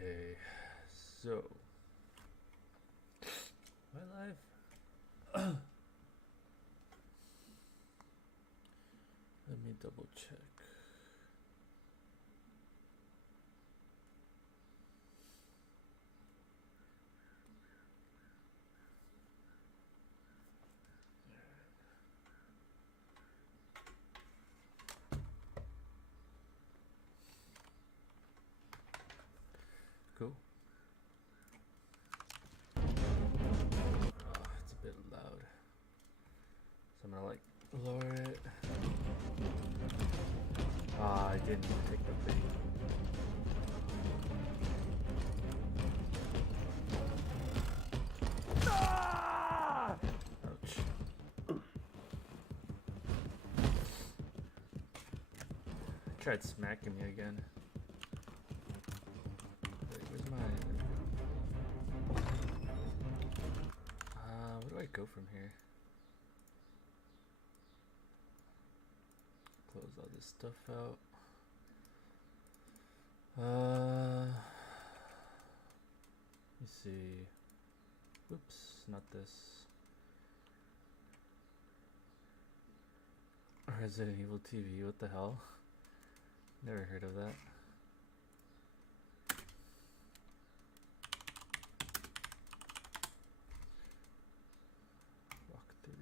Okay, so my life. Let me double check. Cool. Oh, it's a bit loud, so I'm gonna like lower it. Ah, I didn't take the bait. Ouch. I tried smacking me again. Wait, where's my... where do I go from here? Close all this stuff out. Let me see. Oops, not this. Resident Evil TV, what the hell? Never heard of that. Walk through.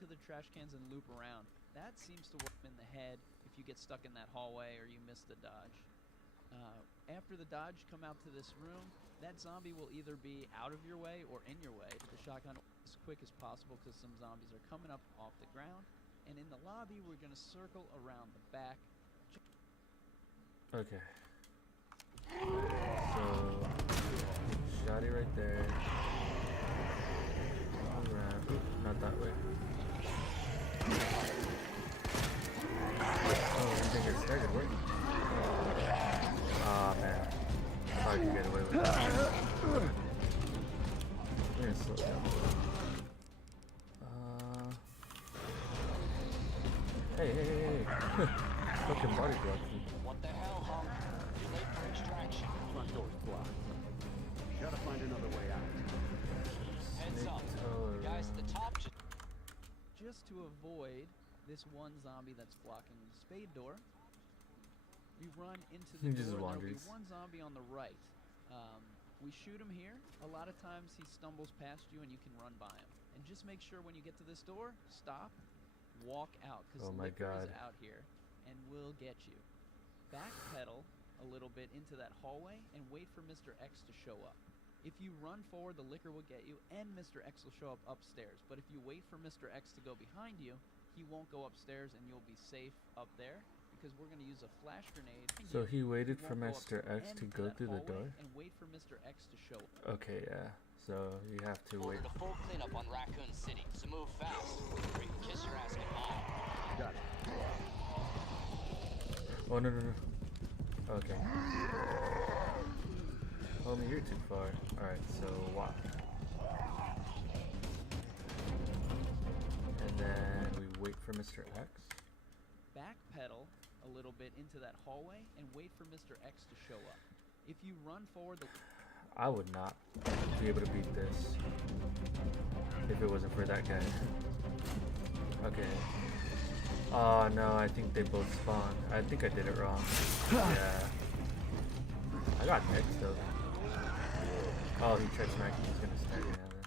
To the trash cans and loop around. That seems to work in the head if you get stuck in that hallway or you miss the dodge. After the dodge, come out to this room. That zombie will either be out of your way or in your way. The shotgun as quick as possible because some zombies are coming up off the ground. And in the lobby, we're going to circle around the back. Okay. So, shotty right there. Around. Oop, not that way. Oh, you think it started working? Aw, man. I thought I could get away with that. We're gonna slow down. Hey. Fucking body block me. What the hell, Hunk? You're late for extraction. Front door's blocked. Gotta find another way out. Heads up. The guys at the top Just to avoid this one zombie that's blocking the spade door, we run into the Just door. There'll be wanders. one zombie on the right. We shoot him here. A lot of times he stumbles past you and you can run by him. And just make sure when you get to this door, stop, walk out, because Oh my Licker God. is out here and will get you. Backpedal a little bit into that hallway and wait for Mr. X to show up. If you run forward, the Licker will get you and Mr. X will show up upstairs. But if you wait for Mr. X to go behind you, he won't go upstairs and you'll be safe up there because we're going to use a flash grenade. So he waited for won't go Mr. up X to into go that through the hallway door? and wait for Mr. X to show up. Okay, yeah. So you have to wait. ordered a full cleanup on Raccoon City, so move fast or you can kiss your ass goodbye. Got it. Oh, no. Okay. Homie, you're too far. Alright, so walk. And then we wait for Mr. X. Backpedal a little bit into that hallway and wait for Mr. X to show up. If you run forward, I would not be able to beat this if it wasn't for that guy. Okay. Oh no, I think they both spawned. I think I did it wrong. Yeah. I got next though. Oh, he tried smacking. He's gonna snag me now then.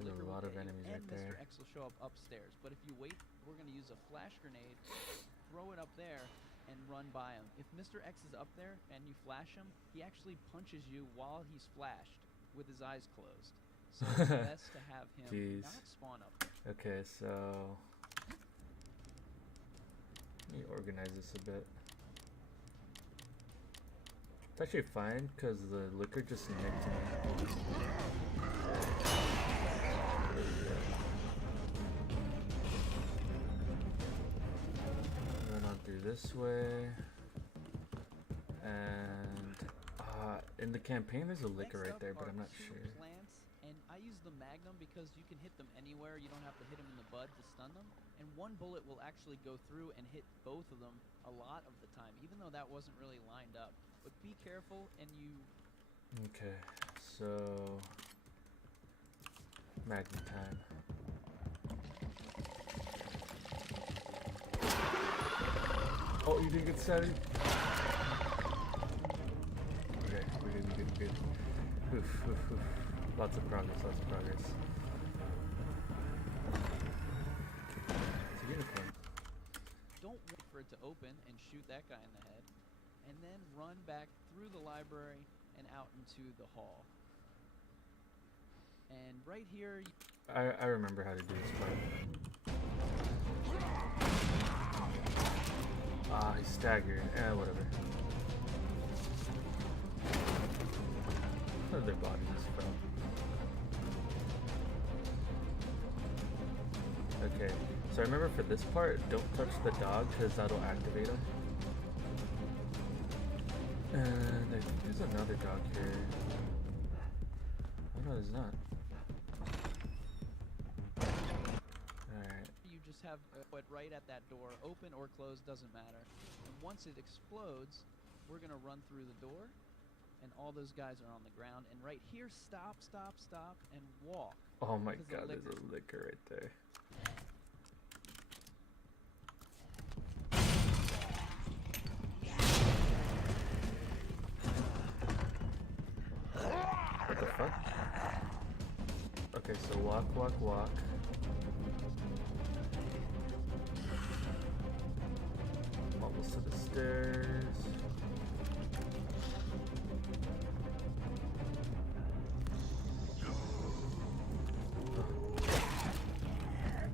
the There's Licker a lot will of get you enemies and right there. Mr. X will show up upstairs. But if you wait, we're going to use a flash grenade, throw it up there, and run by him. If Mr. X is up there and you flash him, he actually punches you while he's flashed with his eyes closed. So it's best to have him Jeez. not spawn up there. Okay, so let me organize this a bit. It's actually fine because the Licker just nicked me. Run on through this way, and in the campaign there's a Licker Next right up there, but are I'm not two sure. Plants, and I use the Magnum because you can hit them anywhere. You don't have to hit them in the bud to stun them. And one bullet will actually go through and hit both of them a lot of the time, even though that wasn't really lined up. but be careful and you. Okay, so Magnum time. Oh, you didn't get started. Okay, we're good. Oof. Lots of progress. It's a unicorn. Don't wait for it to open and shoot that guy in the head, and then run back through the library and out into the hall. And right here, I remember how to do this part. Ah, he's staggered. Whatever. Where their bodies from? Okay, so I remember for this part, don't touch the dog because that'll activate him. And I think there's another dog here. Oh no, there's not. Alright. you just have it right at that door, open or closed, doesn't matter. And once it explodes, we're gonna run through the door, and all those guys are on the ground. And right here, stop, and walk. Oh my 'cause the god, there's liquor- a liquor right there. What the fuck? Okay, so walk. I'm almost to the stairs.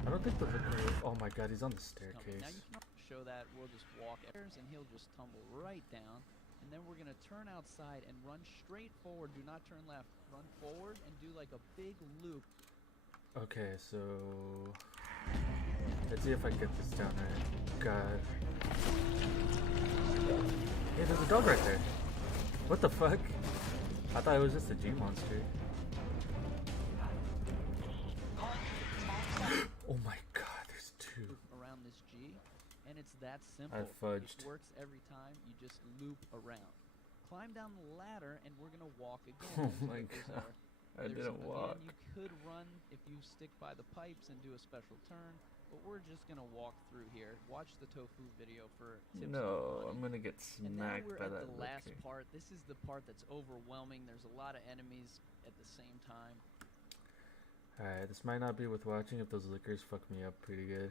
I don't think the liquor. Oh my god, he's on the Coming. staircase. Now you can show that we'll just walk and he'll just tumble right down. And then we're gonna turn outside and run straight forward. Do not turn left. Run forward and do like a big loop. Okay, so let's see if I get this down right. God. Hey, there's a dog right there. What the fuck? I thought it was just a G monster. Oh my god, there's two. Around this G, and it's that simple. I fudged. It works every time. You just loop around. Climb down the ladder, and we're gonna walk again. Oh There's my liquors god. there. I There's didn't some- walk. Again, you could run if you stick by the pipes and do a special turn, but we're just gonna walk through here. Watch the tofu video for tips. No, on I'm running. gonna get And now smacked we're by at that the last liquor. part. This is the part that's overwhelming. There's a lot of enemies at the same time. Alright, this might not be worth watching if those liquors fuck me up pretty good.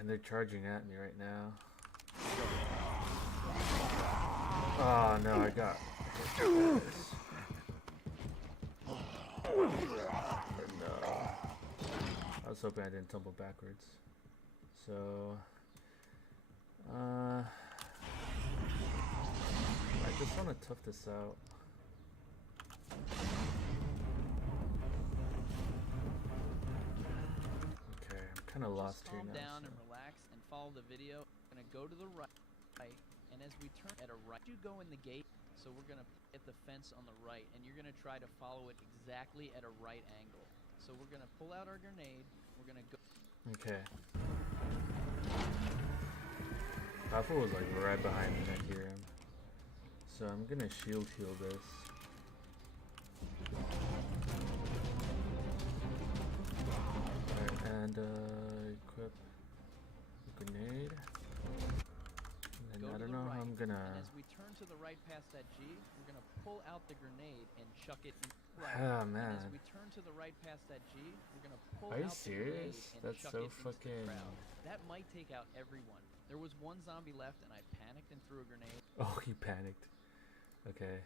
And they're charging at me right now. Oh no, I got this. No. I was hoping I didn't tumble backwards. So I just want to tough this out. Okay, I'm kind of lost Just here calm now. down so- and relax and follow the video. We're gonna go to the right, and as we turn at a right, you go in the gate. So we're gonna hit the fence on the right, and you're gonna try to follow it exactly at a right angle. So we're gonna pull out our grenade. We're gonna go. Okay. Alpha was like right behind me, I hear him. So I'm gonna shield heal this. Alright, and equip a grenade. And Go then I to don't the know right, how I'm gonna. And as we turn to the right past that G, we're gonna pull out the grenade and chuck it in right. Ah, And as man. we turn to the right past that G, we're gonna pull Are you out the grenade serious? and That's chuck so it into the fucking- crowd. That might take out everyone. There was one zombie left, and I panicked and threw a grenade. Oh, he panicked. Okay.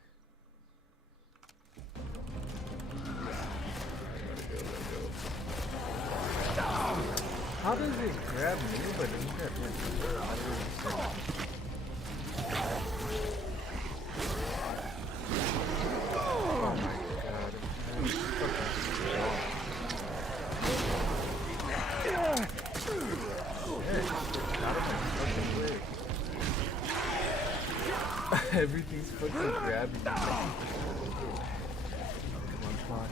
How does it grab me but doesn't grab him? I don't understand. Oh my god. I'm Everything's fucking grabbing me. Come on.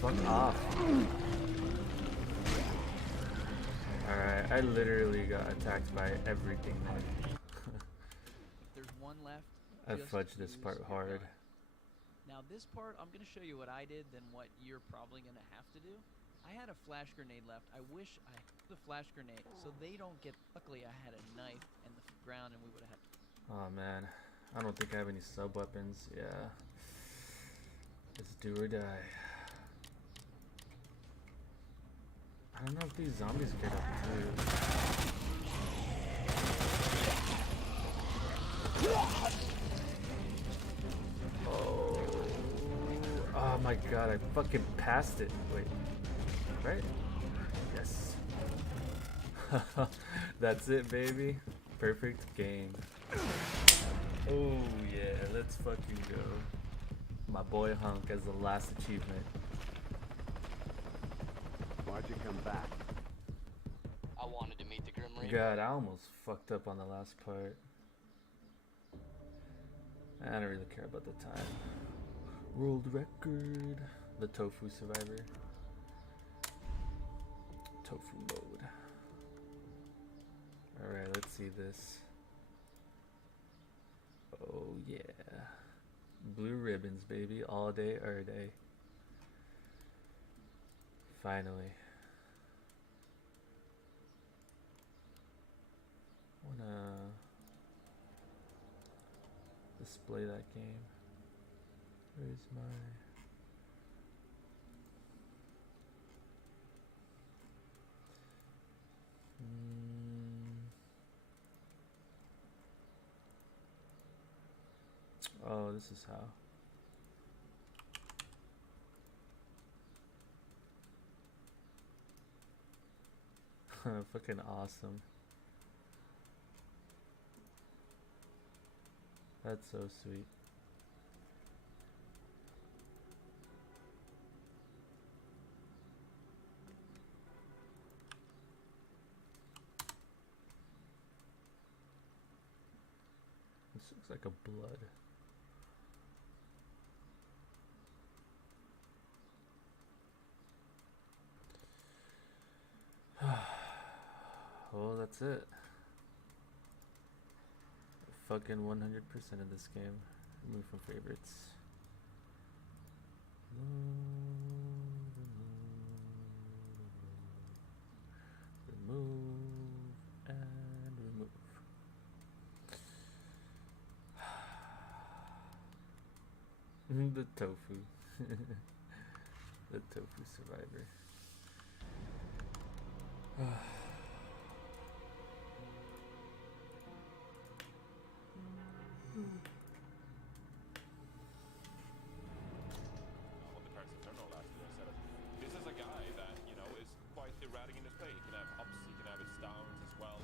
Fuck off. Alright, I literally got attacked by everything there. I just fudged this use part your hard. gun. Now this part, I'm going to show you what I did, then what you're probably going to have to do. I had a flash grenade left. I wish I had the flash grenade so they don't get... Luckily, I had a knife in the ground and we would have had... Oh man, I don't think I have any sub weapons. Yeah, it's do or die. I don't know if these zombies get up too. Oh my god, I fucking passed it. Wait, right? Yes. That's it, baby. Perfect game. Oh yeah, let's fucking go. My boy Hunk as the last achievement. Why'd you come back? I wanted to meet the Grim Reaper. God, I almost fucked up on the last part. I don't really care about the time. World record. The Tofu Survivor. Tofu mode. Alright, let's see this. Oh yeah. Blue ribbons, baby. All day, every day. Finally. Wanna display that game. Where's my... Oh, this is how. Fucking awesome. That's so sweet. This looks like a blood. Well, that's it. Fucking 100% of this game. Remove from favorites. Remove and remove. The tofu. The tofu survivor. What the Paris Eternal last year said it. This is a guy that, you know, is quite erratic in his play. He can have ups, he can have his downs as well.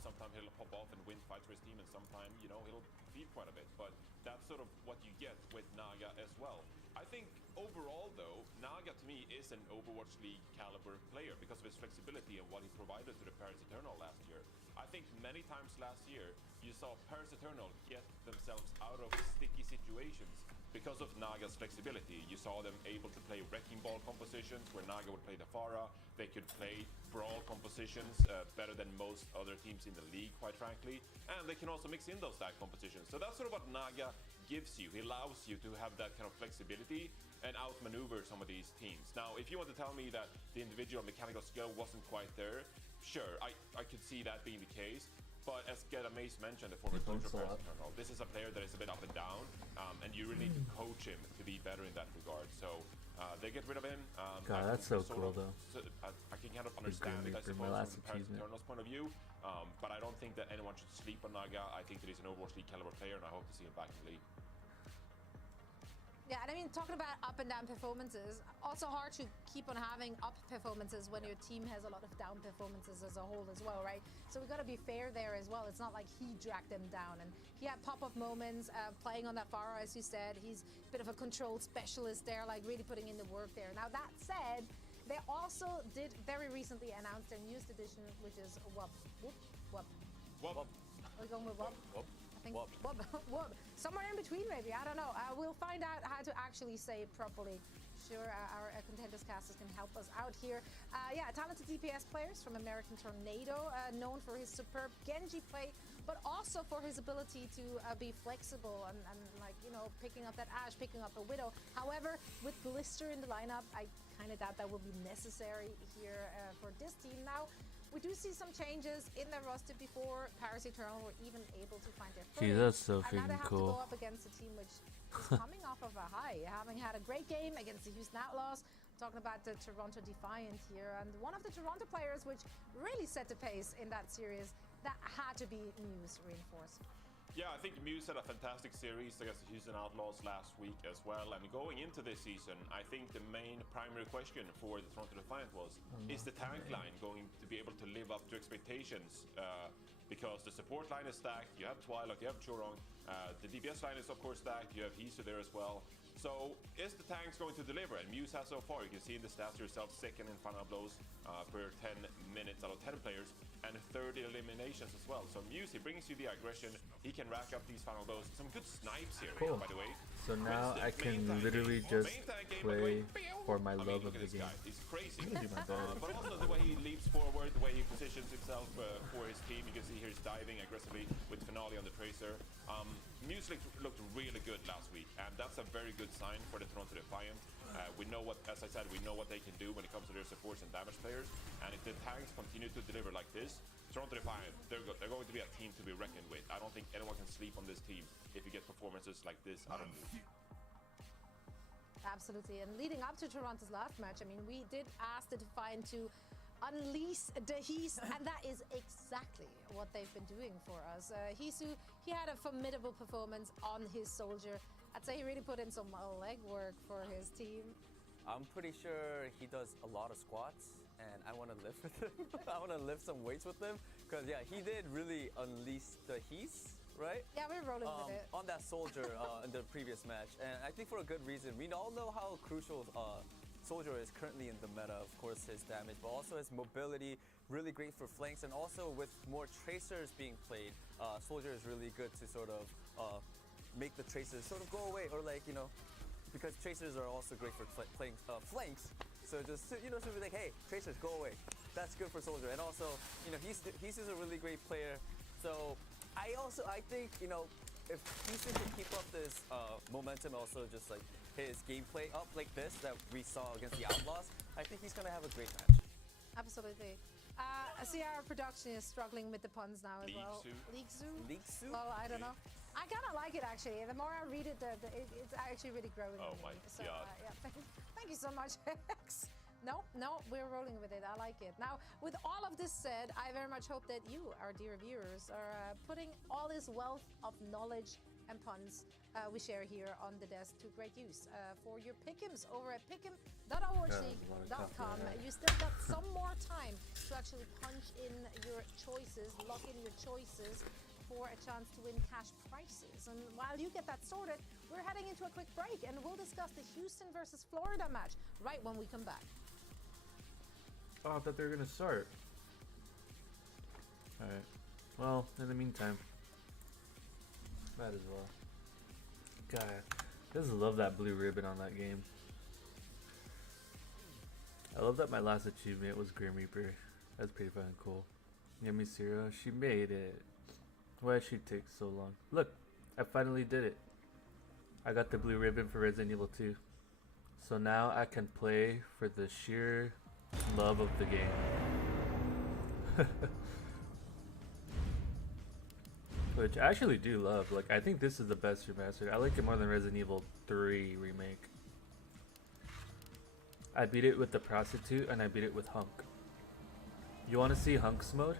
Sometimes he'll pop off and win fights for his team, and sometimes, you know, he'll feed quite a bit. But that's sort of what you get with Naga as well. I think overall, though, Naga to me is an Overwatch League caliber player because of his flexibility and what he provided to the Paris Eternal last year. I think many times last year you saw Paris Eternal get themselves out of sticky situations because of Naga's flexibility. You saw them able to play Wrecking Ball compositions where Naga would play the Pharah. They could play Brawl compositions better than most other teams in the league, quite frankly. And they can also mix in those stack compositions. So that's sort of what Naga gives you. He allows you to have that kind of flexibility and outmaneuver some of these teams. Now, if you want to tell me that the individual mechanical skill wasn't quite there, sure, I could see that being the case. But as Get Amaze mentioned, the former coach of Paris Eternal, this is a player that is a bit up and down, and you really need to coach him to be better in that regard. So they get rid of him. God, that's so cool, though. I can kind of understand it, I suppose, from Paris Eternal's point of view. But I don't think that anyone should sleep on Naga. I think that he's an Overwatch League caliber player, and I hope to see him back in the league. Yeah, and I mean, talking about up and down performances, also hard to keep on having up performances when your team has a lot of down performances as a whole as well, right? So we got to be fair there as well. It's not like he dragged them down, and he had pop-up moments playing on that Pharah, as you said. He's a bit of a control specialist there, like really putting in the work there. Now that said, they also did very recently announce their newest edition, which is WUP. WUP. WUP. Are we going with WUP? WUP. WUP. WUP. Somewhere in between, maybe. I don't know. We'll find out how to actually say it properly. Sure, our Contenders casters can help us out here. Yeah, talented DPS players from American Tornado, known for his superb Genji play, but also for his ability to be flexible and like, you know, picking up that Ashe, picking up a Widow. However, with Glister in the lineup, I kind of doubt that will be necessary here for this team. Now, we do see some changes in their roster before Paris Eternal were even able to find their Gee, footing. that's so And now they freaking have cool. to go up against a team which is coming off of a high, having had a great game against the Houston Outlaws. Talking about the Toronto Defiant here, and one of the Toronto players which really set the pace in that series, that had to be Muse Reinforce. Yeah, I think Muse had a fantastic series against the Houston Outlaws last week as well. And going into this season, I think the main primary question for the Toronto Defiant was, is the tank line going to be able to live up to expectations? Because the support line is stacked, you have Twilight, you have Chorong, the DPS line is of course stacked, you have Hisu there as well. So is the tanks going to deliver? And Muse has so far, you can see in the stats yourself, second in final blows per 10 minutes out of 10 players, and 30 eliminations as well. So Muse, he brings you the aggression, he can rack up these final blows. Some good snipes here, Cool. by the way. So now I can Main tank literally game. just Main tank game, by the way. play for my I mean, love look of at the this game. guy. He's crazy. I'm gonna do my best. But also the way he leaps forward, the way he positions himself for his team. You can see here he's diving aggressively with Finale on the Tracer. Muse looked really good last week, and that's a very good sign for the Toronto Defiant. We know what, as I said, we know what they can do when it comes to their supports and damage players. And if the tanks continue to deliver like this, Toronto Defiant, they're going to be a team to be reckoned with. I don't think anyone can sleep on this team if you get performances like this out of Muse. Absolutely, and leading up to Toronto's last match, I mean, we did ask the Defiant to unleash the Hisu, and that is exactly what they've been doing for us. Hisu, he had a formidable performance on his soldier. I'd say he really put in some legwork for his team. I'm pretty sure he does a lot of squats, and I want to lift with him. I want to lift some weights with him, because yeah, he did really unleash the Hisu, right? Yeah, we're rolling with it. On that soldier in the previous match, and I think for a good reason. We all know how crucial Soldier is currently in the meta, of course, his damage, but also his mobility, really great for flanks, and also with more Tracers being played, Soldier is really good to sort of make the Tracers sort of go away, or like, you know, because Tracers are also great for playing flanks, so just, you know, to be like, hey, Tracers, go away. That's good for Soldier, and also, you know, he's a really great player, so I think, you know, if Houston can keep up this momentum, also just like his gameplay up like this that we saw against the Outlaws, I think he's gonna have a great match. Absolutely. I see our production is struggling with the puns now as well. League Zoo? League Zoo? Well, I don't know. I kind of like it actually. The more I read it, it's actually really growing. Oh on me. my So, God. yeah, thank you so much, Hex. No, we're rolling with it. I like it. Now, with all of this said, I very much hope that you, our dear viewers, are putting all this wealth of knowledge and puns we share here on the desk to great use for your pick'ems over at pick'em.org.com. You still got some more time to actually punch in your choices, lock in your choices for a chance to win cash prizes. And while you get that sorted, we're heading into a quick break, and we'll discuss the Houston versus Florida match right when we come back. Oh, I thought they were gonna start. Alright. Well, in the meantime, might as well. God, I just love that blue ribbon on that game. I love that my last achievement was Grim Reaper. That's pretty fucking cool. Yummy Zero, she made it. Why did she take so long? Look, I finally did it. I got the blue ribbon for Resident Evil 2. So now I can play for the sheer love of the game. Which I actually do love. Like, I think this is the best remastered. I like it more than Resident Evil 3 remake. I beat it with the prostitute and I beat it with Hunk. You want to see Hunk's mode?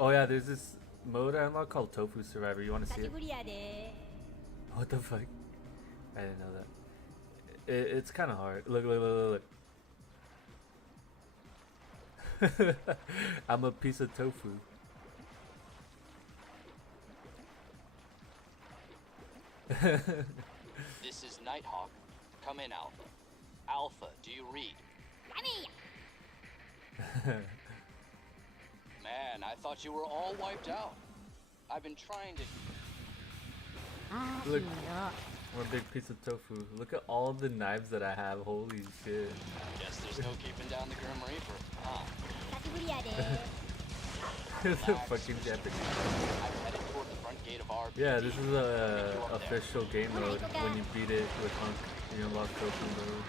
Oh yeah, there's this mode I unlocked called Tofu Survivor. You want to see it? What the fuck? I didn't know that. It's kind of hard. Look. I'm a piece of tofu. This is Nighthawk. Come in, Alpha. Alpha, do you read? Man, I thought you were all wiped out. I've been trying to... Look, I'm a big piece of tofu. Look at all the knives that I have. Holy shit. Guess there's no keeping down the Grim Reaper, huh? It's a fucking Japanese. I'm headed decade of RPG. Yeah, this is a official game mode. When you beat it with Hunk, you unlock trophy mode.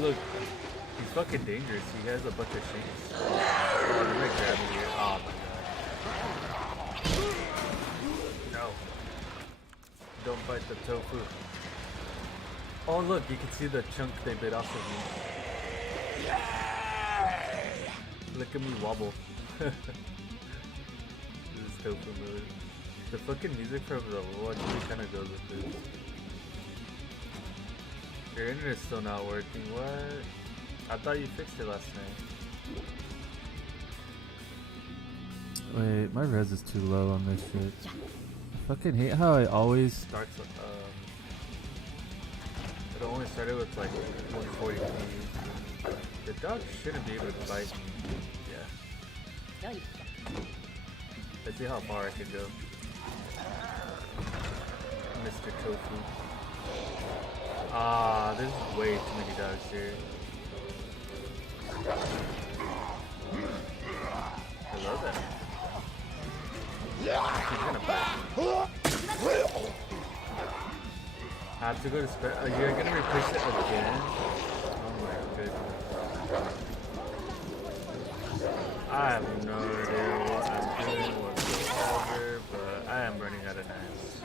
Look, he's fucking dangerous. He has a bunch of shanks. Oh, they're gonna grab me here. Oh my god. No. Don't bite the tofu. Oh look, you can see the chunk they bit off of me. Look at me wobble. This is tofu mode. The fucking music from the Overwatch really kind of goes with this. Your internet's still not working. What? I thought you fixed it last night. Wait, my res is too low on this shit. I fucking hate how I always. Starts. It only started with like 140p. The dog shouldn't be able to bite. Yeah. Let's see how far I can go. Mr. Tofu. Ah, there's way too many dogs here. Hello there. He's gonna bite. I have to go to spare. Oh, you're gonna replace it again? Oh my goodness. I have no idea what I'm doing whatsoever, but I am running out of knives.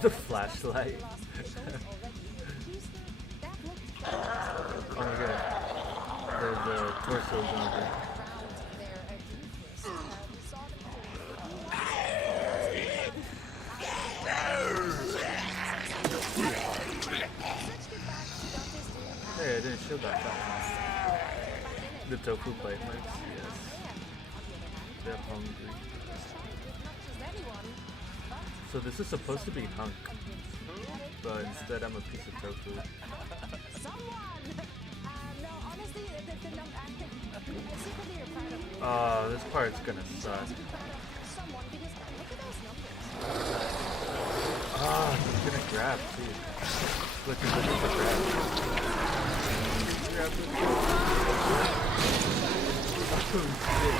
The flashlight. Oh my god. There's a torso zombie. Hey, I didn't show that time. The tofu plate marks, yes. They're hungry. So this is supposed to be Hunk, but instead I'm a piece of tofu. Oh, this part's gonna suck. Ah, he's gonna grab too. Look, he's looking for grab. Grab him. Oh shit.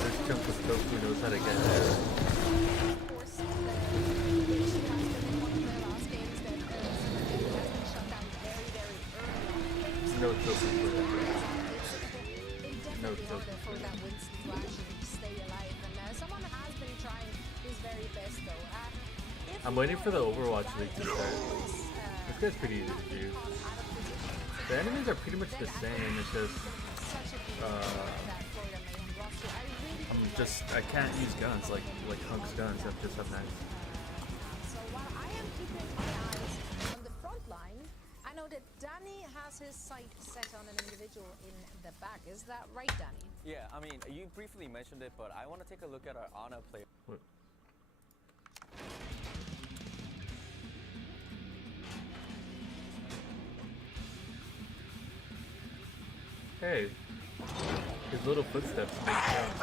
This chunk of tofu knows how to get there. No tofu for that. No tofu for that. Winston to actually stay alive, and someone has been trying his very best though. I'm waiting for the Overwatch League to start. This guy's pretty easy to do. The enemies are pretty much the same, it's just, I can't use guns like Hunk's guns, I just have knives. So while I am keeping my eyes on the front line, I know that Danny has his sight set on an individual in the back. Is that right, Danny? Yeah, I mean, you briefly mentioned it, but I want to take a look at our Ana player. What? Hey, his little footsteps make sound.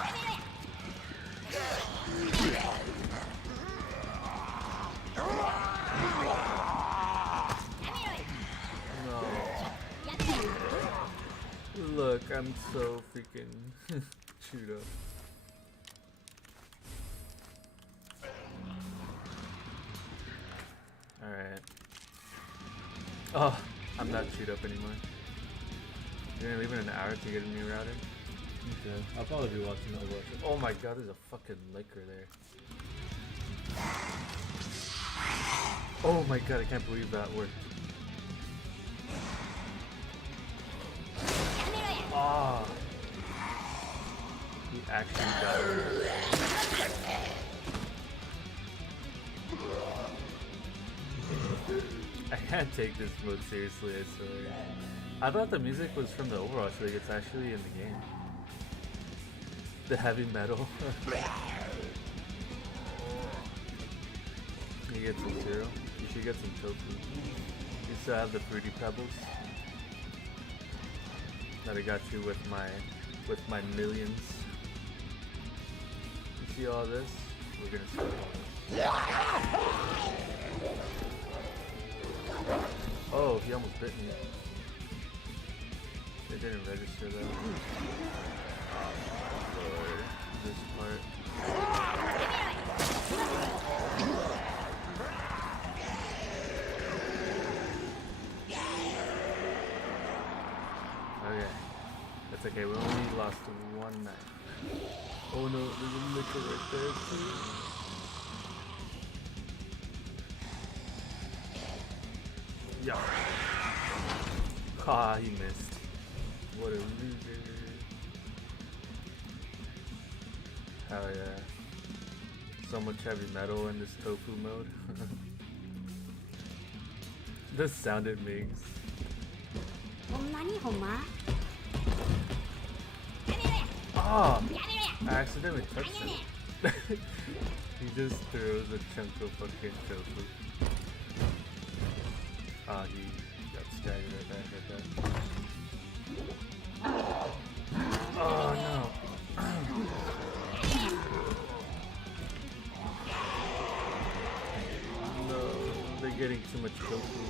No. Look, I'm so freaking chewed up. Alright. Oh, I'm not chewed up anymore. You're gonna leave it an hour to get a new router? Okay, I'll probably be watching Overwatch. Oh my god, there's a fucking liquor there. Oh my god, I can't believe that worked. Ah, he actually got it. I can't take this mode seriously, I swear. I thought the music was from the Overwatch League, it's actually in the game. The heavy metal. You get some cereal. You should get some tofu. You still have the fruity pebbles that I got you with my millions. You see all this? We're gonna start all this. Oh, he almost bit me. It didn't register though. Oh, Lord. This part. Okay. That's okay, we only lost one knife. Oh no, there's a liquor right there too. Yeah. Ah, he missed. What a loser. Hell yeah. So much heavy metal in this tofu mode. The sound it makes. Ah! I accidentally touched it. He just throws a chunk of fucking tofu. Ah, he got staggered right back at that. Oh no. No, they're getting too much tofu.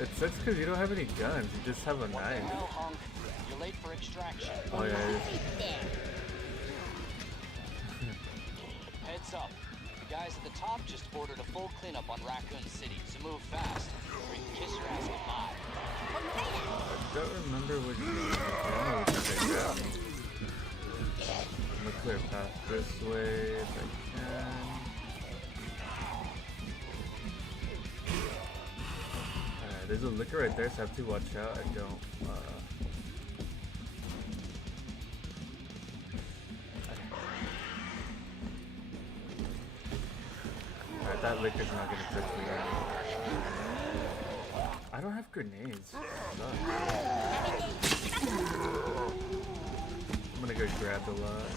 It sucks because you don't have any guns, you just have a What the knife. hell, Hunk? You're late for extraction. Oh yeah. Heads up. The guys at the top just ordered a full cleanup on Raccoon City, so move fast, or you can kiss your ass goodbye. I don't remember which one. I don't know which one they grabbed me. I'm gonna clear a path this way if I can. Alright, there's a liquor right there, so I have to watch out. I don't. Alright, that liquor's not gonna touch me right now. I don't have grenades. Sucks. I'm gonna go grab the lot.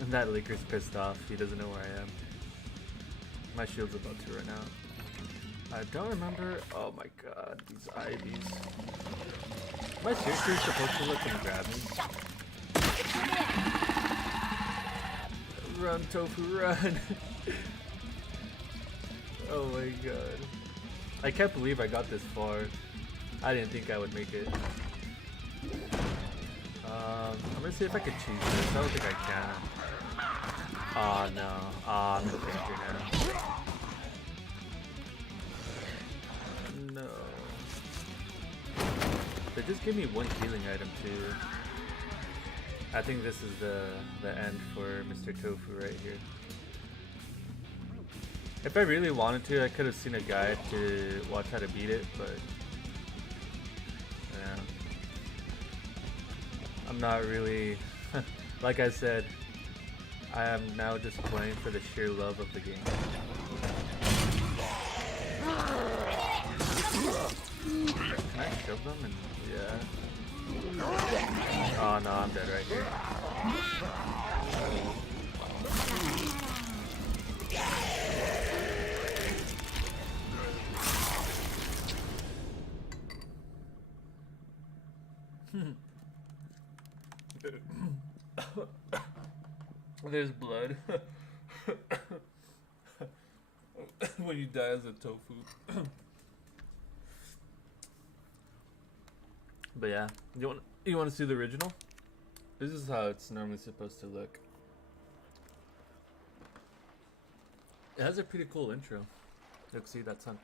And that liquor's pissed off. He doesn't know where I am. My shield's about to run out. I don't remember. Oh my god, these IVs. Am I seriously supposed to let them grab me? Run, Tofu, run! Oh my god. I can't believe I got this far. I didn't think I would make it. I'm gonna see if I can cheese this. I don't think I can. Oh no. Oh, I'm in danger now. No. They just gave me one healing item too. I think this is the end for Mr. Tofu right here. If I really wanted to, I could have seen a guide to watch how to beat it, but yeah. I'm not really, like I said, I am now just playing for the sheer love of the game. Can I shove them? And yeah. Oh no, I'm dead right here. There's blood. When you die as a tofu. But yeah, you want to see the original? This is how it's normally supposed to look. It has a pretty cool intro. Look, see, that's Hunk.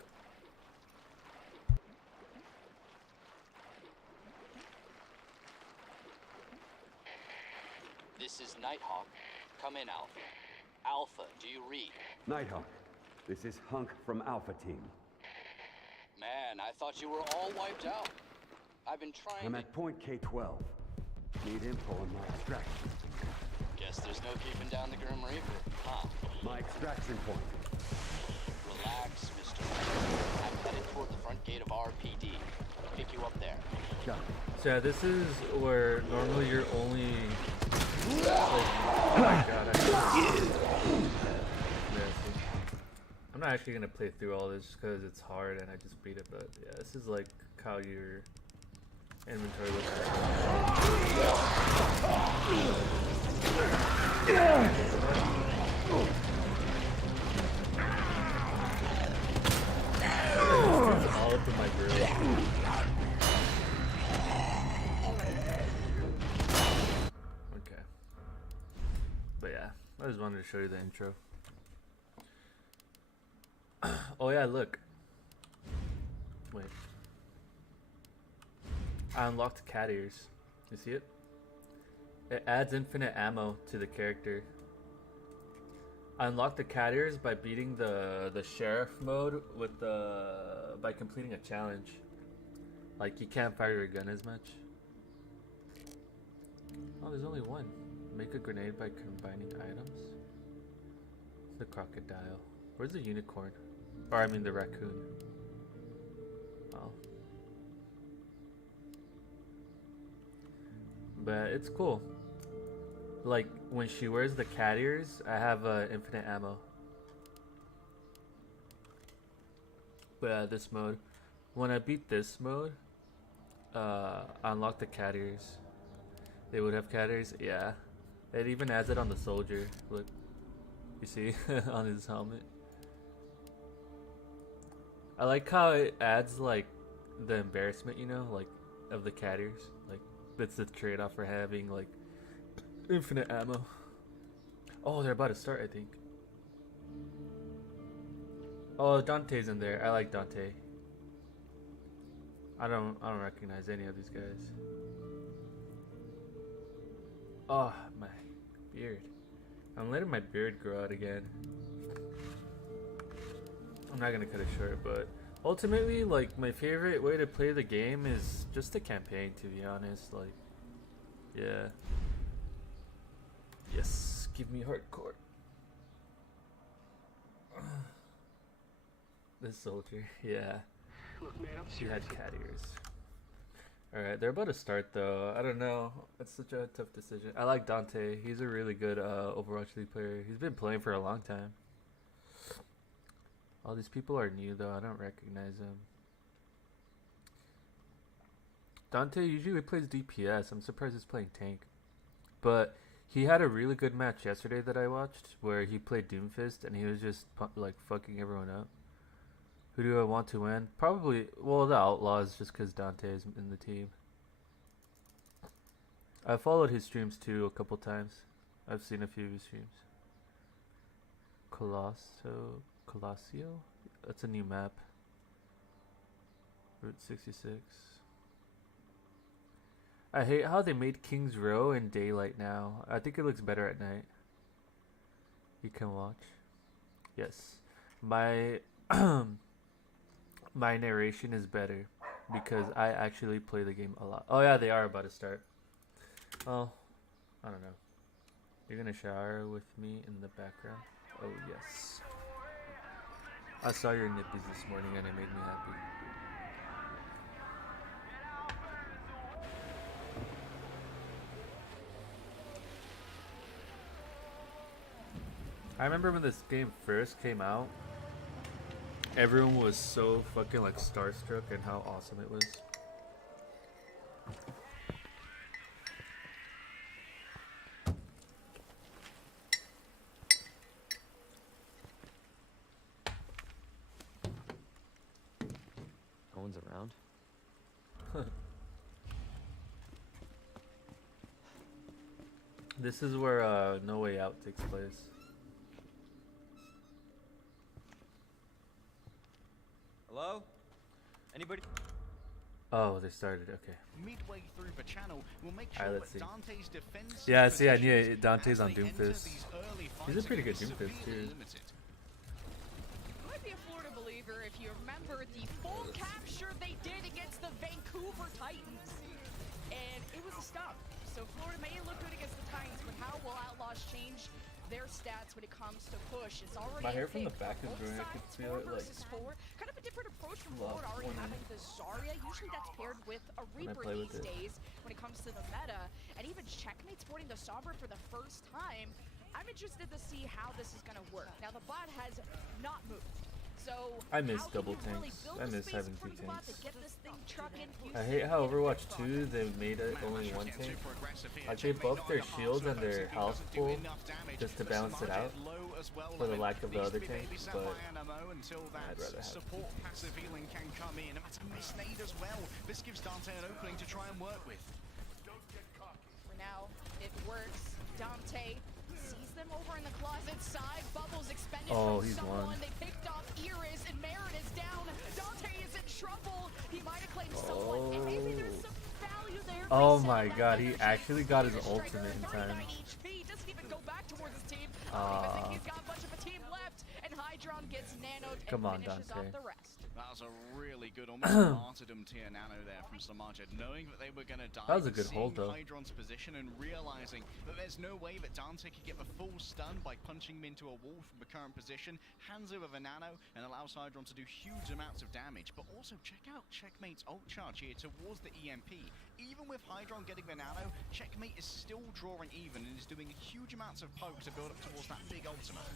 This is Nighthawk. Come in, Alpha. Alpha, do you read? Nighthawk, this is Hunk from Alpha Team. Man, I thought you were all wiped out. I've been trying I'm to... at point K-12. Need info on my extraction. Guess there's no keeping down the Grim Reaper, huh? My extraction point. Relax, Mr. I'm headed toward the front gate of RPD. I'll pick you up there. Got it. So yeah, this is where normally you're only like, oh my god, yeah, see. I'm not actually gonna play through all this just because it's hard and I just beat it, but yeah, this is like how your inventory looks. All up in my grill. Okay. But yeah, I just wanted to show you the intro. Oh yeah, look. Wait. I unlocked cat ears. You see it? It adds infinite ammo to the character. I unlocked the cat ears by beating the sheriff mode with by completing a challenge. Like you can't fire your gun as much. Oh, there's only one. Make a grenade by combining items. The crocodile. Where's the unicorn? Or I mean the raccoon. Oh. But it's cool. Like when she wears the cat ears, I have infinite ammo. But this mode, when I beat this mode, I unlocked the cat ears. They would have cat ears, yeah. It even adds it on the soldier. Look, you see on his helmet. I like how it adds like the embarrassment, you know, like of the cat ears. Like that's the trade-off for having like infinite ammo. Oh, they're about to start, I think. Oh, Dante's in there. I like Dante. I don't recognize any of these guys. Oh, my beard. I'm letting my beard grow out again. I'm not gonna cut it short, but ultimately, like, my favorite way to play the game is just the campaign, to be honest. Like, yeah. Yes, give me hardcore. This soldier, yeah. Look, man, I'm She had serious. cat ears. Alright, they're about to start though. I don't know. It's such a tough decision. I like Dante. He's a really good Overwatch League player. He's been playing for a long time. All these people are new though. I don't recognize them. Dante usually plays DPS. I'm surprised he's playing tank. But he had a really good match yesterday that I watched where he played Doomfist and he was just like fucking everyone up. Who do I want to win? Probably, well, the Outlaws, just because Dante is in the team. I followed his streams too a couple times. I've seen a few of his streams. Colossio? That's a new map. Route 66. I hate how they made King's Row in daylight now. I think it looks better at night. You can watch. Yes. My my narration is better because I actually play the game a lot. Oh yeah, they are about to start. Oh, I don't know. You're gonna shower with me in the background? Oh yes. I saw your nippies this morning and it made me happy. I remember when this game first came out, everyone was so fucking like starstruck and how awesome it was. No one's around. This is where No Way Out takes place. Hello? Anybody? Oh, they started. Okay. Midway through the channel, we'll make Alright, sure let's that see. Dante's defense. Yeah, see, I knew it. Dante's on Doomfist. He's a pretty good Doomfist too. You might be a Florida believer if you remember the full capture they did against the Vancouver Titans. And it was a stop. So Florida may look good against the Titans, but how will Outlaws change their stats when it comes to push? It's already My hair a from the pick back on is both growing. I can sides, feel 4 it, like, versus 4. Kind of a different approach from love Florida already when- having the Zarya. Usually that's paired with a Reaper play with these it. days when it comes to the meta. And even Checkmate sporting the Sombra for the first time. I'm interested to see how this is going to work. Now the bot has not moved. So I miss how can double you really tanks. build I the miss space having for 2 Guvat tanks. to get this thing trucking? I hate how Overwatch 2 they made it only 1 tank. Like they buffed their shields and their health pool just to balance it out for the lack of the other tanks, but I'd rather have support passive healing can come in, and that's a misnade as well. This gives Dante an opening to try and work with. For now, it works. Dante sees them over in the closet side. Bubbles expended Oh, from he's someone. won. They picked off Iris, and Merit is down. Dante is in trouble. He might have claimed someone, and maybe there's some value there. Oh my god, he actually got his ultimate in time. HP doesn't even go back towards his team. I don't even think he's got much of a team left, and Hydron gets nanoed Come and on, finishes Dante. off the rest. That was a really good, almost martyrdom tier nano there from Samajed, knowing that they were going to die. That was a good seeing hold, though. Hydron's position and realizing that there's no way that Dante could get the full stun by punching him into a wall from the current position, hands over the nano, and allows Hydron to do huge amounts of damage. But also, check out Checkmate's ult charge here towards the EMP. Even with Hydron getting the nano, Checkmate is still drawing even and is doing huge amounts of poke to build up towards that big ultimate.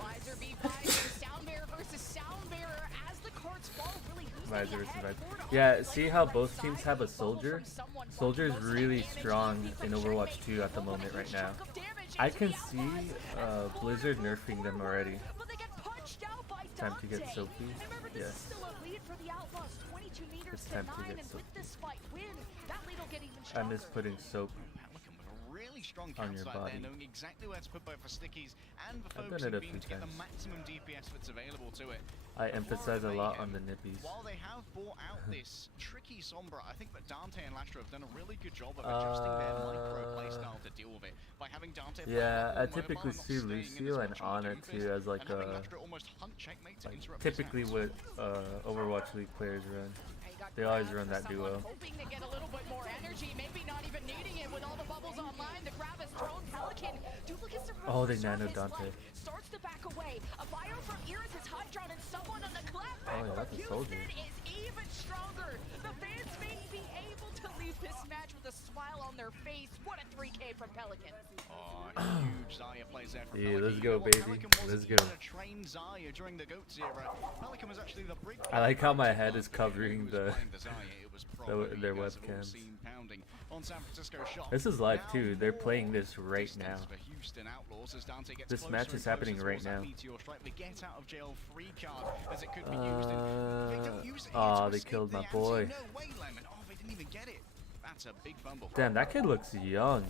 Visor v Visor, Soundbearer versus Soundbearer as the cards fall. Really, who's Visor getting versus ahead? Visor. Ford Yeah, on see the how right both side, teams have a the bubble soldier? from someone. Soldier's Most really damage strong easy in from Overwatch Checkmate. 2 at the But what a moment right huge now. chunk of damage I into can the see Outlaws. Blizzard nerfing them already. But they get punched out by Time to get Dante. Sophie. And remember, this Yes. is still a lead for the Outlaws, 22 meters It's to time to 9, get and Sophie. with this fight win, that lead will get even I stronger. miss putting soap Pelican with a really strong on your campsite body. there, knowing exactly where to put both the stickies and the I've done focusing it a beam few to get the times. maximum DPS that's available to it. I emphasize a lot on the nippies. While they have brought out this tricky Sombra, I think that Dante and Lastra have done a really good job of adjusting their micro playstyle to deal with it. By having Dante Yeah, I mobile, typically not see staying in Lucio as and much on the Ana Doomfist, too as like and having a Lastra almost hunt Checkmate to interrupt his typically hands. what Overwatch League players run. Hey, got They always grab run for that someone duo. Hoping to get a little bit more energy, maybe not even needing it with all the bubbles online. The grab is thrown. Pelican duplicates the Oh, they reverse of nanoed his Dante. life, starts to back away. A bio from Iris is Hydron and someone on the clap. Oh, yeah, that's a soldier. Houston is even stronger. The fans may be able to leave this match with a smile on their face. What a 3K from Pelican. Oh, huge Zarya plays there from Yeah, Pelican. let's go, Well, baby. Pelican wasn't Let's even go. a trained Zarya during the GOATS era. Pelican was actually the brig I like how my player head who is covering was the playing the Zarya. It was probably their you guys have all webcams. seen pounding on San Francisco shot. This is live Now too. They're more playing this right now. distance for Houston Outlaws as Dante gets This closer match and is happening closer right towards that now. Meteor strike. The get out of jail free card as it could be used. They don't use it here Aw, to they escape killed the my anti. boy. No way, Lemon. Oh, they didn't even get it. That's a big fumble. Damn, that kid looks young.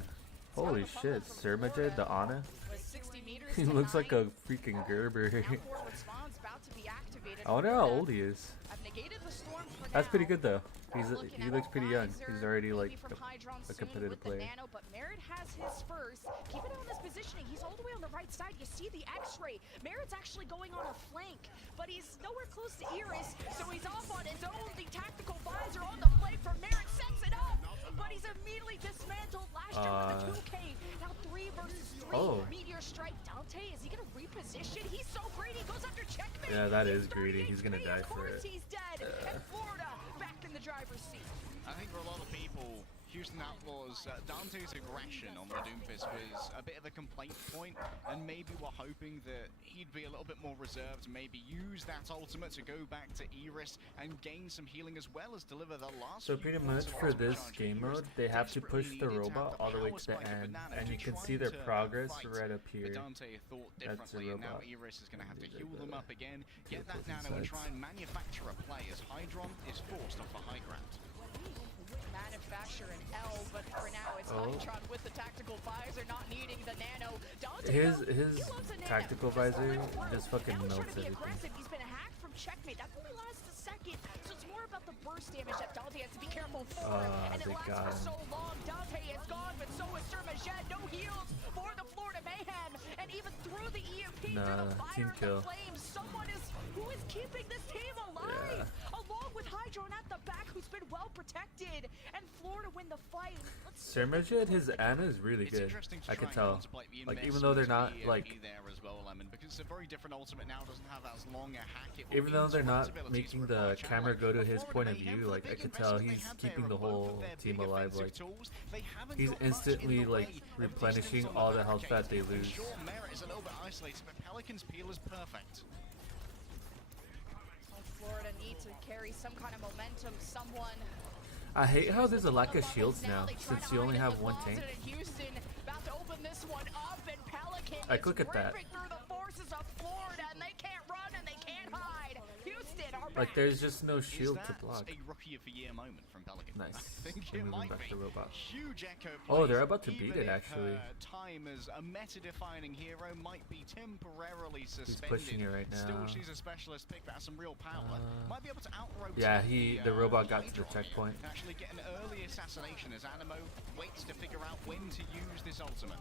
Holy shit, Sermajed, the Ana. With 60 meters He to looks like 9. a freaking Gerber. Now forward spawn's about to be activated. I wonder how old he is. I've negated the storm for That's now. pretty good though. Looking He at looks pretty young. Visor, He's already like maybe from Hydron a soon competitive with the player. nano, but Merit has his first. Keep an eye on this positioning. He's all the way on the right side. You see the X-ray. Merit's actually going on a flank, but he's nowhere close to Iris, so he's off on his own. The tactical visor on the flank from Merit sets it up, but he's immediately dismantled. Last year with the 2K. Now 3 versus 3. Oh. Meteor strike. Dante, is he gonna reposition? He's so greedy. Goes after Checkmate. Yeah, that is He's greedy. 38 He's gonna HP. die Of for course it. he's dead. And Florida back in the driver's seat. I think for a lot of people, Houston Outlaws, Dante's aggression on the Doomfist was a bit of a complaint point, and maybe we're hoping that he'd be a little bit more reserved, maybe use that ultimate to go back to Iris and gain some healing as well as deliver the last So few pretty points much of for ultimate this charge. game Iris mode, they have to desperately push the needed to have robot all the way power to the spike of end, Banana and to you can try see their turn progress fight. right up But here. Dante thought That's a differently, and now robot. Iris is going to have to These are heal them the up again, get that opposing nano and sides. try and manufacture a play as Hydron is forced off the high ground. Manufacture an L, but for now it's Oh. Hydron with the tactical visor, not needing the nano. Dante, His though, his he loves a nano. tactical Just let visor him through. just fucking Now he's trying melts to be everything. aggressive. He's been hacked from Checkmate. That only lasts a second, so it's more about the burst damage that Dante has to be careful for. And it they lasts got for him. so long. Dante is gone, but so is Sermajed. No heals for the Florida Mayhem, and even through the EMP, through the Nah, fire team and kill. the flames, someone is who is keeping this team alive, along with Hydron at the back, who's been well protected, and Florida win the fight. Let's see if they Sermajed, can his close the Ana gap. is really It's good. interesting to I try could and tell. contemplate the Like even though they're not investment like, in the there as well, Lemon, because it's a very different ultimate now, doesn't have as long a hack. It will even though ease they're not responsibilities making for the required camera channel. go to But his Florida point of Mayhem, view, for the like I big could tell investment they he's have keeping there the on both of whole their team big alive. offensive Like tools, they haven't he's got much in instantly the like way of replenishing distance on all the the health that barricade. they lose. Sure, Merit is a little bit isolated, but Pelican's peel is perfect. Florida need to carry some kind of momentum. Someone. I hate how there's a lack of shields now, since you only have one tank. Houston about to open this one up, and Pelican Like, look at that. through the forces of Florida, and they can't run and they can't hide. Houston are Like, there's just no shield to block. a Rookie of the Year moment from Pelican? Nice. I think They're it moving might back be. to robot. Huge echo Oh, they're plays, about to beat even it, if actually. her time as a meta-defining hero might be temporarily He's suspended. pushing it right now. Still, she's a specialist pick that has some real power. Might be able to out-rotate Yeah, the robot got to the Hydra on checkpoint. it. Actually get an early assassination as Animo waits to figure out when to use this ultimate.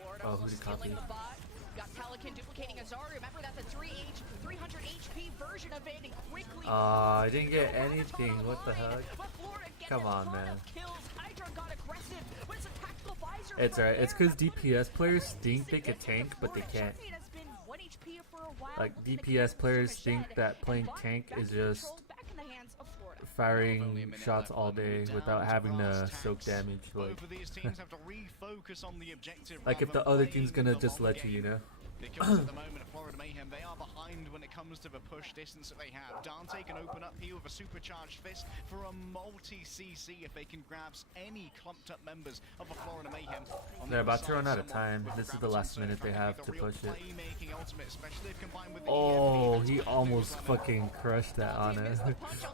Florida Oh, who almost did copy? stealing the bot. Got Pelican duplicating Azari. Remember that the 300 HP version of it, and quickly. I didn't get anything. What the heck? But Florida gets Come a on, ton man. of kills. Hydra got aggressive, but it's a tactical visor It's from alright. It's there. because DPS players think they could tank, but they can't. Chutney has been 1 HP for a while. Like, Looking to DPS keep players Super think Shed, that playing and bot tank back is control just back in the hands of Florida. firing shots all day without having to soak damage. Like, Both of these teams have to refocus on the objective. like if rather the than other playing team's gonna the just long let you, game. you know. Because at the moment, Florida Mayhem, they are behind when it comes to the push distance that they have. Dante can open up here with a supercharged fist for a multi-CC if they can grab any clumped up members of a Florida Mayhem. On the They're other about to run side, out of someone time. with This is the Graviton last Surge minute they trying have get to the real push it. playmaking ultimate, especially if combined with the Oh, EMP. he That's what almost they do fucking crushed that on it.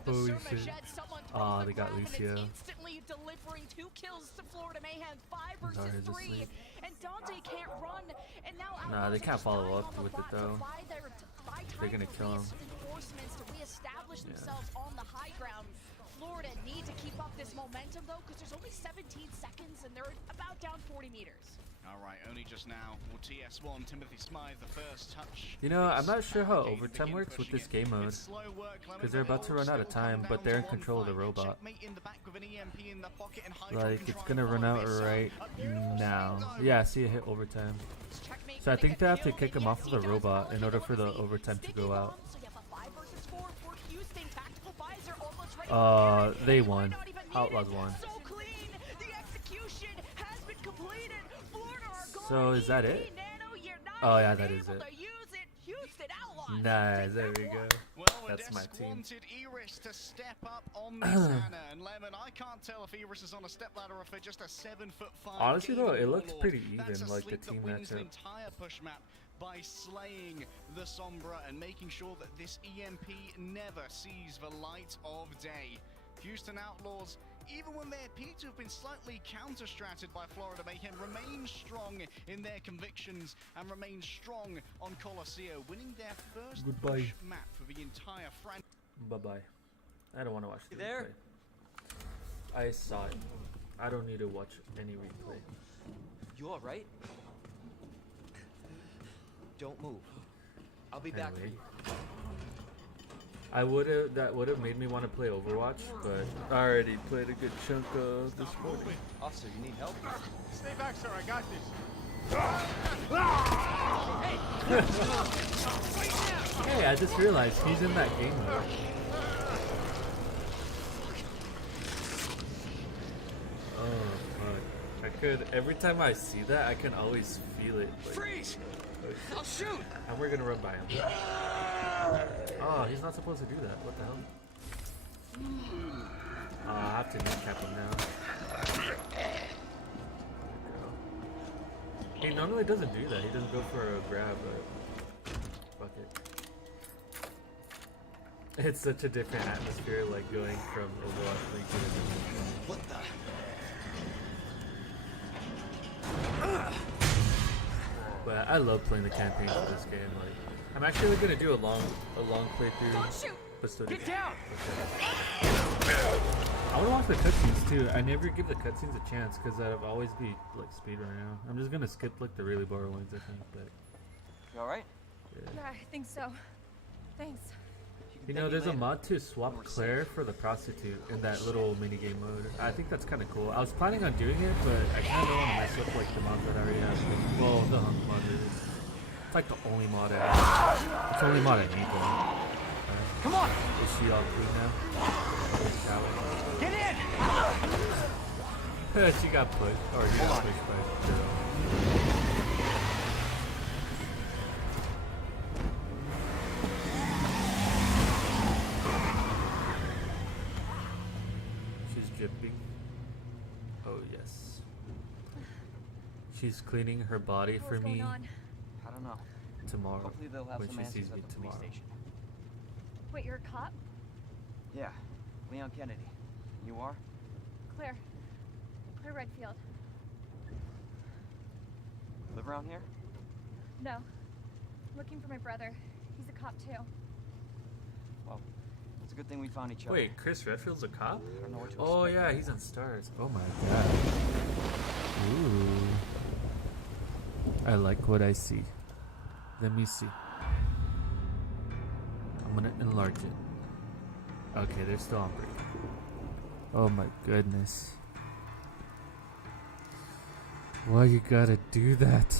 Holy shit. Oh, they got Lucio. Instantly delivering 2 kills to Florida Mayhem, 5 versus Zarya's 3, asleep. and Dante can't run. And now Nah, they Outlaws are can't just follow dying up on the with it, bot to though. buy They're time gonna for kill him. reinforcements to reestablish themselves on the high ground. Florida need to keep up this momentum though, because there's only 17 seconds and they're about down 40 meters. All right, only just now will TS1 Timothy Smythe the first touch. You know, I'm not sure how overtime works with this game mode, because they're about to run out of time, but they're in control of the robot. Like, it's gonna run out right now. Yeah, I see it hit overtime. So I think they have to kick him off of the robot in order for the overtime to go out. So you have a 5 versus 4 for Houston. Tactical visor almost ready. They won. Outlaws won. So clean. The execution has been completed. Florida are going So is that it? Nano, you're not Oh yeah, even that is able it. to use it. Houston Outlaws. Nice, there we go. Well, That's my Odessa team. wanted Iris to step up on this Anna and Lemon. I can't tell if Iris is on a stepladder or if they're just a 7'5". Honestly, though, it looks warlord. pretty That's even, a like, the sleep that team wins the matchup. entire push map by slaying the Sombra and making sure that this EMP never sees the light of day. Houston Outlaws, even when they appear to have been slightly counter-stratted by Florida Mayhem, remain strong in their convictions and remain strong on Colosseo, winning their first Goodbye. push map for the entire franchise. Bye-bye. I don't want to watch the You there? replay. I saw it. I don't need to watch any replay. You all right? Don't move. I'll be back for Anyway. you. That would have made me want to play Overwatch, but I already played a good chunk of this morning. Officer, you need help? Stay back, sir. I got this. Hey, I just realized he's in that game mode. Oh fuck! I could every time I see that, I can always feel it. Like, Freeze! I'll shoot! and we're gonna run by him. Oh, he's not supposed to do that. What the hell? I have to kneecap him now. He normally doesn't do that. He doesn't go for a grab, but fuck it. It's such a different atmosphere, like going from Overwatch League to the What the? But I love playing the campaigns of this game. Like, I'm actually gonna do a long playthrough. Don't shoot! But still Get down! I wanna watch the cutscenes too. I never give the cutscenes a chance because I'd always be like speed right now. I'm just gonna skip like the really boring ones, I think. But You all right? yeah. I think so. Thanks. You know, there's a mod to swap Claire for the prostitute in that little minigame mode. I think that's kind of cool. I was planning on doing it, but I kind of don't want to mess up like the mods that I already have. Well, the hunk mod is. It's like the only mod I have. It's the only mod I need though. Come on! Is she all clean now? Get in! She got pushed. Or he got pushed by a girl. Oh yes. She's cleaning her body for What's going me on? I don't know. tomorrow Hopefully they'll have when some she answers sees me at the police tomorrow. station. Wait, you're a cop? Yeah, Leon Kennedy. You are? Claire. Claire Redfield. Live around here? No. Looking for my brother. He's a cop too. Well, it's a good thing we found each other. Wait, Chris Redfield's a cop? I don't know what to Oh expect. yeah, he's on Stars. Oh my god. Ooh. I like what I see. Let me see. I'm gonna enlarge it. Okay, they're still on break. Oh my goodness. Why you gotta do that?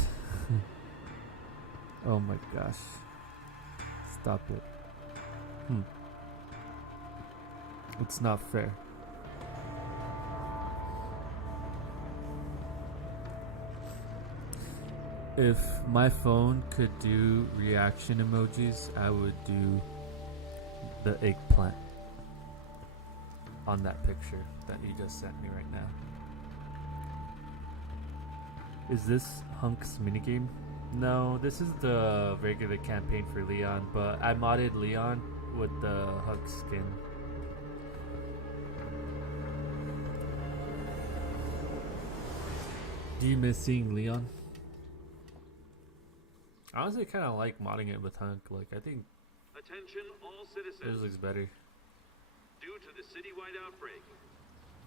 Oh my gosh. Stop it. It's not fair. If my phone could do reaction emojis, I would do the eggplant on that picture that you just sent me right now. Is this Hunk's minigame? No, this is the regular campaign for Leon, but I modded Leon with the Hunk skin. Do you miss seeing Leon? I honestly kind of like modding it with Hunk. Like, I think Attention all this citizens. looks better. Due to the citywide outbreak,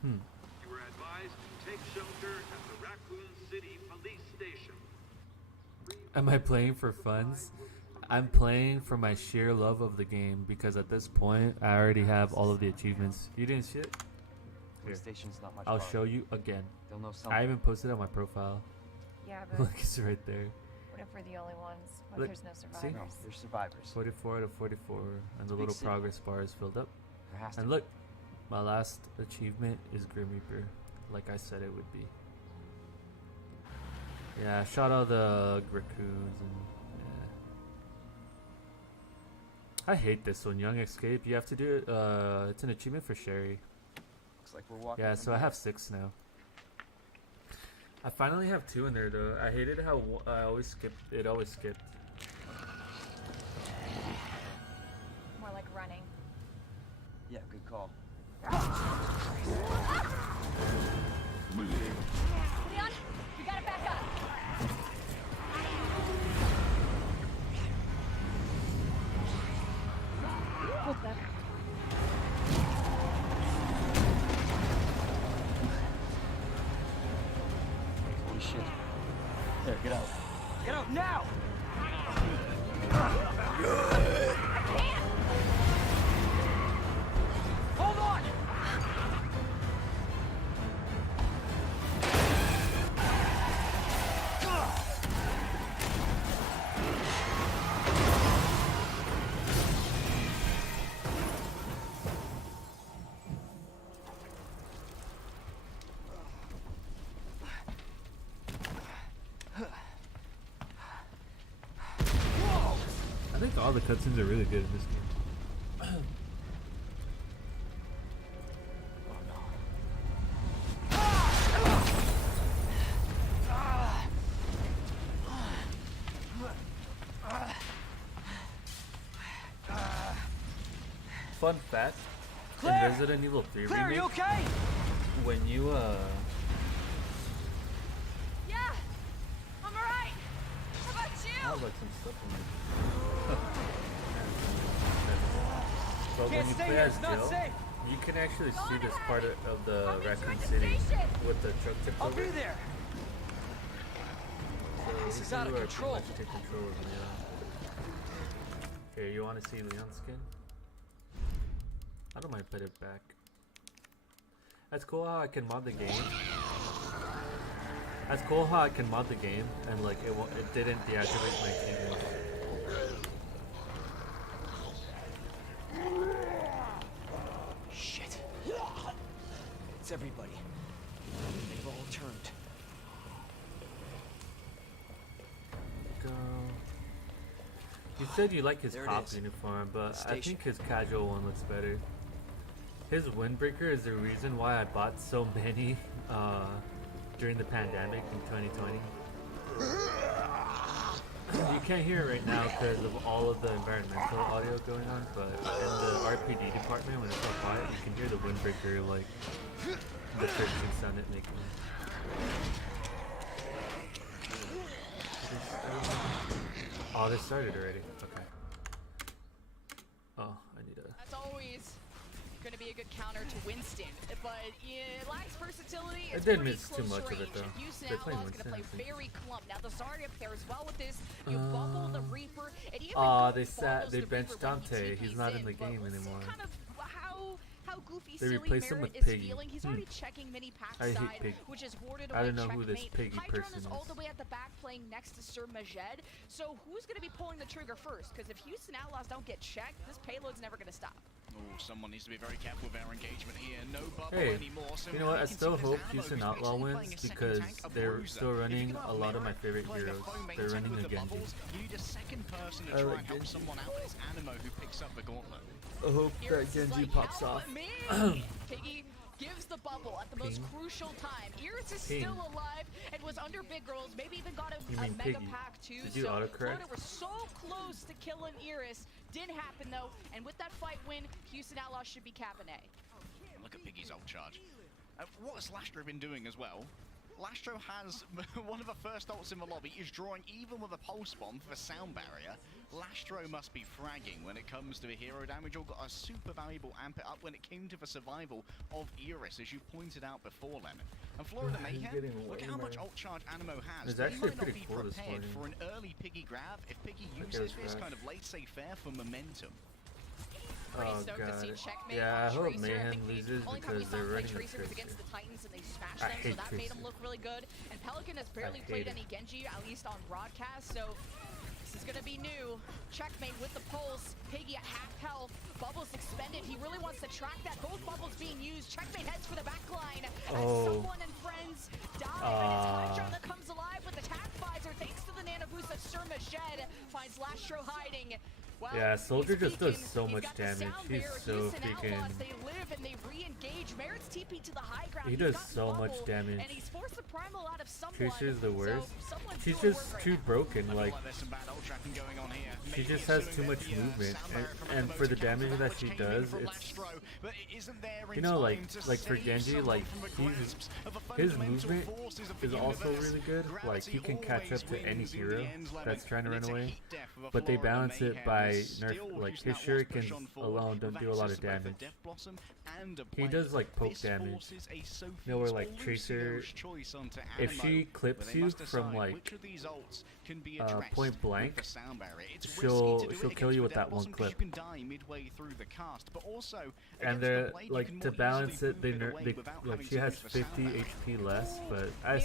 Hmm. you are advised to take shelter at the Raccoon City Police Station. Am I playing for funds? I'm playing for my sheer love of the game because at this point I already have all of the achievements. You didn't see it? Police station's not much I'll farther. show you again. They'll know I something. even posted it on my profile. Yeah, but Look, it's right there. what if we're the only ones? What Look, if there's no see? survivors? No, they're survivors. 44 out of 44, and the Big little city. progress bar is filled up. There has to And be. look, my last achievement is Grim Reaper, like I said it would be. Yeah, shot all the raccoons and yeah. I hate this one, Young Escape. You have to do it. It's an achievement for Sherry. Looks like we're walking. Yeah, from so I here. have 6 now. I finally have 2 in there though. I hated how I always skipped. It always skipped. More like running. Yeah, good call. Leon, you gotta back up. Hold that. Holy shit. There, get out. Get out now! Hold on! I think all the cutscenes are really good in this game. Fun fact, Claire! in Resident Evil 3 Claire, are remake, you okay? when you Yeah, I'm alright. How about you? I have like some stuff in there. But when Can't you stay play here, as it's not Jill, safe. you can actually see this part of the I'll meet you Raccoon at the City station. with the truck tipped I'll over. be there. So This you is can out of do it control. pretty much take control of Leon. Here, you want to see Leon's skin? I don't mind put it back. That's cool how I can mod the game. That's cool how I can mod the game and like it didn't deactivate my achievements. Shit. It's everybody. They've all turned. Go. You said you like his There it cop is. uniform, The but I station. think his casual one looks better. His windbreaker is the reason why I bought so many during the pandemic in 2020. You can't hear it right now because of all of the environmental audio going on, but in the RPD department, when it's so quiet, you can hear the windbreaker, like the friction sound it makes. Oh, they started already. Okay. Oh, I need a. That's always going to be a good counter to Winston, but it lacks versatility. I It's did pretty miss too close much of it, range. though. Houston They're playing Outlaws going to Winston, play I think. very clump. Now the Zarya pairs well with this. You bubble the Reaper, and even They follows they the benched Reaper when he Dante. He's TPs not in the but game we'll see anymore. kind of how goofy They silly replaced him Merit with is Piggy. feeling. He's already checking mini pack I hate side, Piggy. which is warded away. I don't know who this checkmate. Piggy Hydron person is all is. the way at the back playing next to Sir Majed. So who's going to be pulling the trigger first? Because if Houston Outlaws don't get checked, this payload's never going to stop. Oh, someone needs to be very careful with their engagement here. No bubble Hey, anymore. So you know what? I can still see there's hope ammo Houston who's Outlaw actually wins playing a second because tank, a they're bruiser. still If you're running gonna a lot of my Merit favorite playing a heroes. foaming They're tank running with a the Genji. bubbles, you need a second person to I try like and help Genji. someone out. It's Animo who picks up the gauntlet. I hope that Iris is Genji like, pops "Help off. me!" Piggy gives the bubble at the most Ping. crucial time. Iris is Ping. still alive and was under big girls, maybe even got You a mean mega Piggy. pack too. Did you so autocorrect? Florida was so close to killing Iris. Didn't happen though, and with that fight win, Houston Outlaws should be capping A. Look at Piggy's ult charge. What has Lastro been doing as well? Lastro has one of the first ults in the lobby, is drawing even with a pulse bomb for sound barrier. Lastro must be fragging when it comes to the hero damage, or got a super valuable amp it up when it came to the survival of Iris, as you pointed out before, Lemon. And Florida He's Mayhem, getting look way how much more. ult charge Animo has. It's They actually might not pretty be cool this prepared morning. for an early Piggy grab if Piggy Okay, uses let's this crash. kind of laissez-faire for momentum. Pretty Oh stoked to see god. checkmate Yeah, I on hope Tracer. I Mayhem think the loses only time we because saw they're him play running a Tracer was Tracer. against the Titans and they smashed I them, so hate that made him Tracer. look really good. And Pelican has barely hate played it. any Genji, at least on broadcast, so this is gonna be new. Checkmate with the pulse. Piggy at half health. Bubbles expended. He really wants to track that. Both bubbles being used. Checkmate heads for the back line. As Oh. someone and friends die, and it's Hydra that comes alive with the tap visor. Thanks to the nano boost of Sir Majed. Finds Lastro hiding. Well, Yeah, Soldier he's just does peeking. so He's much got the damage. sound He's barrier. so Houston Outlaws, freaking. they live and they re-engage. Merit's TP to the high ground. He He's does got so much bubble, damage. And he's forced the primal out of someone. Tracer's the worst. So someone's She's doing just work too right now. broken. Like There's some bad ult tracking going on here. she Maybe just it's has doing too the, much movement, sound barrier from and Animo for the to counter damage that which she came in does, from it's. Lastro, but it isn't there in You know, like time to for save Genji, someone like from the he's grasps of the his fundamental movement forces of the is also universe. really good. Like Gravity he can catch up always to any wins in the hero end, Lemon, that's trying to and run it's a away, heat death of a but they Florida balance it Mayhem. by Still, nerf. Like Houston his Outlaws push shurikens on forward alone don't with do a lot access of to both the damage. Death Blossom and a He blade. does like poke This damage. forces a Sophie's You know where or like Tracer, Lucio's choice onto if Animo, she where clips they you must from decide like which of these ults can be point addressed with blank, the sound barrier. It's risky she'll to do it kill against you the with Death that one Blossom 'cause clip. you can die midway through the cast, but also And against they're the blade, you like can to more balance easily it. They move away they without like having she to has use the sound 50 barrier. HP less, but I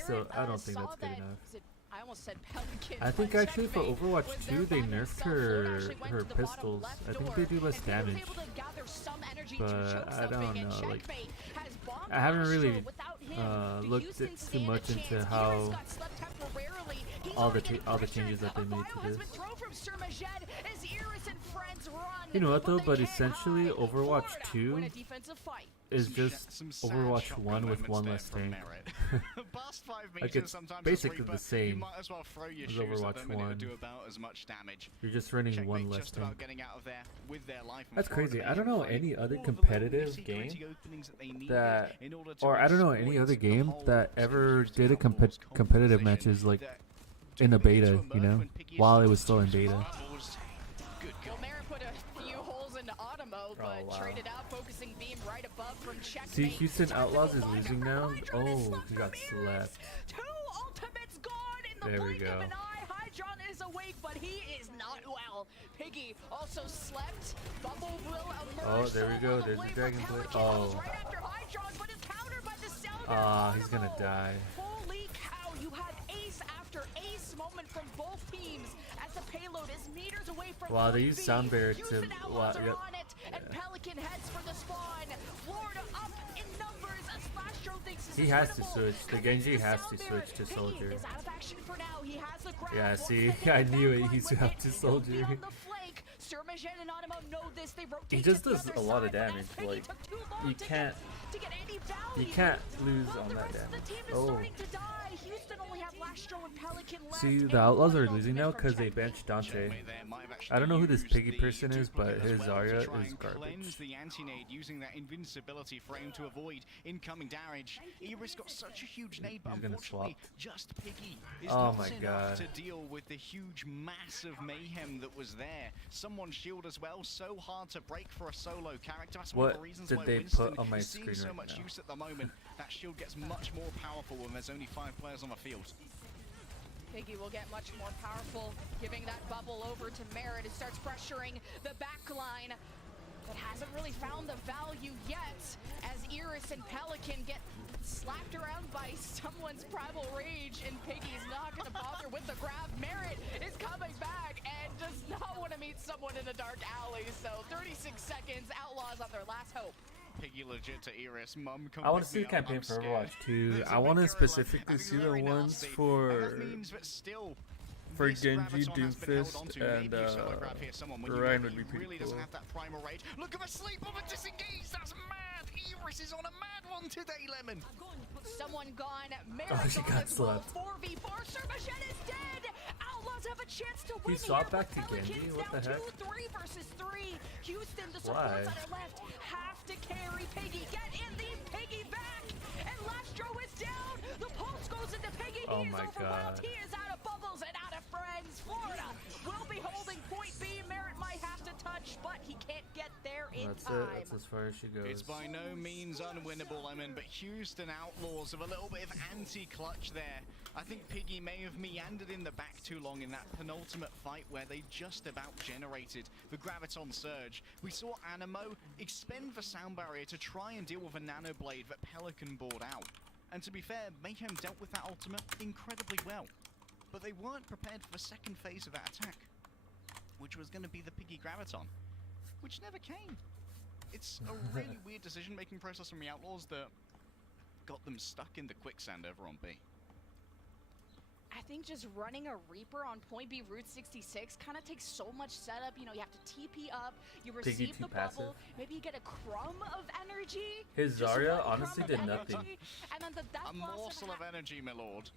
don't think that's good enough. I almost said Pelican. I think but actually for Checkmate Overwatch was 2 there they by nerfed himself. Florida her actually went her to the bottom pistols. left I think door, they do less and he was damage. able to gather some energy But to choke I something, don't and know, like, Checkmate has bombed I haven't Lastro. really Without him, do looked Houston too stand a much chance? into Iris how got slept temporarily. He's all the already getting all the pressured. changes that they A made vial to has this. been thrown from Sir Majed as Iris and friends run. You know what though? But they can't essentially, hide. Overwatch Florida win 2 a defensive fight. is just Some sad Overwatch shotgun 1 with moments one there less from tank. Merit. Past 5 Like meters, it's sometimes basically Reaper, the same You might as well throw your as shoes at Overwatch them and it 1. would do about as much damage. You're just running Checkmate one less just about tank. getting out of there with their life. and That's Florida crazy. I don't Mayhem know find any other all of the little competitive nitty-gritty game openings that they needed that, in order to or I don't know any exploit other the game hole that in ever Houston did a Outlaws' competitive composition matches like that in a took Piggy to beta, emerge you know, when Piggy while it started was still in to use beta. bubbles. Good Well, Merit put a few holes into Automo, but wow. traded out, focusing beam right above from Checkmate. See, Houston Turns Outlaws into is a losing Hydra. now. Hydron is Oh, slept he got from Iris. slapped. Two ultimates gone in the There we blink of go. an eye. Hydron is awake, but he is not well. Piggy also slept. Bubble will emerge. Oh, there we So go. will the There's the blade Dragon for Blade. Pelican. Goes Oh. right after Hydron, but is countered by the sound Ah, of he's gonna Automo. die. Holy cow, you had ace after ace moment from both teams as the payload is meters away from Wow, they point used B. sound barrier to. Houston Outlaws are Yep. on it, and Pelican heads for the spawn. Florida up in numbers as Lastro thinks this He is has to winnable. switch. The Connects Genji the has sound to barrier. switch to Piggy Soldier. is out of action for now. He has the grab. Yeah, Wants see, to hit I the knew back it. line He's with have it. to He'll be Soldier. on the flank. Surmagen and Animo know this. They rotate He to just the does other a lot of side, but as damage. Piggy Like took too long you to can't get any value. you can't lose Well, on the that rest of damage. the team is Oh, starting to die. Houston only have Lastro and Pelican left. see, and the Outlaws one are losing now ultimate from because they Checkmate. benched Dante. Checkmate there might have actually I don't know who this used Piggy the person is, but duplicate as his well to Zarya try is and garbage. cleanse the anti-nade using that invincibility frame to avoid incoming damage. Iris got such a huge nade, but He's gonna unfortunately, swap. just Piggy is Oh not my enough God. to deal with the huge, massive mayhem that was there. Someone's shield as well, so hard to break for a solo character. That's one of What the reasons did why they Winston put on my is seeing screen so right much now? use at the moment. That shield gets much more powerful when there's only 5 players on the field. Piggy will get much more powerful, giving that bubble over to Merritt. It starts pressuring the back line, but hasn't really found the value yet as Iris and Pelican get slapped around by someone's primal rage, and Piggy's not going to bother with the grab. Merritt is coming back and does not want to meet someone in a dark alley, so 36 seconds, Outlaws on their last hope. Piggy legit to Iris. Mum, come I want to pick see me the up, campaign I'm for scared. Overwatch 2. There's a I want to big gorilla. specifically That's see the very ones nasty. for And that means that still, for this Genji, Graviton has been held Doomfist, onto. and Maybe you solo grab here someone when you Ryan know would be he pretty really cool. doesn't have that primal rage. Look at the sleep of a disengage. That's mad. Iris is on a mad one today, Lemon. Someone gone. Oh, Merritt's she on got as well. slapped. 4v4. Surmagen is dead. Outlaws have a chance to win. He swapped here, back to but Genji? Pelicans What the down heck? 2-3 versus 3. Houston, the Why? supports on their left have to carry Piggy. Get in the Piggy back. And Lastro is down. The pulse goes into Piggy. Oh He is my overwhelmed. God. He is out of bubbles and out of friends. Florida will be holding point B. Merritt might have to touch, but he can't get there in That's time. it. That's as far as she goes. It's by no means unwinnable, Lemon, but Houston Outlaws have a little bit of anti-clutch there. I think Piggy may have meandered in the back too long in that penultimate fight where they just about generated the Graviton Surge. We saw Animo expend the sound barrier to try and deal with a Nano Blade that Pelican brought out. And to be fair, Mayhem dealt with that ultimate incredibly well. But they weren't prepared for the second phase of that attack, which was going to be the Piggy Graviton, which never came. It's a really weird decision-making process from the Outlaws that got them stuck in the quicksand over on B. I think just running a Reaper on point B Route 66 kind of takes so much setup. You know, you have to TP up, you Piggy receive too the passive. bubble, maybe you get a crumb of energy. His just Zarya one crumb honestly of did energy, nothing. And then that A morsel of energy, my lord.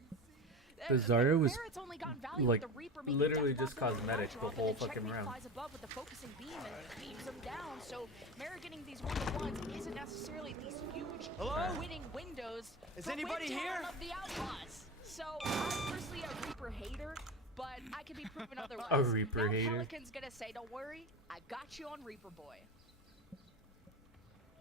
The Zarya was Merritt's only gotten value like with the Reaper making literally death just block and cosmetic dodge the rock, whole and then fucking Checkmate round. flies above with the focusing beam and beams him down. So Merritt getting these one-to-ones isn't necessarily these huge winning windows. Is for anybody win here? town Of the Outlaws. So I'm personally a Reaper hater, but I can be proven otherwise. A Reaper now, hater. Pelican's gonna say, "Don't worry, I got you on Reaper Boy."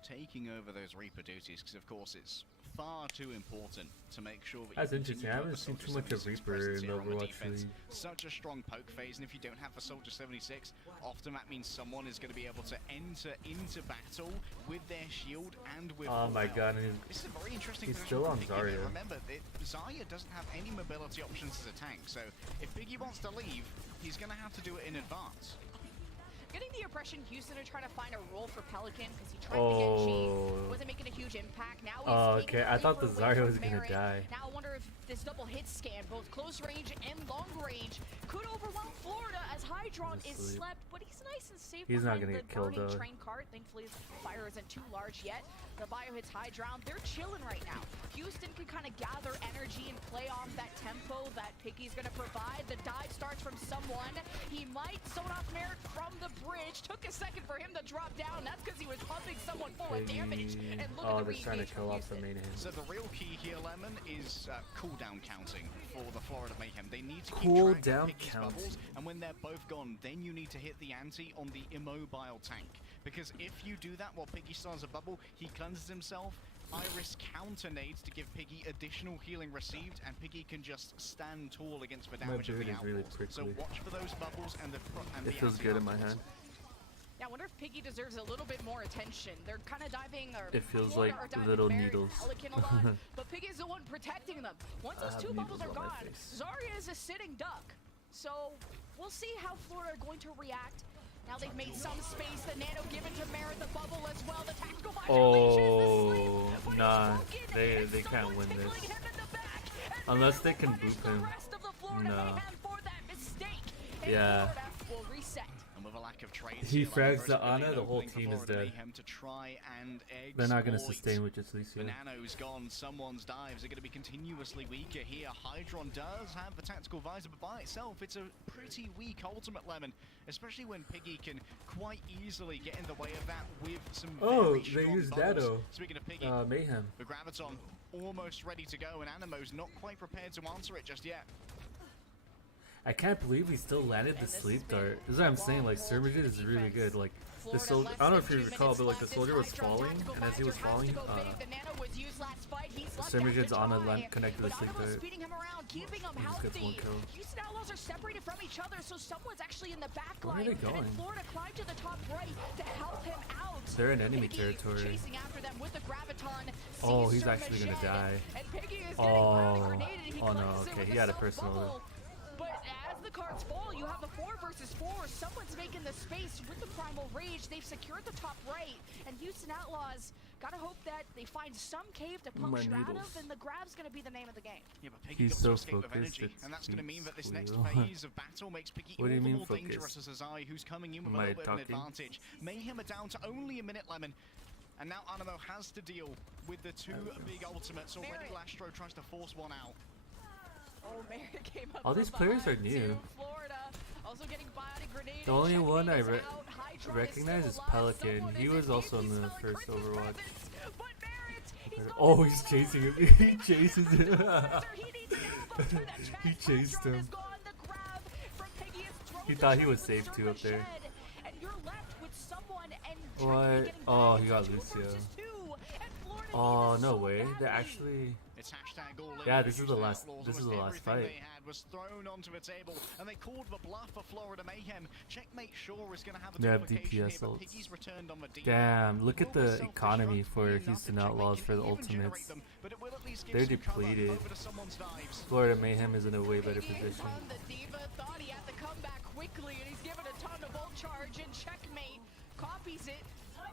Taking over those Reaper duties, because of course it's far too important to make sure that That's you interesting. continue I to have haven't the seen Soldier too much of 76 Reaper presence in here on the Overwatch defense. 3. Such a strong poke phase, and if you don't have the Soldier 76, often that means someone is going to be able to enter into battle with their shield and with Oh full my health. God, and This is a very interesting he's position still for on Piggy, Zarya. but remember, Zarya doesn't have any mobility options as a tank, so if Piggy wants to leave, he's going to have to do it in advance. Getting the impression Houston are trying to find a role for Pelican because he tried to get G, wasn't making a huge impact. Now he's Oh, taking okay. I thought the Reaper away Zarya from was gonna Merritt. die. Now I wonder if this double hit scan, both close range and long range, could overwhelm Florida as Hydron is asleep. slept, but he's nice and safe He's not behind gonna the get killed, burning though. train cart. Thankfully his fire isn't too large yet. The bio hits Hydron. They're chilling right now. Houston can kind of gather energy and play off that tempo that Piggy's gonna provide. The dive starts from someone. He might zone off Merritt from the bridge. Took a second for him to drop down. That's because he was pumping someone full of damage. And look Oh, at the they're trying to re-engage kill from off the Houston. main hand. So the real key here, Lemon, is cooldown counting for the Florida Mayhem. They need to keep Cooldown track of Piggy's counting. bubbles, and when they're both gone, then you need to hit the ante on the immobile tank. Because if you do that while Piggy starts a bubble, he cleanses himself. Iris counter nades to give Piggy additional healing received, and Piggy can just stand tall against the My damage of beard the is really Outlaws. So prickly. watch for those bubbles and the It feels good in my hand. Yeah, I wonder if Piggy deserves a little bit more attention. They're kind of diving, or It feels Florida like are diving little Merritt, needles. Pelican a lot, but Piggy's the one protecting them. Once I those have two bubbles are needles on my gone, face. Zarya is a sitting duck. So we'll see how Florida are going to react. Now they've made some space. The nano given to Merritt, the bubble as well. The tactical buy Oh, nah. They can't win this. Unless they can boop him. Nah. for that mistake. Yeah. Florida will reset. And with a lack lack of trades. He here, Lemon. frags the There is a Ana, the whole opening for team is Florida dead. Mayhem to try and They're not gonna exploit. sustain with just Lucio. Banano's gone, someone's dives are going to be continuously weaker here. Hydron does have the tactical visor, but by itself, it's a pretty weak ultimate, Lemon, especially when Piggy can quite easily get in the way of that with some Oh, very they strong used bubbles. Dado. Speaking of Piggy, Mayhem. the Graviton almost ready to go, and Animo's not quite prepared to answer it just yet. I can't believe he still landed the sleep dart. This is what I'm saying, like, Surmaget is really good. Like, the soldier, I don't know if you recall, but like, the soldier was falling, and as he was falling, Surmaget's Ana connected the sleep dart. Speeding him around, keeping him He just gets one healthy. kill. Houston Outlaws are separated from each other, so someone's actually in the back Where are line. they going? And Florida climbed to the top right to help him out. They're in enemy Piggy territory. chasing after them with the Graviton. Oh, sees he's actually gonna Surmaget, die. And Piggy is getting ground grenaded. He Oh no, cleanses it okay, with he a had a soft personal. bubble. But as the cards fall, you have a 4 versus 4. Someone's making the space with the Primal Rage. They've secured the top right, and Houston Outlaws gotta hope that they find some cave to My puncture out of, needles. and the grab's gonna be the name of the game. Yeah, but Piggy He's got so to escape with focused, energy, it's and that's going to mean that this next sweet. phase of battle makes Piggy What do you all the mean more focused? dangerous as Azai, who's coming in with Am a I little bit of an talking? advantage. Mayhem are down to only a minute, Lemon, and now Animo has to deal with the two big ultimates. Already Lastro tries to force one out. Oh, Merritt came up All from these players are behind new. too. Florida also getting biotic grenade. The only one I Checkmate is out. Hydron recognize still is alive. Pelican. Someone He is was in also in deep. the He's first smelling Overwatch. presence. But Merritt, Oh, he's chasing him. He chases him. He chased him. He thought he was safe too up there. And you're left with someone and What? Oh, he got Lucio. Oh, no way. They actually. It's hashtag all in. Yeah, this is the Houston last. Outlaws, This is the almost last everything fight. they had was thrown onto the table, and they called the bluff for Florida Mayhem. Checkmate sure is going to have a They have duplication here, DPS but ults. Piggy's returned on the D. Damn, look at Will the self-destruct economy for enough Houston that Outlaws Checkmate for the can even generate ultimates. them, but it will at least give They're some cover depleted. over to someone's dives. Florida Mayhem is in a way better position. The Diva thought he had to come back quickly, and he's given a ton of ult charge, and Checkmate copies it.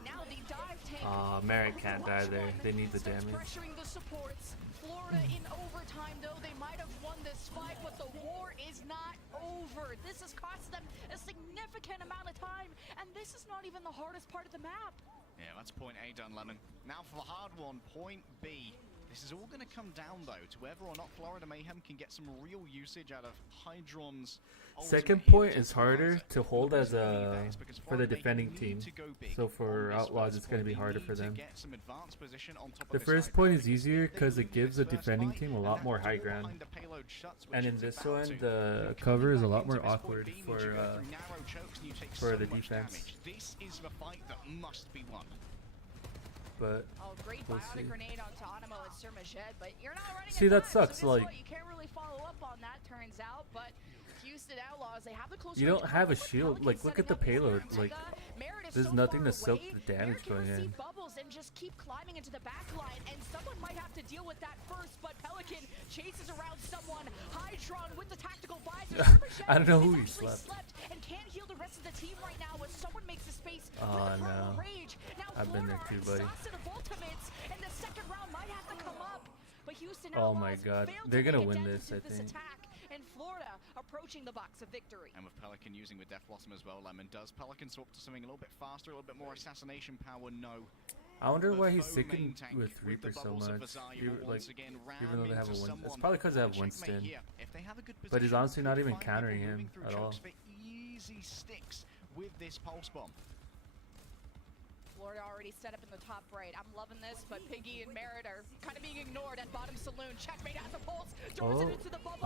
Now the dive tank. Merritt can't die there. They need the starts damage. pressuring the supports. Florida in overtime, though, they might have won this fight, but the war is not over. This has cost them a significant amount of time, and this is not even the hardest part of the map. Yeah, that's point A done, Lemon. Now for the hard one, point B. This is all going to come down, though, to whether or not Florida Mayhem can get some real usage out of Hydron's Second ultimate point here. is harder to hold as a Because for the Florida defending Mayhem team. need to go big So for on this Outlaws, first it's going to be point. They harder need for to them. get some advanced position on top The of this first Hydra, point is because easier if they because it lose gives the this first defending fight, team a then lot that more door high ground. behind the payload shuts, which And in it's this about one, to. the Coming cover is a back lot into more this point awkward B means for you go through narrow chokes and you take for so the much defense. damage. This is the fight that must be won. But Oh, great we'll biotic see. grenade onto Animo and Surmaget, but you're not running See, a that time, sucks, So guess like- what? You can't really follow up on that, turns out, but Houston Outlaws, they have the close You range don't have a cover. shield. Pelican Like, look at the setting up his payload. Like, Ortega. Merritt is there's so nothing far to soak away. the damage Merritt can going receive in. bubbles and just keep climbing into the back line, and someone might have to deal with that first, but Pelican chases around someone. Hydron with the tactical visor. Surmaget I don't know who has he actually slept. and can't heal the rest of the team right now as someone makes the space with Oh, the Primal no. Rage. Now I've been there Florida too, are buddy. exhausted of ultimates, and the second round might have to come up. But Houston Oh my Outlaws God, failed to they're gonna make a win dent this, into I think. attack, and Florida approaching the box of victory. And with Pelican using the Death Blossom as well, Lemon, does Pelican swap to something a little bit faster, a little bit more assassination power? No. I wonder The why he's foe sticking main tank with the Reaper so bubbles of much. Azai Even, will like, once again even though they ram have a into one, it's someone. probably because they have Checkmate Winston. here. If they have a good But he's position, honestly not could even find people countering him moving through at all. chokes for easy sticks with this pulse bomb. Florida already set up in the top right. I'm loving this, but Piggy and Merritt are kind of being ignored at bottom saloon. Checkmate has a pulse, throws it into the bubble.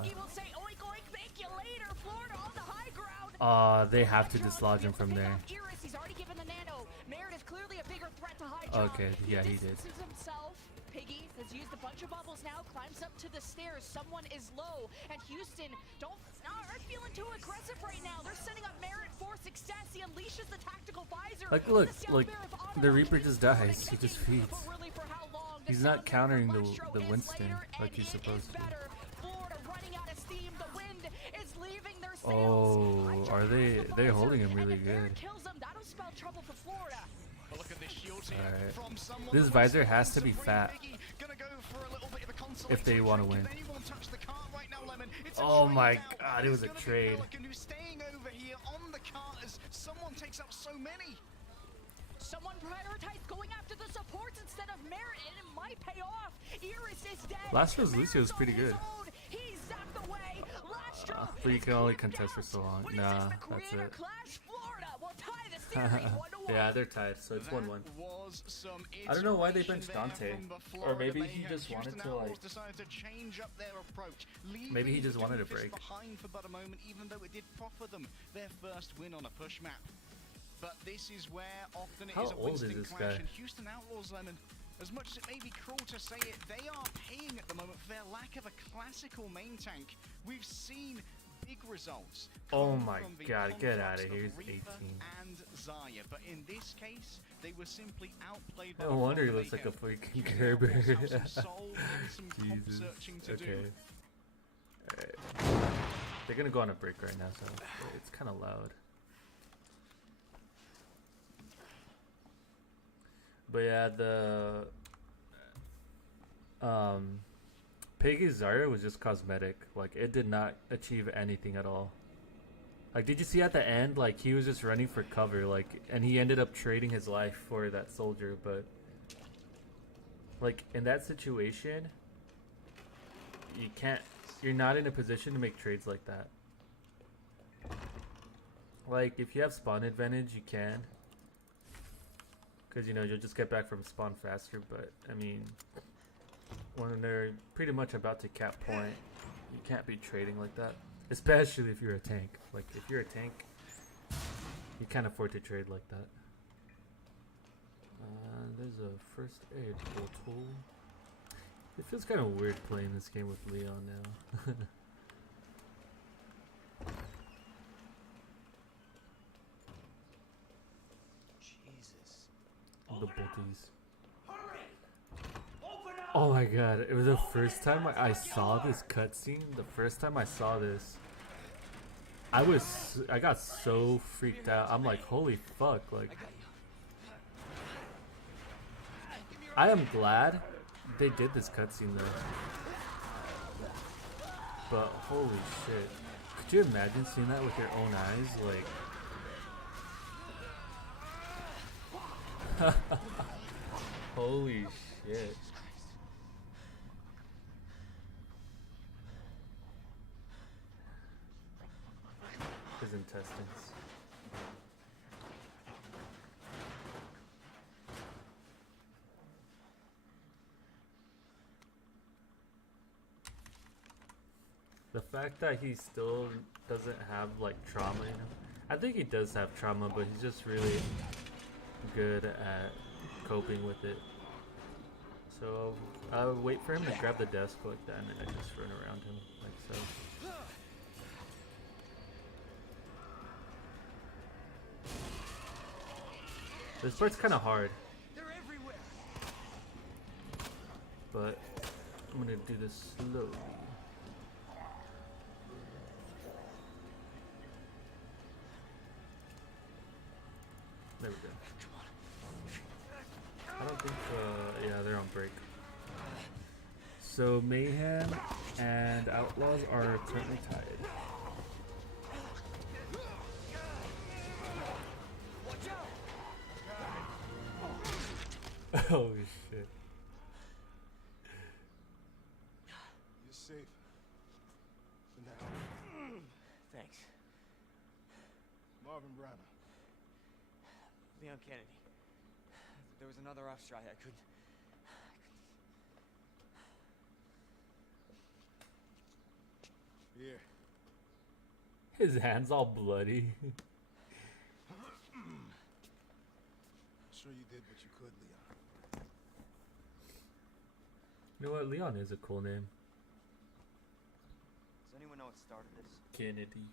Piggy will say, oink, oink, thank you later. Florida on the high ground. They have to dislodge him from there. Iris, he's already given the nano. Merritt is clearly a bigger threat to Hydra. Okay, yeah, he did. Distances himself. Piggy has used a bunch of bubbles now, climbs up to the stairs. Someone is low, and Houston aren't feeling too aggressive right now. They're setting up Merritt for success. He unleashes the tactical visor. Like, look, like the Reaper just dies. He just feeds. He's not countering the Winston like he's supposed to. Oh, are they? They're holding him really good. Alright. This visor has to be fat if they want to win. Oh my God, it was a trade. Someone takes out so many. Someone prioritized going after the supports instead of Merit, and it might pay off. Iris is dead. Last year's Lucio was pretty good. He's zapped away. Lastro But you can only contest for so long. Nah, that's it. Clash Florida will tie the series 1-1. Yeah, they're tied, so it's 1-1. I don't know why they benched Dante. Or maybe he just wanted to, like... Maybe he just wanted a break. Behind for but a moment, even though it did proffer them their first win on a push map. But this is where often it How is a old is Winston this clash, guy? and Houston Outlaws, Lemon, as much as it may be cruel to say it, they are paying at the moment for their lack of a classical main tank. We've seen big results. Oh come my from the god, get conflux out of here. of He's Reaper 18. and Zaya, but in this case, they were simply outplayed by No the wonder he Florida looks like a Mayhem, freaking who now Gerber. have some soul and some comp Jesus. searching to do. Okay. Alright. They're gonna go on a break right now, so it's kind of loud. But yeah, the Peggy Zarya was just cosmetic. Like, it did not achieve anything at all. Like, did you see at the end, like, he was just running for cover, like, and he ended up trading his life for that soldier, but like, in that situation, you're not in a position to make trades like that. Like, if you have spawn advantage, you can. Because, you know, you'll just get back from spawn faster, but, I mean, when they're pretty much about to cap point, you can't be trading like that. Especially if you're a tank. Like, if you're a tank, you can't afford to trade like that. There's a first aid tool. It feels kind of weird playing this game with Leon now. The bolties. Oh my god, it was the first time I saw this cutscene. The first time I saw this, I got so freaked out. I'm like, holy fuck, like, I am glad they did this cutscene though. But holy shit. Could you imagine seeing that with your own eyes? Like, holy shit. His intestines. The fact that he still doesn't have like trauma, you know? I think he does have trauma, but he's just really good at coping with it. So I would wait for him to grab the desk like that, and then I just run around him like so. This part's kind of hard, but I'm gonna do this slowly. There we go. I don't think, yeah, they're on break. So Mayhem and Outlaws are currently tied. Oh shit. You're safe. For now. Thanks. Marvin Branner. Leon Kennedy. There was another off-strike. I couldn't... Here. His hand's all bloody. I'm sure you did what you could, Leon. You know what? Leon is a cool name. Does anyone know what started this? Kennedy.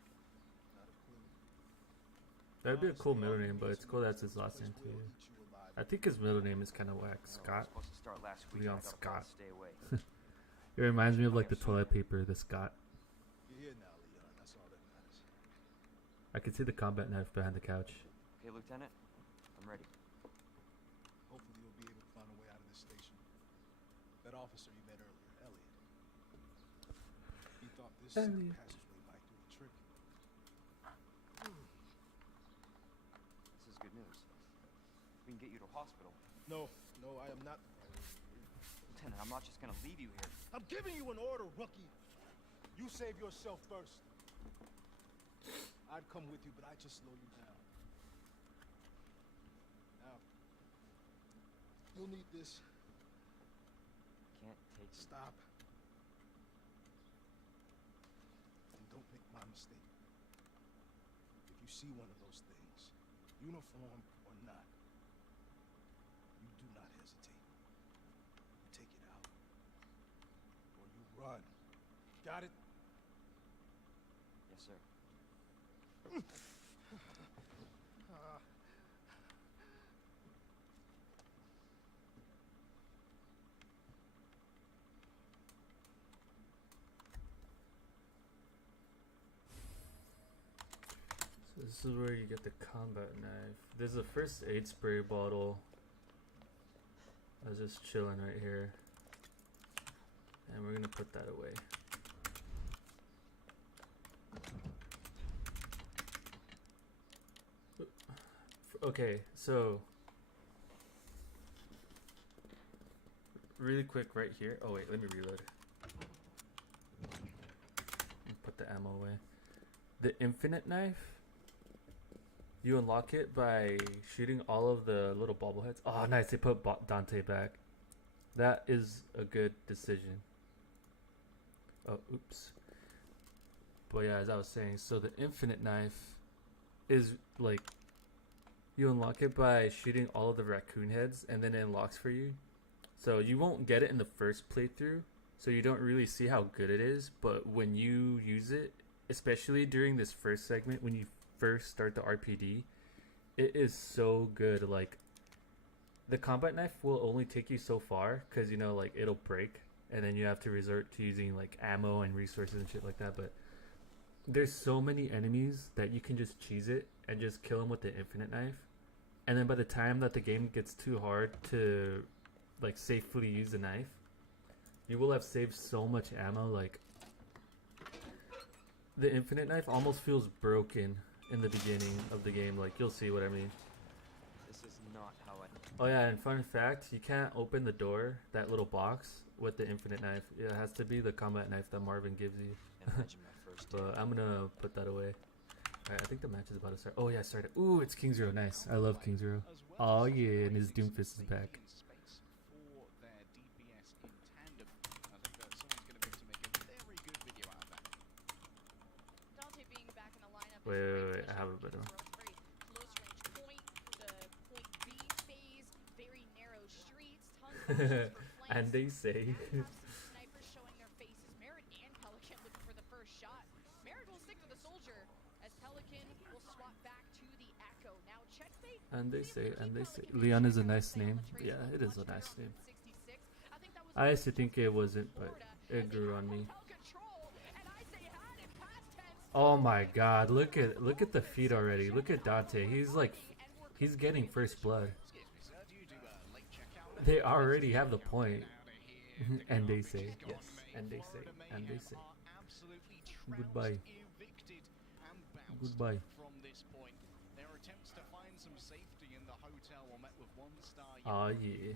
That'd be a cool middle name, but it's cool that's his last name too. I think his middle name is kind of whack. Scott. Leon Scott. It reminds me of like the toilet paper, the Scott. You're here now, Leon. That's all that matters. I can see the combat knife behind the couch. Okay, Lieutenant. I'm ready. Hopefully you'll be able to find a way out of this station. That officer you met earlier, Elliot. He thought this secret passageway might do the trick. hospital. No, I am not the priority. Lieutenant, I'm not just gonna leave you here. I'm giving you an order, rookie. You save yourself first. I'd come with you, but I just slow you down. Now, you'll need this. Can't take it. Stop. And don't make my mistake. If you see one of those things, uniform or not, you do not hesitate. You take it out. Or you run. Got it? Yes, sir. So this is where you get the combat knife. There's a first aid spray bottle. I was just chilling right here. And we're gonna put that away. Okay, so really quick right here. Oh wait, let me reload. And put the ammo away. The infinite knife, you unlock it by shooting all of the little bobbleheads. Oh, nice! They put Dante back. That is a good decision. Oh, oops. But yeah, as I was saying, so the infinite knife is like, you unlock it by shooting all of the raccoon heads, and then it unlocks for you. So you won't get it in the first playthrough, so you don't really see how good it is. But when you use it, especially during this first segment, when you first start the RPD, it is so good. Like, the combat knife will only take you so far, because, you know, like, it'll break, and then you have to resort to using, like, ammo and resources and shit like that. But there's so many enemies that you can just cheese it and just kill them with the infinite knife. And then by the time that the game gets too hard to, like, safely use the knife, you will have saved so much ammo. Like, the infinite knife almost feels broken in the beginning of the game. Like, you'll see what I mean. This is not how I... Oh yeah, and fun fact, you can't open the door, that little box, with the infinite knife. It has to be the combat knife that Marvin gives you. Imagine my first day. But I'm gonna put that away. Alright, I think the match is about to start. Oh yeah, started. Ooh, it's King Zero. Nice. I love King Zero. Oh yeah, and his Doomfist is back. Wait, I have a bit of... And they say... And they say, Leon is a nice name. Yeah, it is a nice name. I used to think it wasn't, but it grew on me. Oh my god, look at the feet already. Look at Dante. He's getting first blood. They already have the point. And they say, yes. And they say. Goodbye. Goodbye. Oh yeah.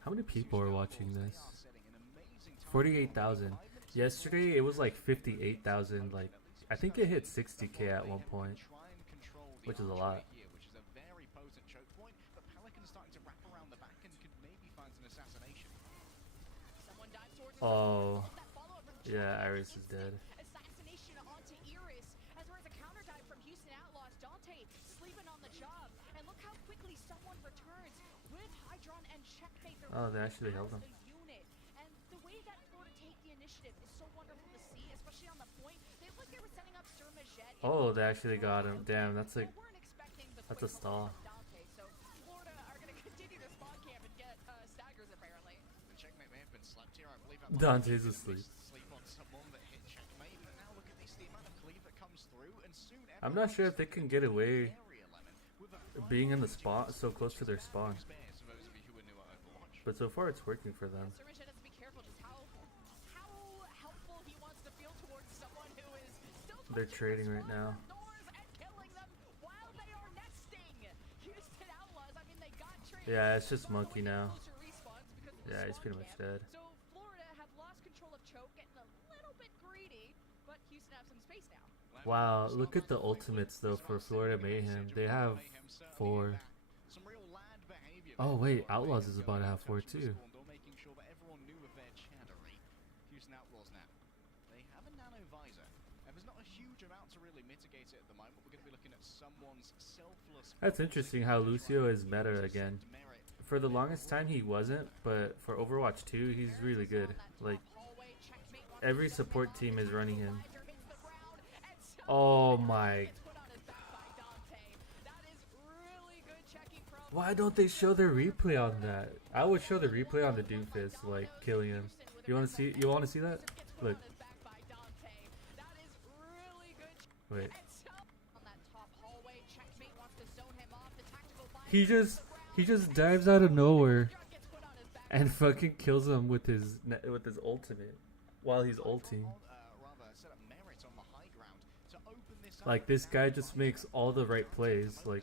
How many people are watching this? 48,000. Yesterday it was like 58,000. Like, I think it hit 60k at one point, which is a lot. Oh, yeah, Iris is dead. Oh, they actually held him. Oh, they actually got him. Damn, that's a stall. Dante's asleep. I'm not sure if they can get away being in the spot so close to their spawn. But so far it's working for them. They're trading right now. Yeah, it's just Monkey now. Yeah, he's pretty much dead. So Florida have lost control of choke, getting a little bit greedy, but Houston have some space now. Wow, look at the ultimates though for Florida Mayhem. They have 4. Oh wait, Outlaws is about to have 4 too. Making sure that everyone knew of their chattery. Houston Outlaws now. They have a nano visor, and there's not a huge amount to really mitigate it at the moment. We're going to be looking at someone's selfless. That's interesting how Lucio is meta again. For the longest time he wasn't, but for Overwatch 2 he's really good. Like every support team is running him. Oh my. Why don't they show their replay on that? I would show the replay on the Doomfist, like killing him. You wanna see that? Look. Wait. He just dives out of nowhere and fucking kills him with his ultimate while he's ulting. Like this guy just makes all the right plays. Like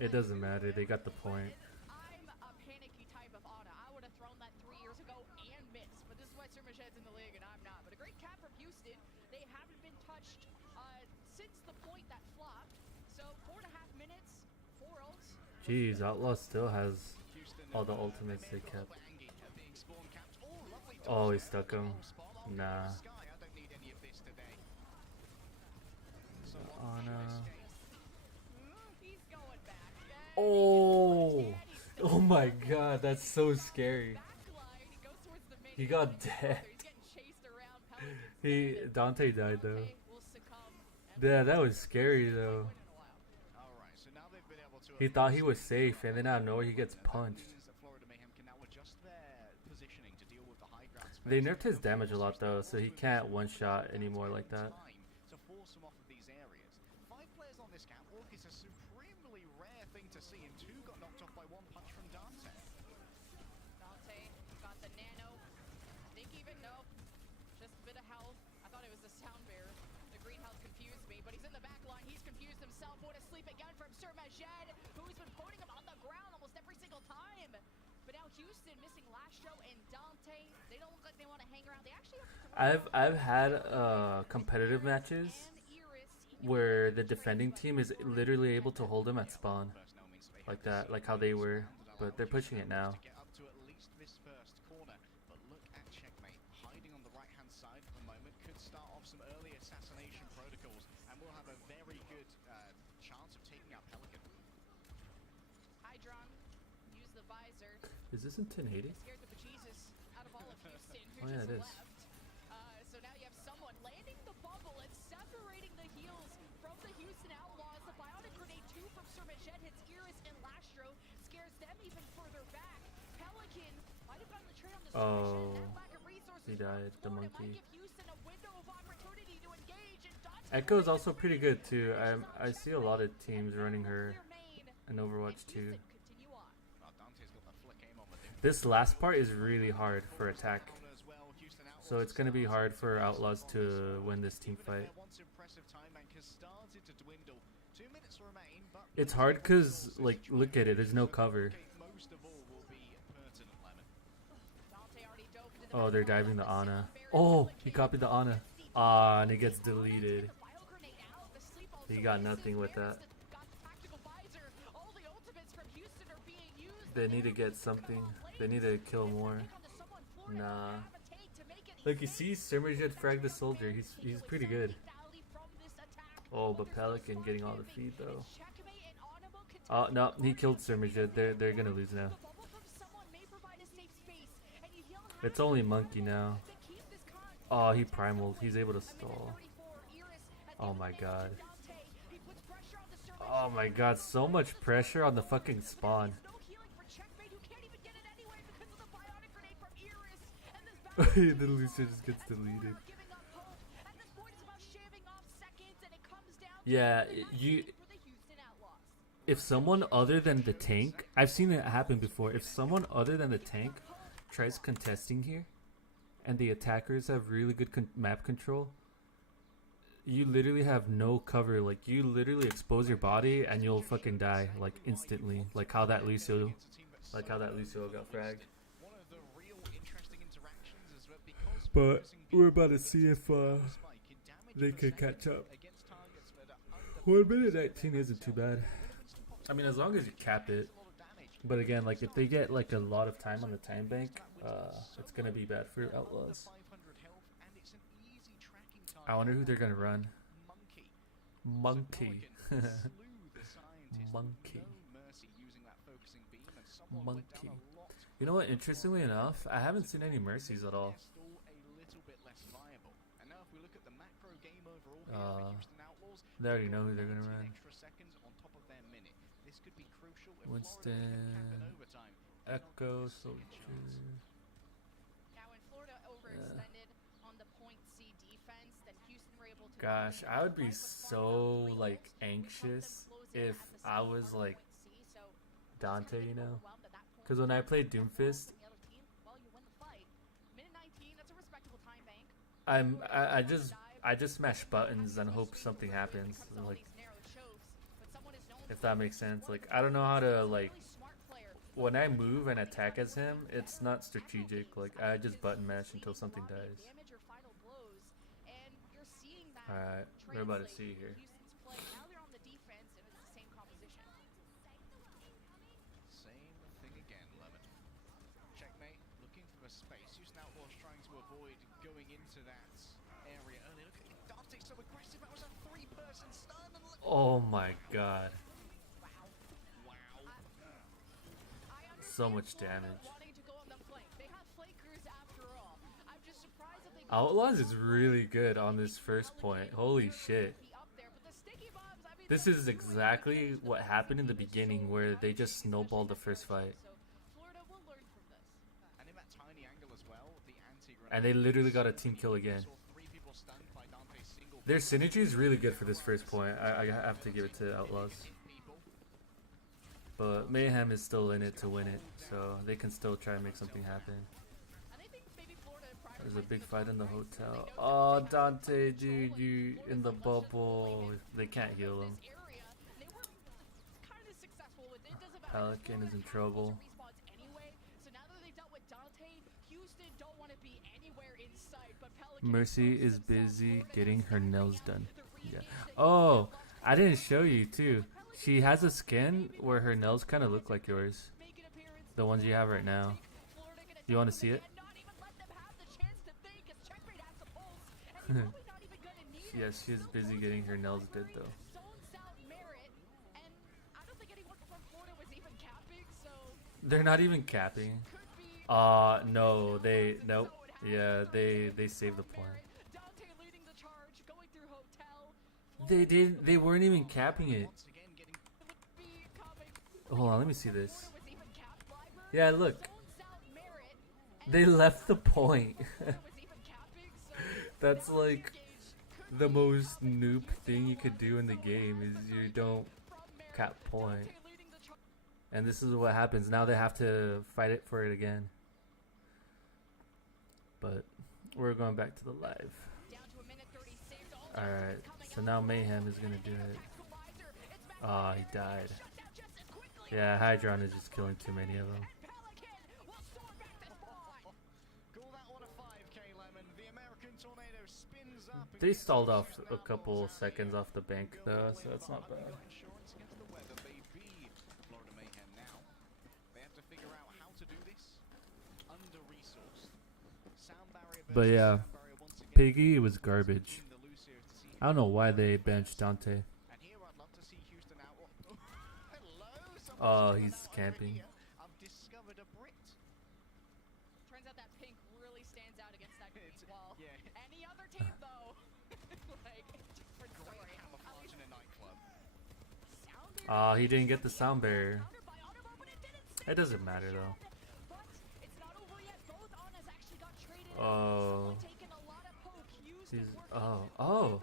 it doesn't matter. They got the point. I'm a panicky type of Ana. I would have thrown that 3 years ago and missed, but this is why Sir Machad's in the league and I'm not. But a great cap from Houston. They haven't been touched since the point that flopped. So 4.5 minutes, 4 ults. Jeez, Outlaw still has all the ultimates they kept. Oh, he stuck him. Nah. Ana. Oh! Oh my god, that's so scary. He got dead. Dante died though. Yeah, that was scary though. He thought he was safe, and then out of nowhere he gets punched. They nerfed his damage a lot though, so he can't one-shot anymore like that. To see, and 2 got knocked off by 1 punch from Dante. Dante got the nano. Think even no. Just a bit of health. I thought it was the sound bearer. The green health confused me, but he's in the back line. He's confused himself. Going to sleep again from Sir Majed, who's been putting him on the ground almost every single time. But now Houston missing Lastro and Dante. They don't look like they want to hang around. They actually have I've had competitive matches where the defending team is literally able to hold him at spawn. Like that, like how they were, but they're pushing it now. Get up to at least this first corner, but look at Checkmate hiding on the right-hand side at the moment. Could start off some early assassination protocols, and we'll have a very good chance of taking out Pelican. Hydron, use the visor. Is this in 1080? Scared the bejesus out of all of Houston, who Oh yeah, it is. left. So now you have someone landing the bubble and separating the heals from the Houston Outlaws. The bionic grenade 2 from Sir Majed hits Iris and Lastro, scares them even further back. Pelican might have gotten the trade on the Oh, he died, the monkey. Echo is also pretty good too. I see a lot of teams running her in Overwatch 2. This last part is really hard for attack. So it's going to be hard for Outlaws to win this team fight. It's hard because, like, look at it, there's no cover. Oh, they're diving the Ana. Oh, he copied the Ana. Ah, and it gets deleted. He got nothing with that. They need to get something. They need to kill more. Nah. Look, you see Sir Majed frag the soldier. He's pretty good. Oh, but Pelican getting all the feed though. Oh no, he killed Sir Majed. They're gonna lose now. It's only Monkey now. Oh, he primaled. He's able to stall. Oh my god. Oh my god, so much pressure on the fucking spawn. The Lucio just gets deleted. Yeah, if someone other than the tank, I've seen it happen before. If someone other than the tank tries contesting here, and the attackers have really good map control, you literally have no cover. Like, you literally expose your body and you'll fucking die, like, instantly. Like how that Lucio got fragged. But we're about to see if they could catch up. 1 minute 19 isn't too bad. I mean, as long as you cap it. But again, like, if they get like a lot of time on the time bank, it's gonna be bad for Outlaws. I wonder who they're gonna run. Monkey. Monkey. Monkey. You know what? Interestingly enough, I haven't seen any mercies at all. They already know who they're gonna run. Winston, Echo, Soldier. Now, when Florida overextended on the point C defense, then Houston were able to. Gosh, I would be so like anxious if I was like Dante, you know? Because when I played Doomfist, I just smash buttons and hope something happens. Like, if that makes sense. Like, I don't know how to, like, when I move and attack as him, it's not strategic. Like, I just button mash until something dies. Alright, we're about to see here. Same thing again, Lemon. Checkmate, looking for a space. Houston Outlaws trying to avoid going into that area early. Look at Dante, so aggressive. That was a 3-person stun. Oh my god. So much damage. Outlaws is really good on this first point. Holy shit. This is exactly what happened in the beginning, where they just snowballed the first fight. And they literally got a team kill again. Their synergy is really good for this first point. I have to give it to Outlaws. But Mayhem is still in it to win it, so they can still try and make something happen. There's a big fight in the hotel. Oh, Dante, dude, you in the bubble. They can't heal him. Pelican is in trouble. Mercy is busy getting her nails done. Yeah. Oh, I didn't show you too. She has a skin where her nails kind of look like yours. The ones you have right now. You want to see it? Yes, she's busy getting her nails did though. They're not even capping. No, nope. Yeah, they saved the point. They weren't even capping it. Hold on, let me see this. Yeah, look. They left the point. That's like the most noob thing you could do in the game, is you don't cap point. And this is what happens. Now they have to fight it for it again. But we're going back to the live. Alright, so now Mayhem is gonna do it. Oh, he died. Yeah, Hydron is just killing too many of them. They stalled off a couple seconds off the bank though, so that's not bad. But yeah, Piggy was garbage. I don't know why they benched Dante. Oh, he's camping. Turns out that pink really stands out against that green wall. Any other team though, like different story. He didn't get the sound barrier. It doesn't matter though. Oh. He's, oh.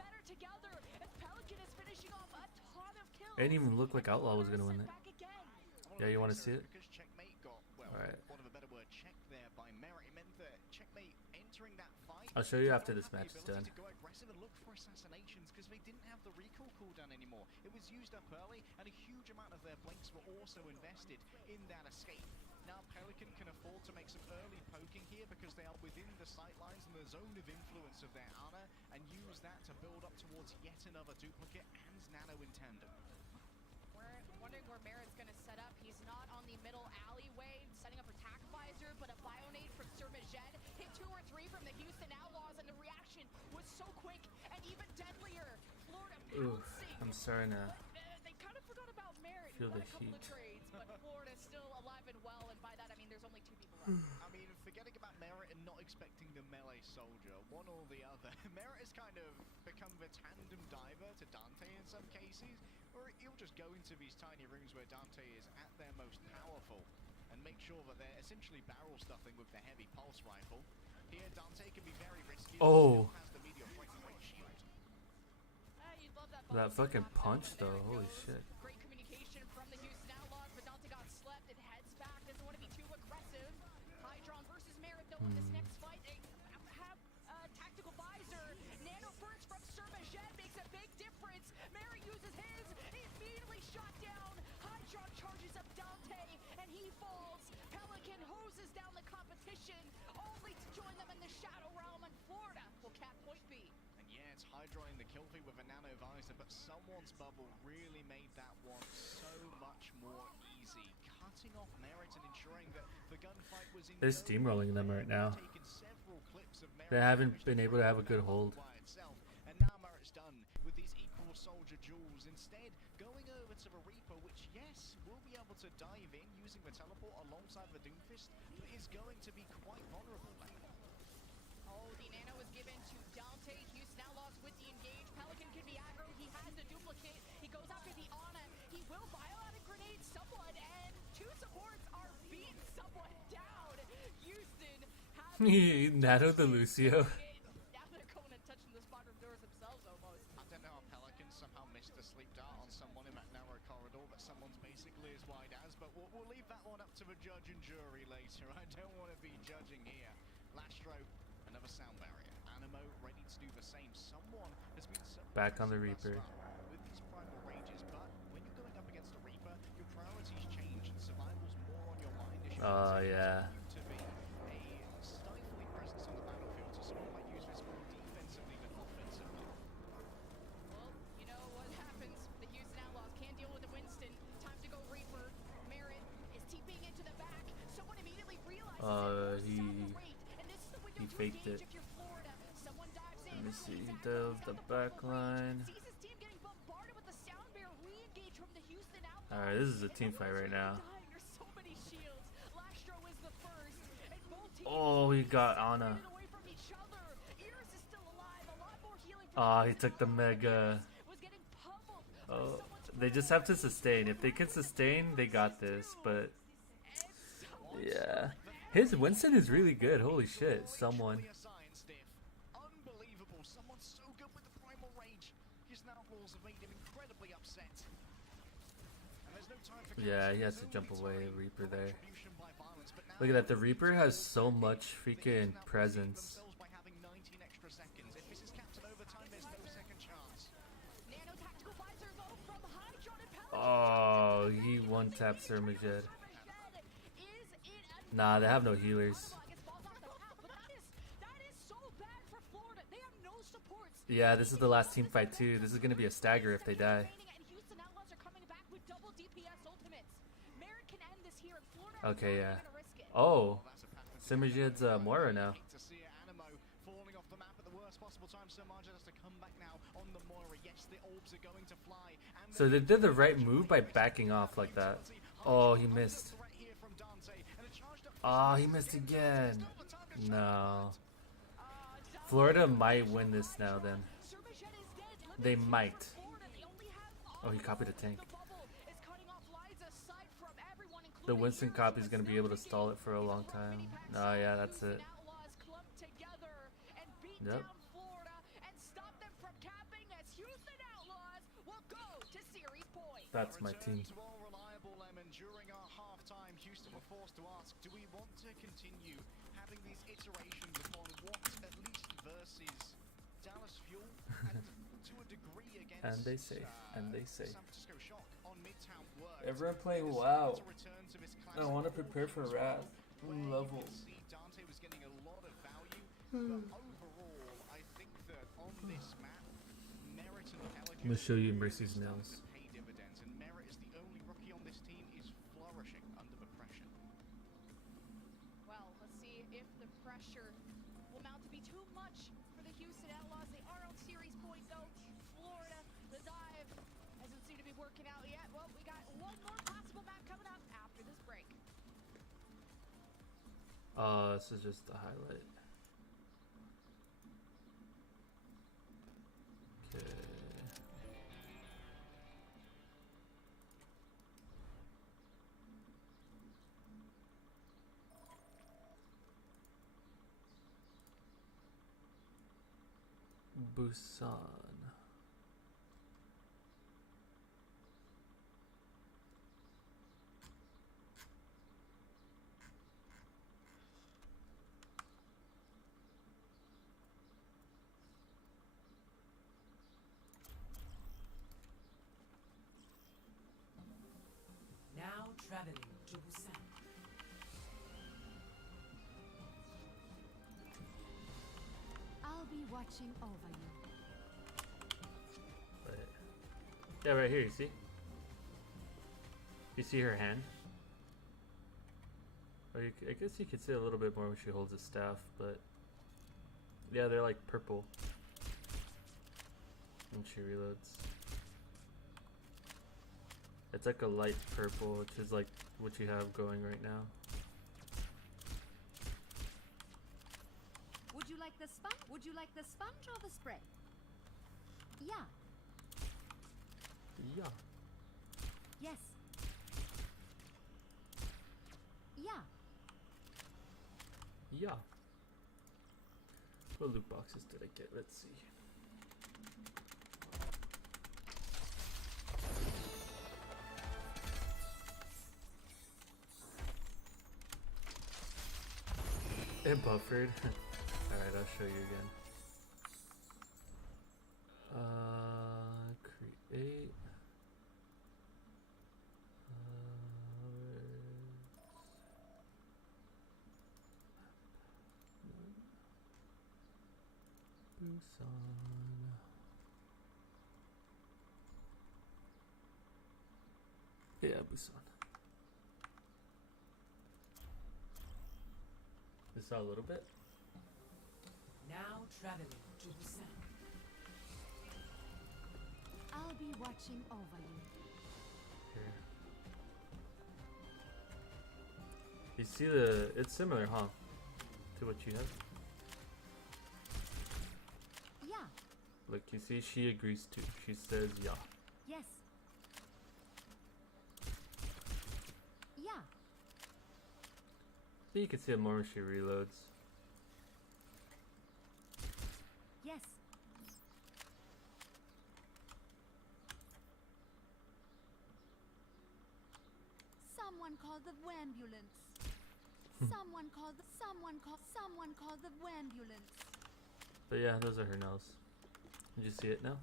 It didn't even look like Outlaw was gonna win it. Yeah, you want to see it? Alright. entering that fight, I'll show you after this match is done. to go aggressive and look for assassinations because they didn't have the recall cooldown anymore. It was used up early, and a huge amount of their blinks were also invested in that escape. Now Pelican can afford to make some early poking here because they are within the sight lines and the zone of influence of their Ana, and use that to build up towards yet another duplicate and Nano in tandem. We're wondering where Merritt's going to set up. He's not on the middle alleyway setting up attack visor, but a Bionade from Surmajed hit 2 or 3 from the Houston Outlaws, and the reaction was so quick and even deadlier. Florida pouncing. I'm starting to They kind of forgot about Merritt. feel He won the a couple heat. of trades, but Florida's still alive and well, and by that I mean there's only 2 people left. I mean, forgetting about Merritt and not expecting the melee soldier, one or the other. Merritt has kind of become the tandem diver to Dante in some cases, or he'll just go into these tiny rooms where Dante is at their most powerful and make sure that they're essentially barrel stuffing with the heavy pulse rifle. Here, Dante can be very risky. Oh. Has the meteor point shield. You'd love that that fucking punch though. Holy shit. Great communication from the Houston Outlaws, but Dante got slept and heads back. Doesn't want to be too aggressive. Hydron versus Merritt, though, in this next fight, they have tactical visor. Nano burst from Surmajed makes a big difference. Merritt uses his, immediately shot down. Hydron charges up Dante, and he falls. Pelican hoses down the competition, only to join them in the Shadow Realm, and Florida will cap point B. And yeah, it's Hydra in the kill feed with a nano visor, but someone's bubble really made that one so much more easy. Cutting off Merritt and ensuring that the gunfight was in. They're steamrolling them right now. Taken several clips of They haven't been able to have a good hold. by itself, and now Merritt's done with these equal soldier duels. Instead, going over to the Reaper, which yes, will be able to dive in using the teleport alongside the Doomfist, but is going to be quite vulnerable. Oh, the nano is given to Dante. Houston Outlaws with the engage. Pelican can be aggro. He has the duplicate. He goes after the Ana. He will biotic grenade someone, and 2 supports are beating someone down. Houston has Nano the Lucio. now they're going and touching the spot of doors themselves almost. I don't know how Pelican somehow missed a sleep dart on someone in that narrow corridor that someone's basically as wide as, but we'll leave that one up to the judge and jury later. I don't want to be judging here. Lastro, another sound barrier. Animo ready to do the same. Someone has been so Back on the Reaper. with these primal rages, but when you're going up against a Reaper, your priorities change and survival's more on your mind. Oh yeah. To be a stifling presence on the battlefield, so someone might use this more defensively than offensively. Well, you know what happens. The Houston Outlaws can't deal with the Winston. Time to go Reaper. Merritt is TPing into the back. Someone immediately realizes He faked it. if you're Florida. Someone dives in. Let me see. He does the back line. Sees his team getting bombarded with the sound bear. Re-engage from the Houston Outlaws. Alright, this is a team fight right now. There's so many shields. Lastro is the first. And both teams Oh, he got Ana. away from each other. Iris is still alive. A lot more healing Oh, he took the mega. was getting pummeled. Oh, they just have to sustain. If they can sustain, they got this. But yeah, his Winston is really good. Holy shit, someone. Unbelievable. Someone so good with the primal rage. His Outlaws have made him incredibly upset. And there's no time for Yeah, he has to jump away. Reaper there. Look at that. The Reaper has so much freaking presence. by having 19 extra seconds. If this is capped in overtime, there's no second chance. Nano tactical visor though from Hydron and Pelican. Oh, he one tapped Surmajed. Nah, they have no healers. Yeah, this is the last team fight too. This is gonna be a stagger if they die. Okay, yeah. Oh, Surmajed's Moira now. To see Animo falling off the map at the worst possible time. Surmajed has to come back now on the Moira. Yes, the orbs are going to fly. And So they did the right move by backing off like that. Oh, he missed. Oh, he missed again. No. Florida might win this now then. They might. Oh, he copied a tank. The Winston copy is going to be able to stall it for a long time. Oh, yeah, that's it. Yep. That's my team. Well, reliable Lemon during our halftime. Houston were forced to ask, do we want to continue having these iterations upon what, at least versus Dallas Fuel, and to a degree against And they say, San Francisco Shock on Midtown worked. Everyone playing It WoW. decided to return to this I want to classic prepare for Wrath. where you Level. can see Dante was getting a lot of value, but overall, I think that on this map, merit and intelligence I'm gonna show you really Mercy's starting nails. to pay dividends, and Merit is the only rookie on this team is flourishing under the pressure. Well, let's see if the pressure will mount to be too much for the Houston Outlaws. They are on series point though. Florida, the dive hasn't seemed to be working out yet. Well, we got one more possible map coming up after this break. This is just a highlight. Okay. Busan. Now traveling to Busan. I'll be watching over you. Right. Yeah, right here, you see? You see her hand? Or I guess you could see a little bit more when she holds a staff, but yeah, they're like purple when she reloads. It's like a light purple, which is like what you have going right now. Would you like the sponge? Would you like the sponge or the spray? Yeah. Yeah. Yes. Yeah. Yeah. What loot boxes did I get? Let's see. It buffered. Alright, I'll show you again. Create. Busan. Yeah, Busan. This saw a little bit. Now traveling to Busan. I'll be watching over you. Here. You see the? It's similar, huh? To what you have. Yeah. Look, you see, she agrees to. She says, "Yeah." Yes. Yeah. So you can see it more when she reloads. Yes. Someone call the ambulance. Someone call the ambulance. But yeah, those are her nails. Did you see it now?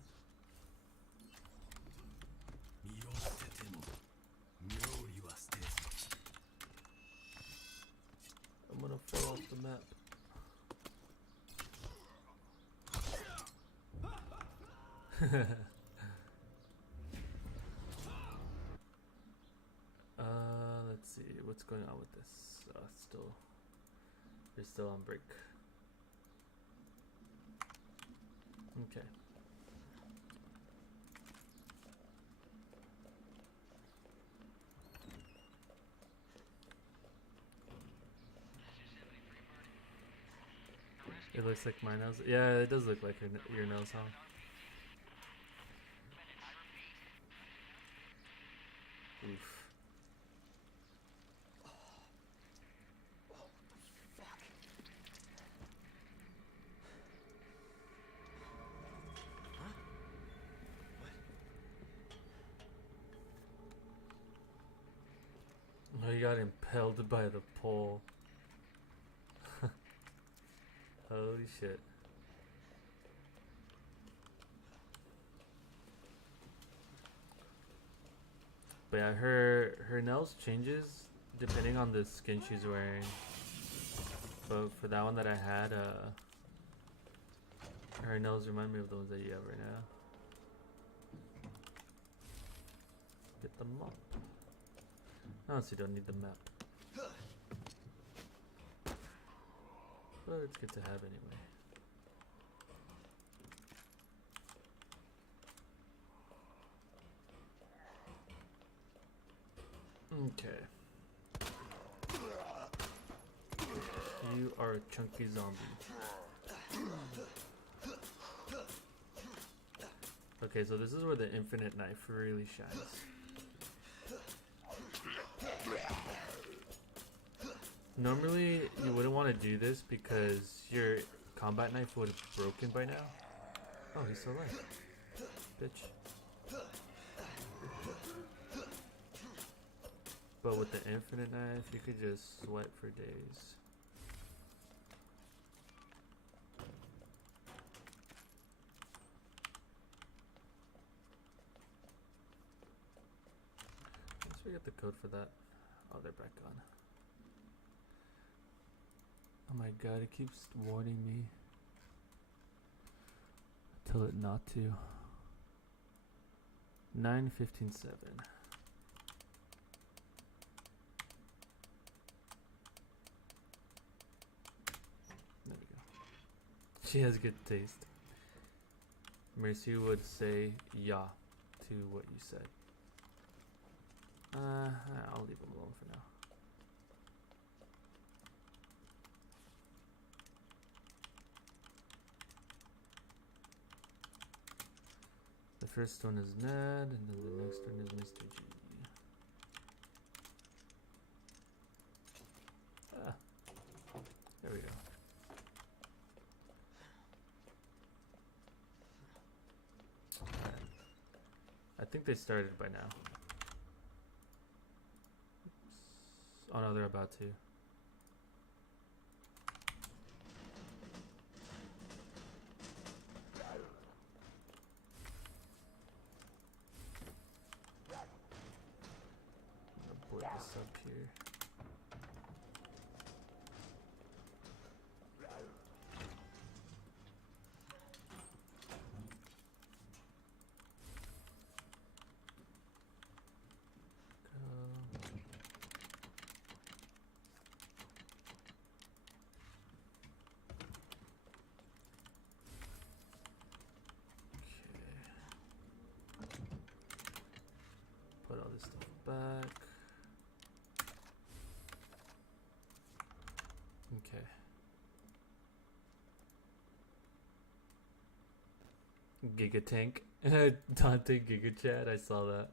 I'm gonna fall off the map. Let's see what's going on with this. They're still on break. Okay. It looks like my nose. Yeah, it does look like your nose, huh? Oof. Oh, he got impelled by the pole. Holy shit. But yeah, her nails changes depending on the skin she's wearing. But for that one that I had, her nails remind me of the ones that you have right now. Get them up. I honestly don't need the map. But it's good to have anyway. Okay. You are a chunky zombie. Okay, so this is where the infinite knife really shines. Normally, you wouldn't want to do this because your combat knife would have broken by now. Oh, he's still alive. Bitch. But with the infinite knife, you could just sweat for days. Let's forget the code for that. Oh, they're back on. Oh my god, it keeps warning me. Tell it not to. 9:15:7. There we go. She has good taste. Mercy would say yeah to what you said. I'll leave him alone for now. The first one is Ned, and then the next one is Mr. G. Ah, there we go. I think they started by now. Oops. Oh no, they're about to. Board this up here. Put all this stuff back. Okay. Giga Tank. Dante Giga Chad, I saw that.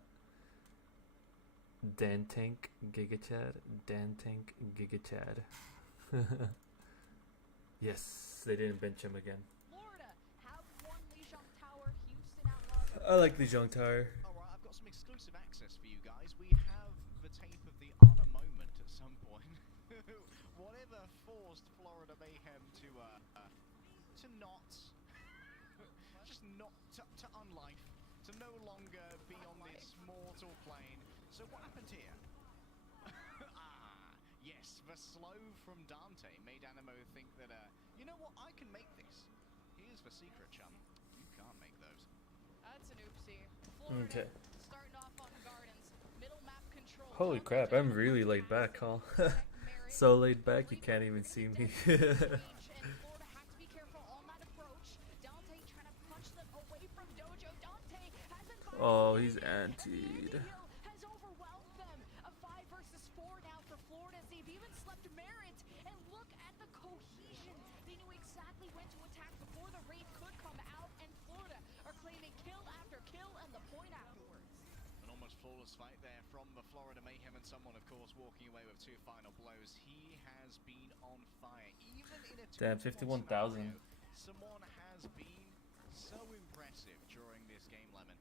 Dan Tank Giga Chad. Dan Tank Giga Chad. Yes, they didn't bench him again. Florida have won Lijiang Tower. Houston Outlaws I like Lijiang Tower. Alright, I've got some exclusive access for you guys. We have the tape of the honor moment at some point. Whatever forced Florida Mayhem to not, just not, to unlife, to no longer be on this mortal plane. So what happened here? Yes, the slow from Dante made Animo think that, you know what, I can make this. Here's the secret, chum. You can't make those. That's an oopsie. Florida Okay. starting off on Gardens. Middle map control. Holy crap, I'm really laid back, huh? So laid back you can't even see me. Oh, he's antied. Has overwhelmed them. A 5 versus 4 now for Florida. They've even slept Merit. And look at the cohesion. They knew exactly when to attack before the raid could come out. And Florida are claiming kill after kill and the point afterwards. An almost flawless fight there from the Florida Mayhem, and someone, of course, walking away with 2 final blows. He has been on fire. Even in a Damn, 51,000. someone has been so impressive during this game, Lemon.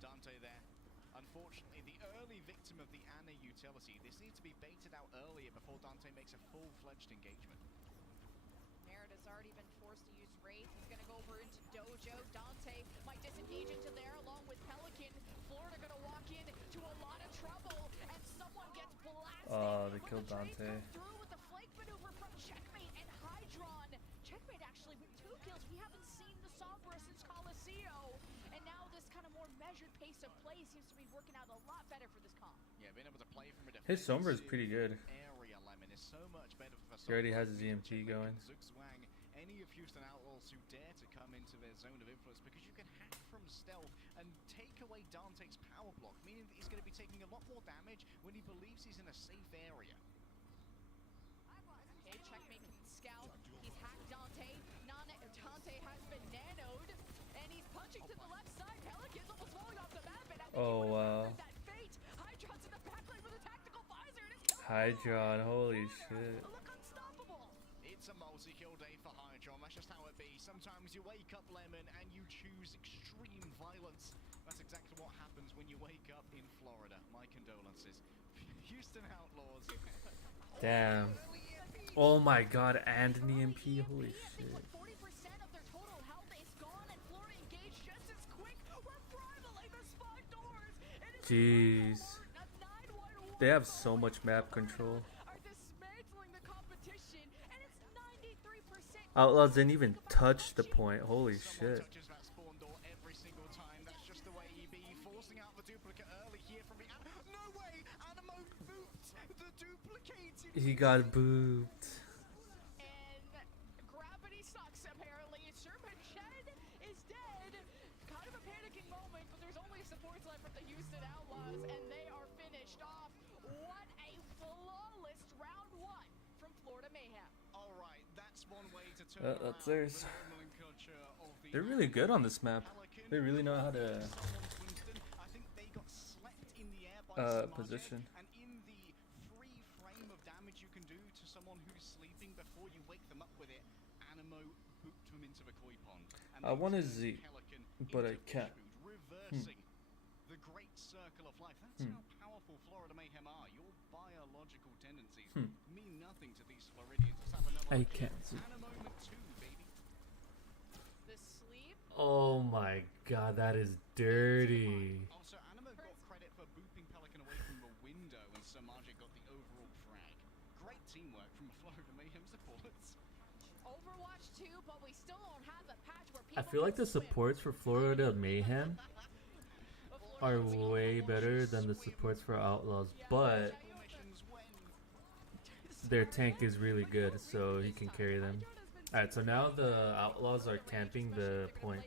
Dante there. Unfortunately, the early victim of the Ana utility. This needs to be baited out earlier before Dante makes a full-fledged engagement. Merritt has already been forced to use Wraith. He's going to go over into Dojo. Dante might disengage into there along with Pelican. Florida going to walk into a lot of trouble, and someone gets blasted. Oh, they killed Dante. Through with the flank maneuver from Checkmate and Hydron. Checkmate actually with 2 kills. We haven't seen the Sombra since Coliseum, and now this kind of more measured pace of play seems to be working out a lot better for this comp. Yeah, being able to play from a His Sombra is pretty good. area, Lemon, is so much better for He already has his EMP going. Zugzwang, any of Houston Outlaws who dare to come into their zone of influence, because you can hack from stealth and take away Dante's power block, meaning that he's going to be taking a lot more damage when he believes he's in a safe area. Okay, Checkmate can scout. He's hacked Dante. Dante has been nanoed, and he's punching to the left side. Pelican's almost falling off the map, and I think Oh wow. that fate. Hydron's in the backline with a tactical visor, and it's Hydron, holy shit. It's a multi-kill day for Hydron. That's just how it be. Sometimes you wake up, Lemon, and you choose extreme violence. That's exactly what happens when you wake up in Florida. My condolences. Houston Outlaws. Damn. Oh my god, and an EMP, holy shit. 40% of their total health is gone, and Florida engaged just as quick. We're rivaling the spawn doors. Jeez. They have so much map control. Outlaws didn't even touch the point, holy shit. Every single time. That's just the way he be. Forcing out the duplicate early here from the... No way! Animo booped the duplicate. He got booped. Gravity sucks, apparently. Sherman Shed is dead. Kind of a panicking moment, but there's only supports left from the Houston Outlaws, and they are finished off. What a flawless round 1 from Florida Mayhem. All right, that's one way to turn That's theirs. the normal culture of the... They're really good on this map. They really know how to I think they got slept in the air by position. and in the free frame of damage you can do to someone who's sleeping before you wake them up with it, Animo booped him into the koi pond. And I they want to turned Z, Pelican but I into can't. Bushboot, reversing the great circle of life. That's how powerful Florida Mayhem are. Your biological tendencies mean nothing to these Floridians. Let's have another I look here. can't see. Animo moment 2, baby. The sleep. Oh my god, that is dirty. Also, Animo got credit for booping Pelican away from the window, and Sir Magic got the overall frag. Great teamwork from Florida Mayhem supports. Overwatch 2, but we still don't have a patch where I people feel like can the swim. supports for Florida Mayhem are way better than the supports for Outlaws, but their tank is really good, so he can carry them. Alright, so now the Outlaws are camping the point,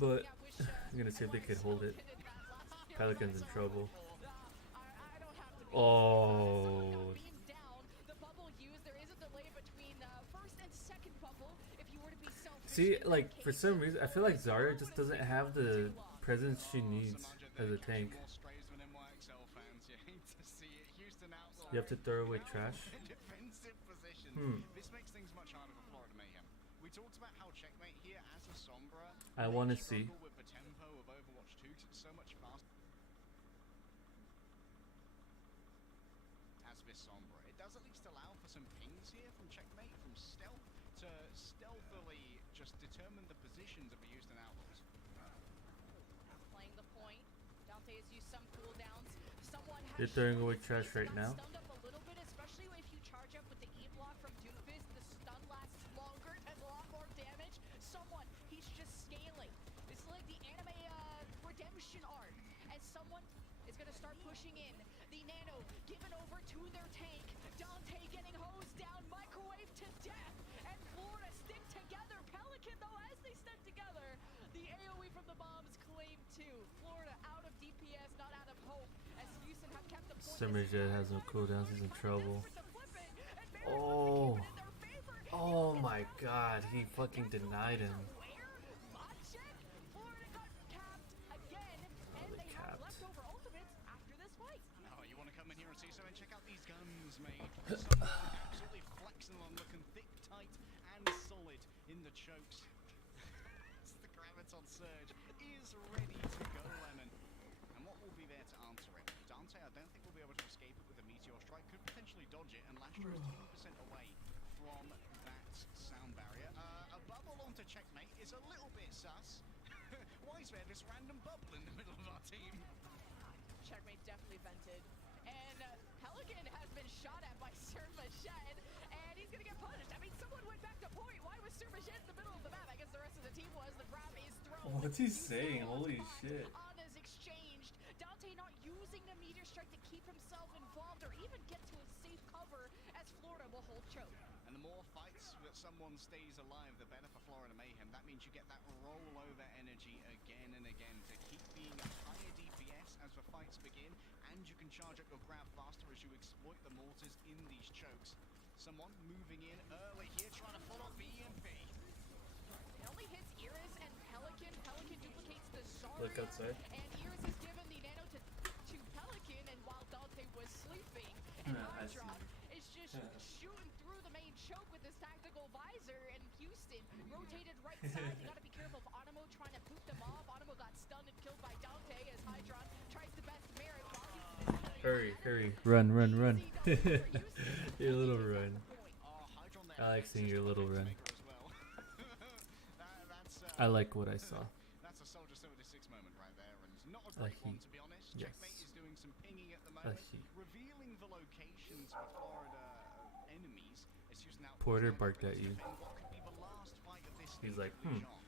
but I'm gonna see if they could hold it. Pelican's in trouble. Oh. See, like, for some reason, I feel like Zarya just doesn't have the presence she needs as a tank. You have to throw away trash. Defensive position. This makes things much harder for Florida Mayhem. We talked about how Checkmate here as a Sombra. I want to see. Struggle with the tempo of Overwatch 2 'cause it's so much faster. As this Sombra, it does at least allow for some pings here from Checkmate, from stealth to stealthily just determine the positions of the Houston Outlaws. Playing the point. Dante has used some cooldowns. Someone has They're throwing away trash right now. stunned up a little bit, especially if you charge up with the E block from Doofus. The stun lasts longer, does a lot more damage. Someone, he's just scaling. This is like the anime redemption arc. As someone is gonna start pushing in. The Nano given over to their tank. Dante getting hosed down, microwave to death, and Florida stick together. Pelican though, as they stick together, the AoE from the bombs claimed too. Florida out of DPS, not out of hope. As Houston have kept the point. Summerjet has no cooldowns, he's in trouble. Oh. Oh my god, he fucking denied him. Oh, you want to come in here and see something? Check out these guns, mate. Someone absolutely flexing on, looking thick, tight, and solid in the chokes. The Graviton Surge is ready to go, Lemon. And what will be there to Dante, I don't think we'll be able to escape it with a Meteor Strike. Could potentially dodge it, and Lasher is 10% away from that sound barrier. A bubble onto Checkmate is a little bit sus. Why is there this random bubble in the middle of our team? Checkmate definitely vented. And Pelican has been shot at by Sir Machette, and he's gonna get punished. I mean, someone went back to point. Why was Sir Machette in the middle of the map? I guess the rest of the team was. The grab is thrown. What's he saying? Holy shit. On is exchanged. Dante not using the meteor strike to keep himself involved or even get to a safe cover as Florida will hold choke. And the more fights that someone stays alive, the better for Florida Mayhem. That means you get that rollover energy again and again to keep being a higher DPS as the fights begin, and you can charge up your grab faster as you exploit the mortars in these chokes. Someone moving in early here, trying to follow up the EMP. It only hits Iris and Pelican. Pelican duplicates the Zarya. Look outside. And Iris is given the nano to Pelican, and while Dante was sleeping, and Hydra is just shooting through the main choke with his tactical visor, and Houston rotated right side. You gotta be careful of Animo trying to boot them off. Animo got stunned and killed by Dante as Hydra tries the best merit while he's Hurry, hurry. Run, run, run. Your little run. I like seeing your little run. I like what I saw. That's a Soldier 76 moment right there, and not a A great one he. to be honest. Yes. Checkmate is doing some pinging at the A moment, he. revealing the locations for Florida enemies. It's just now Porter barked at you. what could be the last fight of this He's stage like, of Dijon.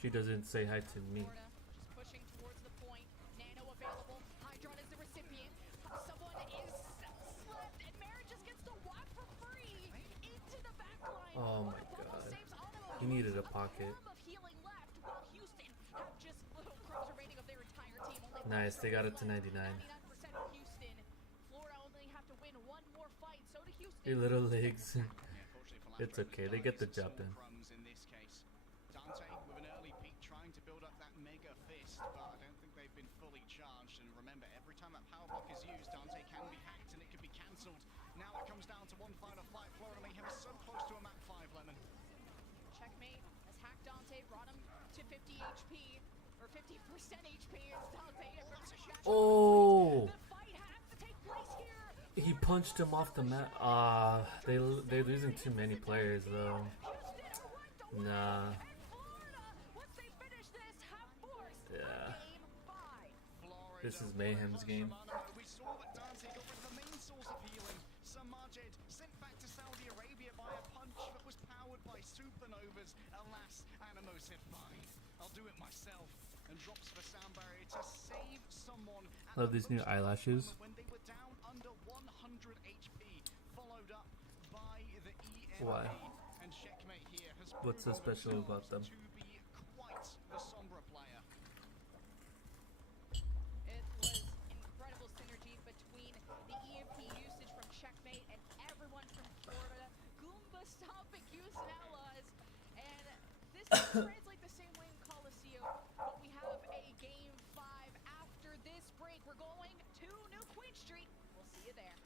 She doesn't say hi to me. just pushing towards the point. Nano available. Hydron is the recipient. Someone is slept, and Mara just gets to walk for free into the back line. Oh my god. He needed a pocket. Of healing left, while Houston have just little crumbs remaining of their entire team. Only Nice, they got it to 99. 99% for Houston. Florida only have to win one more fight. So do Houston. Your little legs. It's okay, they get the job done. Crumbs in this case. Dante with an early peek trying to build up that mega fist, but I don't think they've been fully charged. And remember, every time that power block is used, Dante can be hacked and it can be cancelled. Now it comes down to one final fight. Florida Mayhem is so close to a map 5, Lemon. Checkmate has hacked Dante, brought him to 50 HP, or 50% HP as Dante. Oh! He punched him off the mat. They're losing too many players though. Nah. Yeah. This is Mayhem's game. We saw that Dante got rid of the main source of healing. Samajed sent back to Saudi Arabia by a punch that was powered by supernovas. Alas, Animo said fine, I'll do it myself, and drops the sound barrier to save someone. Love these new eyelashes. When they were down under 100 HP, followed up by the EMP. Why? And Checkmate here has What's so special about them? to be quite the Sombra player. It was incredible synergy between the EMP usage from Checkmate and everyone from Florida. Goomba stomping Houston allies. And this doesn't translate the same way in Coliseum, but we have a game 5 after this break. We're going to New Queen Street. We'll see you there.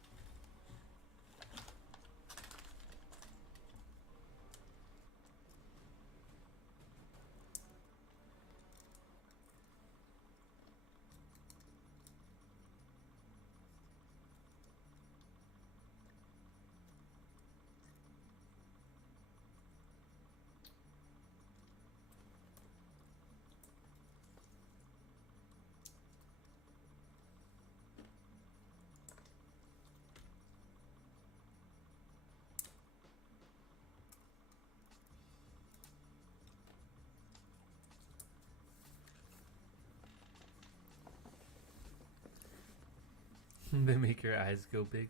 They make your eyes go big.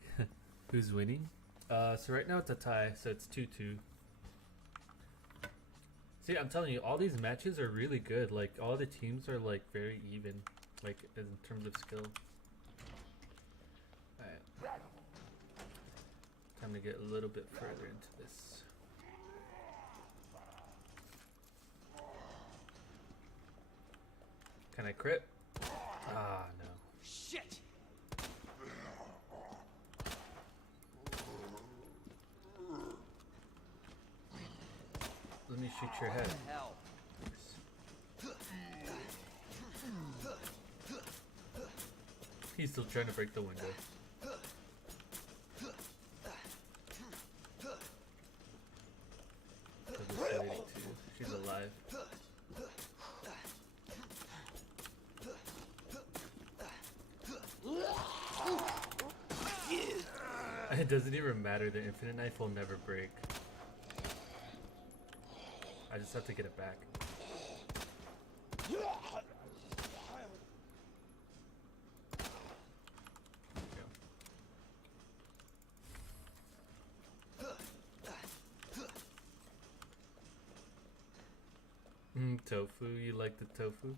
Who's winning? So right now it's a tie, so it's 2-2. See, I'm telling you, all these matches are really good. Like, all the teams are, like, very even, like, in terms of skill. Alright. Time to get a little bit further into this. Can I crit? Ah, no. Shit! Let me shoot your head. Hell. He's still trying to break the window. This lady too. She's alive. It doesn't even matter. The infinite knife will never break. I just have to get it back. Tofu, you like the tofu?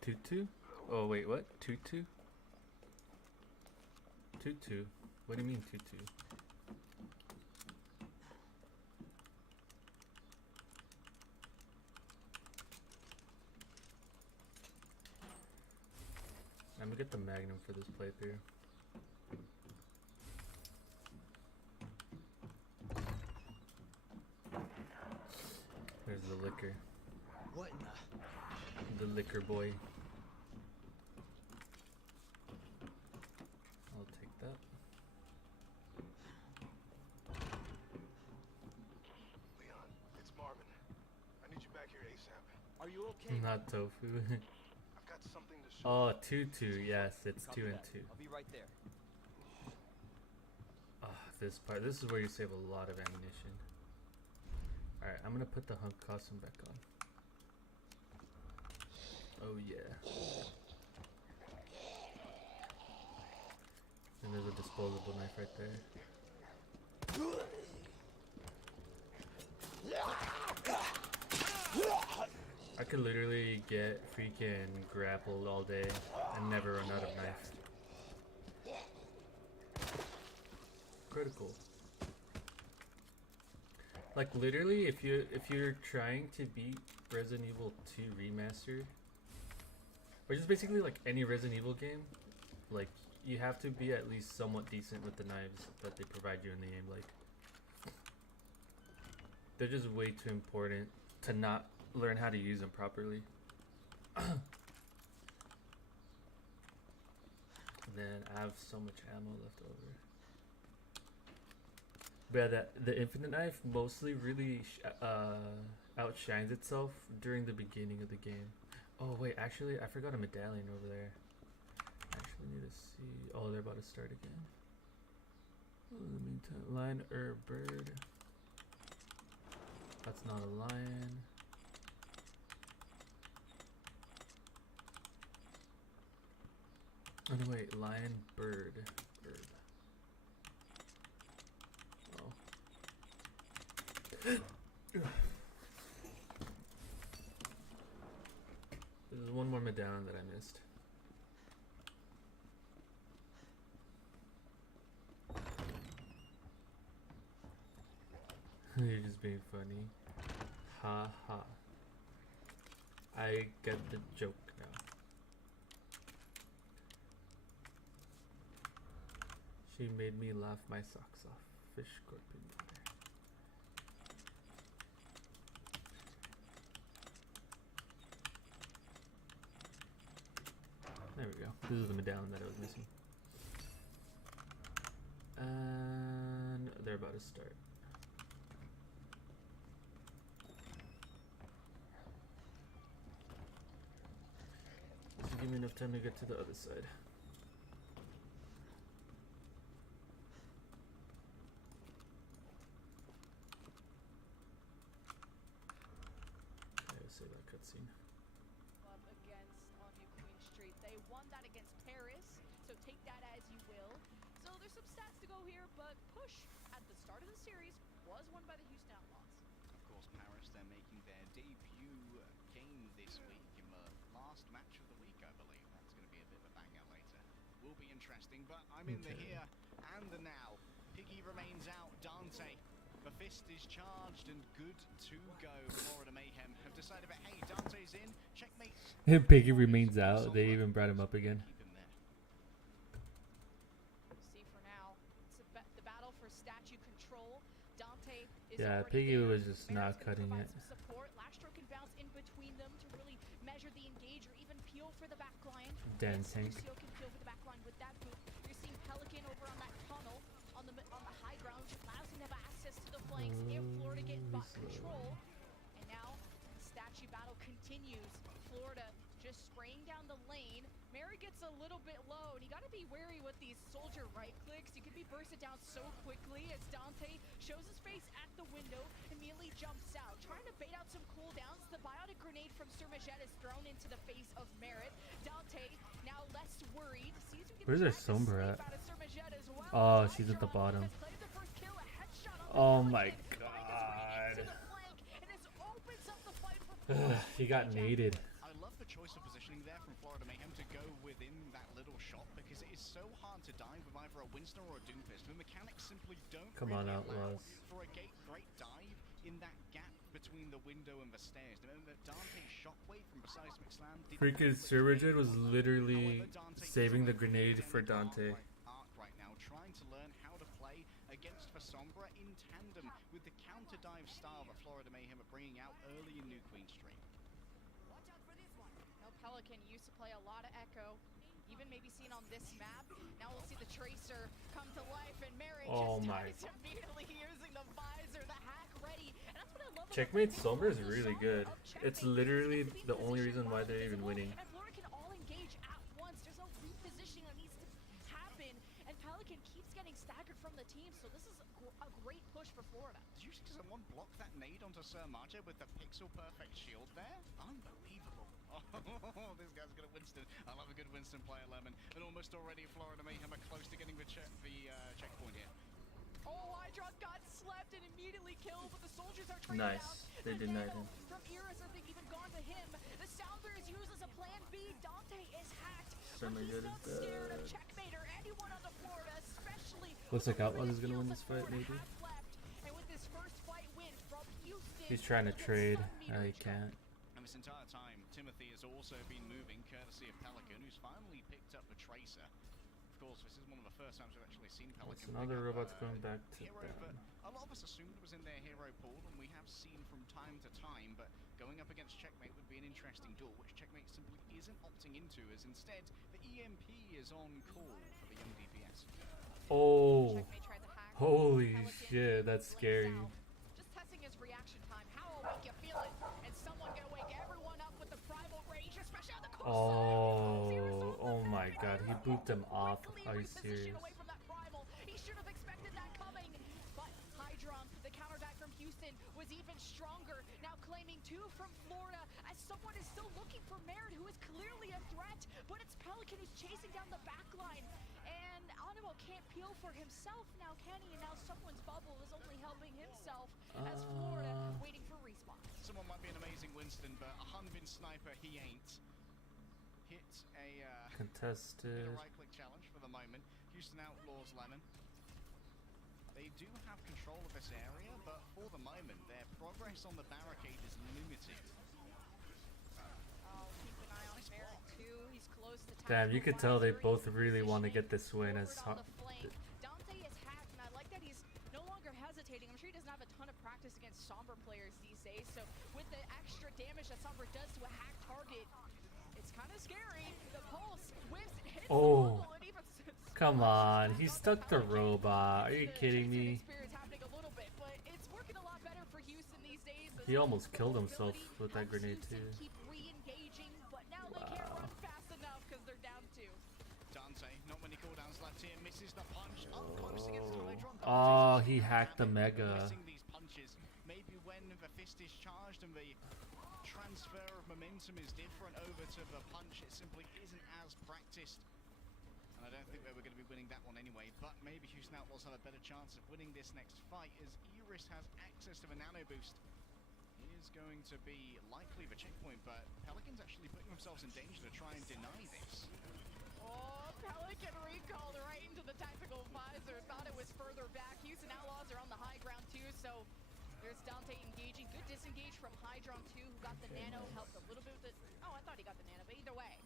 Tutu? Oh wait, what? Tutu? Tutu? What do you mean tutu? I'm gonna get the Magnum for this playthrough. There's the liquor. What in the liquor boy. I'll take that. Leon, it's Marvin. I need you back here ASAP. Are you okay? Not tofu. I've got something to show Oh, you. 2-2. Yes, it's 2 and 2. I'll be right there. This part. This is where you save a lot of ammunition. Alright, I'm gonna put the hunk costume back on. Oh yeah. And there's a disposable knife right there. I could literally get freaking grappled all day and never run out of knives. Critical. Like literally, if you're trying to beat Resident Evil 2 Remastered, which is basically like any Resident Evil game, like you have to be at least somewhat decent with the knives that they provide you in the game. Like they're just way too important to not learn how to use them properly. And then I have so much ammo left over. But yeah, the infinite knife mostly really outshines itself during the beginning of the game. Oh wait, actually I forgot a medallion over there. I actually need to see. Oh, they're about to start again. Oh, in the meantime, lion or bird. That's not a lion. Oh no, wait, lion, bird, bird. Oh. There's one more medallion that I missed. You're just being funny. Ha ha. I get the joke now. She made me laugh my socks off. Fish scorpion mother. There we go. This is the medallion that I was missing. And they're about to start. So give me enough time to get to the other side. Save that cutscene. Up against Anya Queen Street. They won that against Paris, so take that as you will. So there's some stats to go here, but Push at the start of the series was won by the Houston Outlaws. Of course, Paris, they're making their debut game this week in the last match of the week, I believe. That's going to be a bit of a banger later. Will be interesting, but I'm in the here and the now. Piggy remains out. Dante, the fist is charged and good to go. Florida Mayhem have decided that, hey, Dante's in. Checkmate. Piggy remains out. They even brought him up again. See for now, it's the battle for statue control. Dante is Yeah, already Piggy there. was just not cutting it. Support. Lashstroke can bounce in between them to really measure the engage or even peel peel for the back line. Dancing. Lucio can peel for the back line with that boot. You're seeing Pelican over on that tunnel on the high ground, which allows him to have access to the flanks if Florida get control. And now the statue battle continues. Florida just spraying down the lane. Mary gets a little bit low, and you got to be wary with these soldier right clicks. You could be bursted down so quickly as Dante shows his face at the window, immediately jumps out, trying to bait out some cooldowns. The biotic grenade from Sir Majette is thrown into the face of Merritt. Dante now less worried. Sees who can Where's their drag the Sombra sleep at? out of Sir Majette as well. Oh, she's at the bottom. Claimed the first kill, a headshot on the Oh my Pelican. god. To the flank, and this opens up the fight for He got naded. I love the choice of positioning there from Florida Mayhem to go within that little shot because it is so hard to dive with either a Winston or a Doomfist. The mechanics simply don't Come on, really allow Outlaws. for a great dive in that gap between the window and the stairs. Remember Dante's shockwave from Precise McSlam did Freaking Surgeon was literally saving the grenade for Dante. arc right now, trying to learn how to play against the Sombra in tandem with the counter dive style that Florida Mayhem are bringing out early in New Queen Street. No, Pelican used to play a lot of Echo, even maybe seen on this map. Now we'll see the Tracer come to life, and Mary Oh just my. dies immediately using the visor, the hack ready. And that's what I love Checkmate Sombra is really good. It's literally the only reason why they're even winning. And Florida can all engage at once. There's no repositioning that needs to happen, and Pelican keeps getting staggered from the team, so this is a great push for Florida. Did you see someone block that nade onto Sir Marja with the pixel perfect shield there? Unbelievable. Oh, this guy's good at Winston. I love a good Winston player, Lemon. And almost already Florida Mayhem are close to getting the checkpoint here. Oh, Hydron got slept and immediately killed, but the soldiers are traded Nice. out. They The denied nano him. From Iris, I think, even gone to him. The Sounder is used as a plan B. Dante is hacked. So but he's good not at scared of that. Checkmate or anyone on the Florida, especially Looks like with Outlaws is the gonna win heals this that fight, Florida maybe. have left. And with this first fight win from Houston, He's trying to he gets trade. stun He meter can't. And this entire time, Timothy has also been moving, courtesy of Pelican, who's finally picked up the Tracer. Of course, this is one of the first times we've actually seen Pelican. What's another pick up, robot's going back to hero, them. but a lot of us assumed it was in their hero pool, and we have seen from time to time, but going up against Checkmate would be an interesting duel, which Checkmate simply isn't opting into, as instead, the EMP is on call for the young DPS. Oh. Checkmate tried to hack. Holy Pelican shit, that's lays scary. out. Just testing his reaction time. How awake you feeling? And someone gonna wake everyone up with the primal rage, especially on the Oh my god, he booped him off. Are you serious? away from that primal. He should have expected that coming. But Hydron, the counterback from Houston, was even stronger. Now claiming two from Florida, as someone is still looking for Merritt, who is clearly a threat. But it's Pelican who's chasing down the back line. And Animo can't peel for himself now, can he? And now someone's bubble is only helping himself as Florida waiting for respawn. Someone might be an amazing Winston, but a Hunvin sniper he ain't. Hit a Contested. right-click challenge for the moment. Houston Outlaws Lemon. They do have control of this area, but for the moment, their progress on the barricade is limited. Oh, keep an eye on Merritt too. He's close to Damn, you tactical could tell they visor. both really want to get this win as Forward on hard. the flank. Dante is hacked, and I like that he's no longer hesitating. I'm sure he doesn't have a ton of practice against Sombra players these days, so with the extra damage that Sombra does to a hacked target, it's kind of scary. The pulse whiffs and hits the Oh. bubble, and even Come on, he stuck the robot. Are you kidding me? experience happening a little bit, but it's working a lot better for Houston these days. He almost killed himself with that grenade too. Keep re-engaging, but now they can't run fast enough because they're down two. Dante, not many cooldowns left here, misses the punch. Up close against the Hydron. Oh, he hacked the mega. Missing these punches. Maybe when the fist is charged and the transfer of momentum is different over to the punch, it simply isn't as practiced. And I don't think they were going to be winning that one anyway, but maybe Houston Outlaws have a better chance of winning this next fight as Iris has access to the nano boost. It is going to be likely the checkpoint, but Pelicans actually putting themselves in danger to try and deny this. Oh, Pelican recalled right into the tactical visor. Thought it was further back. Houston Outlaws are on the high ground too, so there's Dante engaging. Good disengage from Hydron too, who got the nano, helped a little bit with the... Oh, I thought he got the nano, but either way.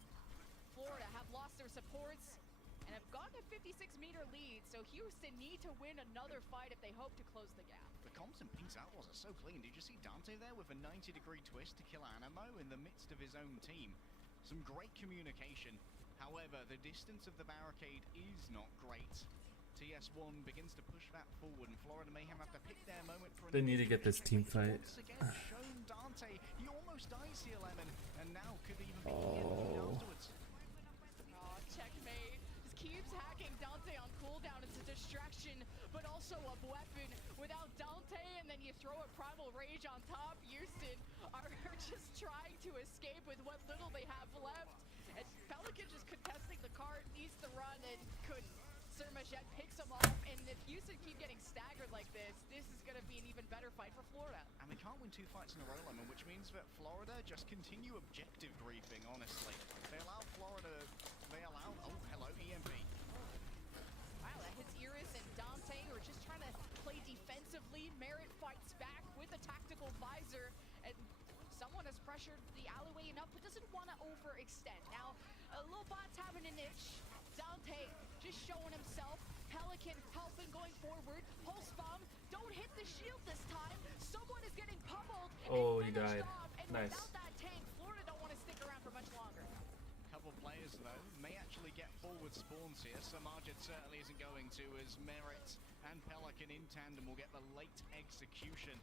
Florida have lost their supports and have gotten a 56-meter lead, so Houston need to win another fight if they hope to close the gap. The comps in Pink's Outlaws are so clean. Did you see Dante there with a 90-degree twist to kill Animo in the midst of his own team? Some great communication. However, the distance of the barricade is not great. TS1 begins to push that forward, and Florida Mayhem have to pick their moment for an They need to get this team fight. once again shown Dante. He almost dies here, Lemon, and now could even be the end of it afterwards. Oh, checkmate. Just keeps hacking Dante on cooldown. It's a distraction, but also a weapon. Without Dante, and then you throw a Primal Rage on top, Houston are just trying to escape with what little they have left. And Pelican just contesting the cart, needs to run, and couldn't. Sir Majette picks him off, and if Houston keep getting staggered like this is going to be an even better fight for Florida. And they can't win 2 fights in a row, Lemon, which means that Florida just continue objective griefing, honestly. They allow oh, hello, EMP. Wow, that hits Iris and Dante, who are just trying to play defensively. Merritt fights back with a tactical visor, and someone has pressured the alleyway enough, but doesn't want to overextend. Now, Lil Bot's having an itch. Dante just showing himself. Pelican helping going forward. Pulse bomb. Don't hit the shield this time. Someone is getting pummeled. Oh, he died. And Nice. without that tank, Florida don't want to stick around for much longer. A couple players, though, may actually get forward spawns here. So Margit certainly isn't going to, as Merritt and Pelican in tandem will get the late execution.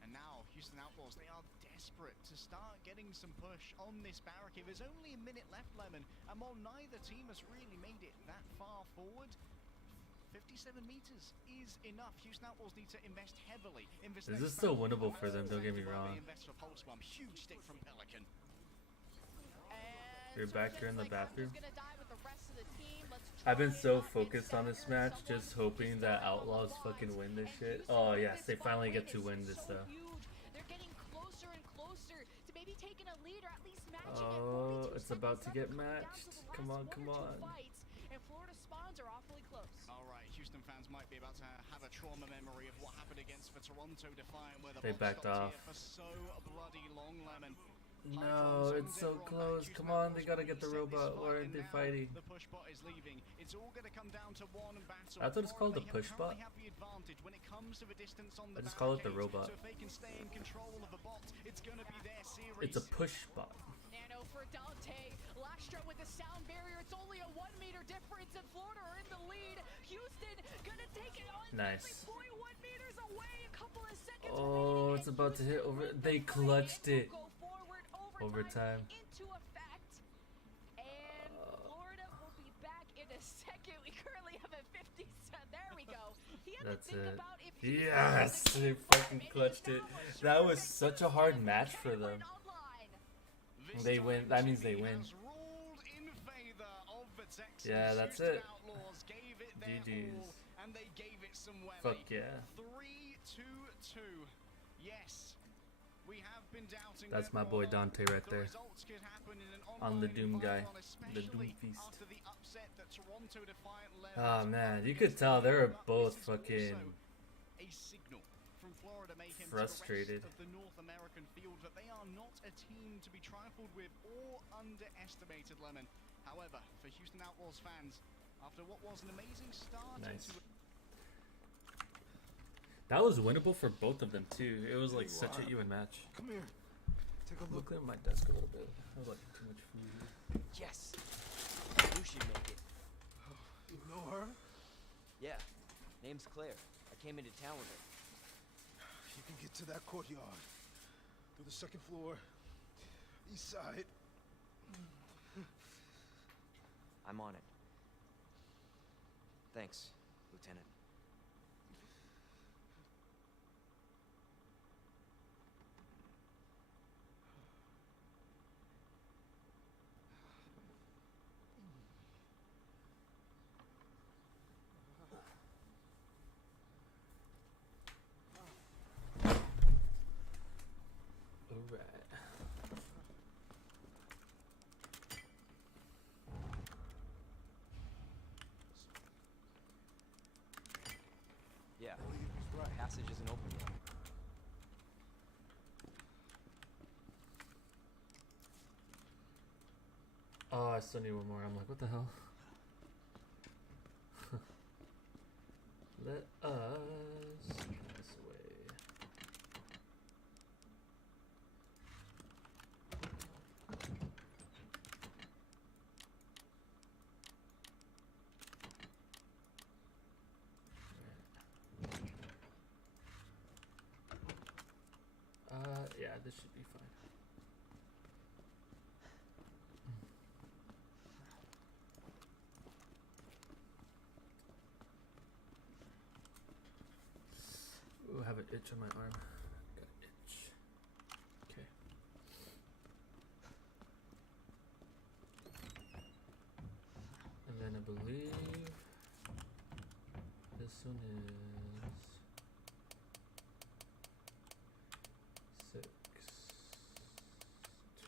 And now, Houston Outlaws, they are desperate to start getting some push on this barricade. There's only a minute left, Lemon, and while neither team has really made it that far forward, 57 meters is enough. Houston Outlaws need to invest heavily in this. This is still winnable for them, don't get me wrong. Huge stick from Pelican. You're back here in the bathroom. I've been so focused on this match, just hoping that Outlaws fucking win this shit. Oh yes, they finally get to win this though. They're getting closer and closer to maybe taking a lead or at least matching Oh, it's about to get matched. Come on, come on. And Florida spawns are awfully close. All right, Houston fans might be about to have a trauma memory of what happened against the Toronto Defiant, where the They box backed stopped off. here for so bloody long, Lemon. No, it's so close. Come on, they gotta get the robot. Why aren't they fighting? The push bot is leaving. It's all going to come down to one battle. That's what it's called, the push bot? Have the advantage when it comes to the distance on the I just call it the barricades. robot. So if they can stay in control of the bot, it's going to be their series. It's a push bot. Nano for Dante. Lastra with the sound barrier. It's only a 1 meter difference, and Florida are in the lead. Houston gonna take it on. Nice. 0.1 meters away. A couple of seconds. Oh, it's about to hit over. They clutched it. Overtime. Into effect. And Florida will be back in a second. We currently have a 50 cent. There we go. He had That's to think it. about if Yes, they fucking clutched it. That was such a hard match for them. They win. That means they win. Yeah, that's it. GG's. And they gave it some Fuck yeah. 3-2-2. Yes. We have been doubting That's my boy Dante right there. On the Doom guy. The Doom Feast. Oh man, you could tell they were both fucking frustrated. Of the North American field that they are not a team to be trifled with or underestimated, Lemon. However, for Houston Outlaws fans, after what was an amazing start, Nice. That was winnable for both of them too. It was like such an even match. Come here. Take a look. Look at my desk a little bit. I was like too much food. Yes. You should make it. You know her? Yeah. Name's Claire. I came into town with her. You can get to that courtyard. Through the second floor. East side. I'm on it. Thanks, Lieutenant. Alright. Yeah. Passage isn't open yet. Oh, I still need one more. I'm like, what the hell? Let us put this away. yeah, this should be fine. Ooh, I have an itch on my arm. Got an itch. Okay. And then I believe this one is 6,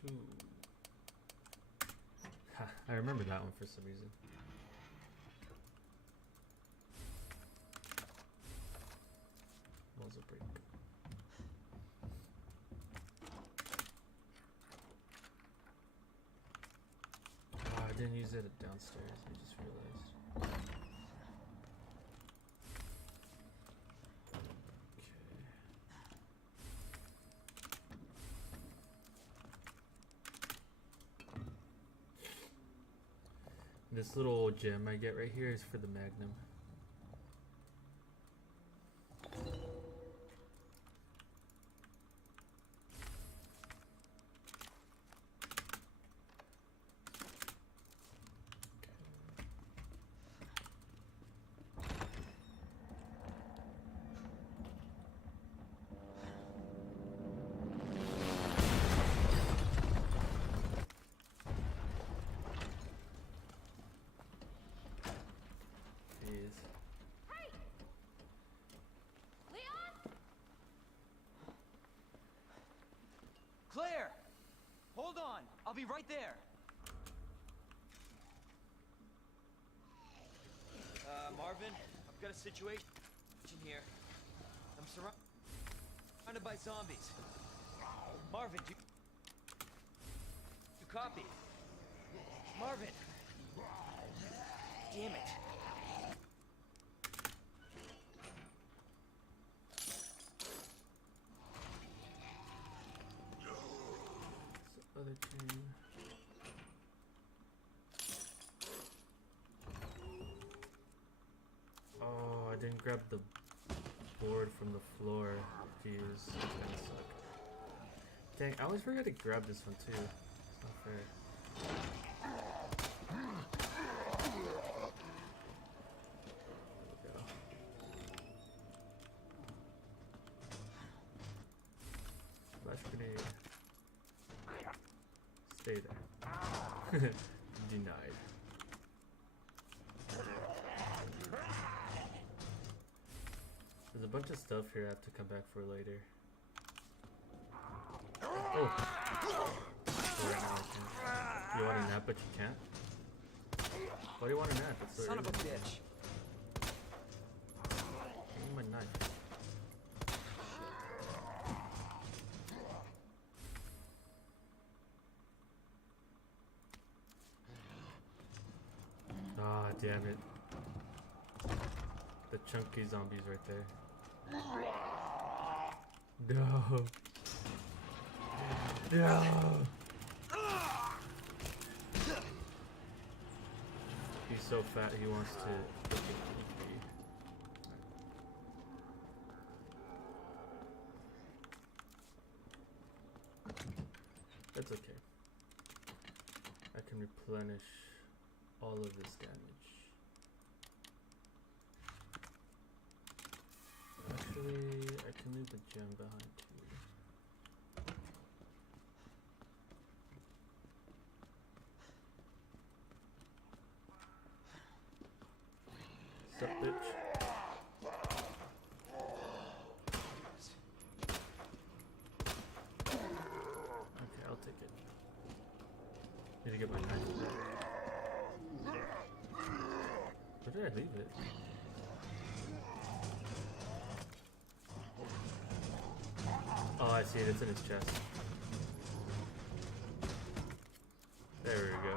2. Ha, I remember that one for some reason. Muzzle break. Oh, I didn't use it downstairs. I just realized. This little gem I get right here is for the Magnum. Claire! Hold on! I'll be right there! Marvin, I've got a situation here. I'm surrounded by zombies. Marvin, do you copy? Marvin! Damn it. Other chain. Oh, I didn't grab the board from the floor. Jeez, that's gonna suck. Dang, I always forget to grab this one too. It's not fair. There we go. Flash grenade. Stay there. Denied. There's a bunch of stuff here I have to come back for later. Oh! So right now I can't. You want a nap but you can't? Why do you want a nap? It's so Son of a early. bitch. Give me my knife. Ah, damn it. The chunky zombies right there. No. No. He's so fat he wants to freaking eat me. That's okay. I can replenish all of this damage. Actually, I can leave the gem behind too. Sup, bitch? Okay, I'll take it. Need to get my knife back. Where did I leave it? Oh, I see it. It's in his chest. There we go.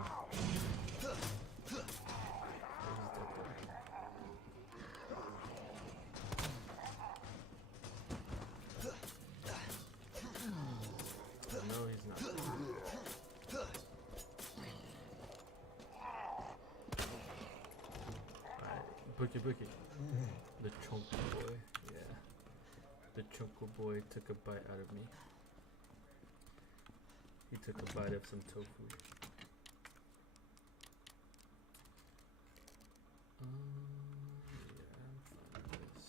No, he's not. Alright, Bookie. The chunky boy. Yeah. The chunky boy took a bite out of me. He took a bite of some tofu. Yeah, I'm fine with this.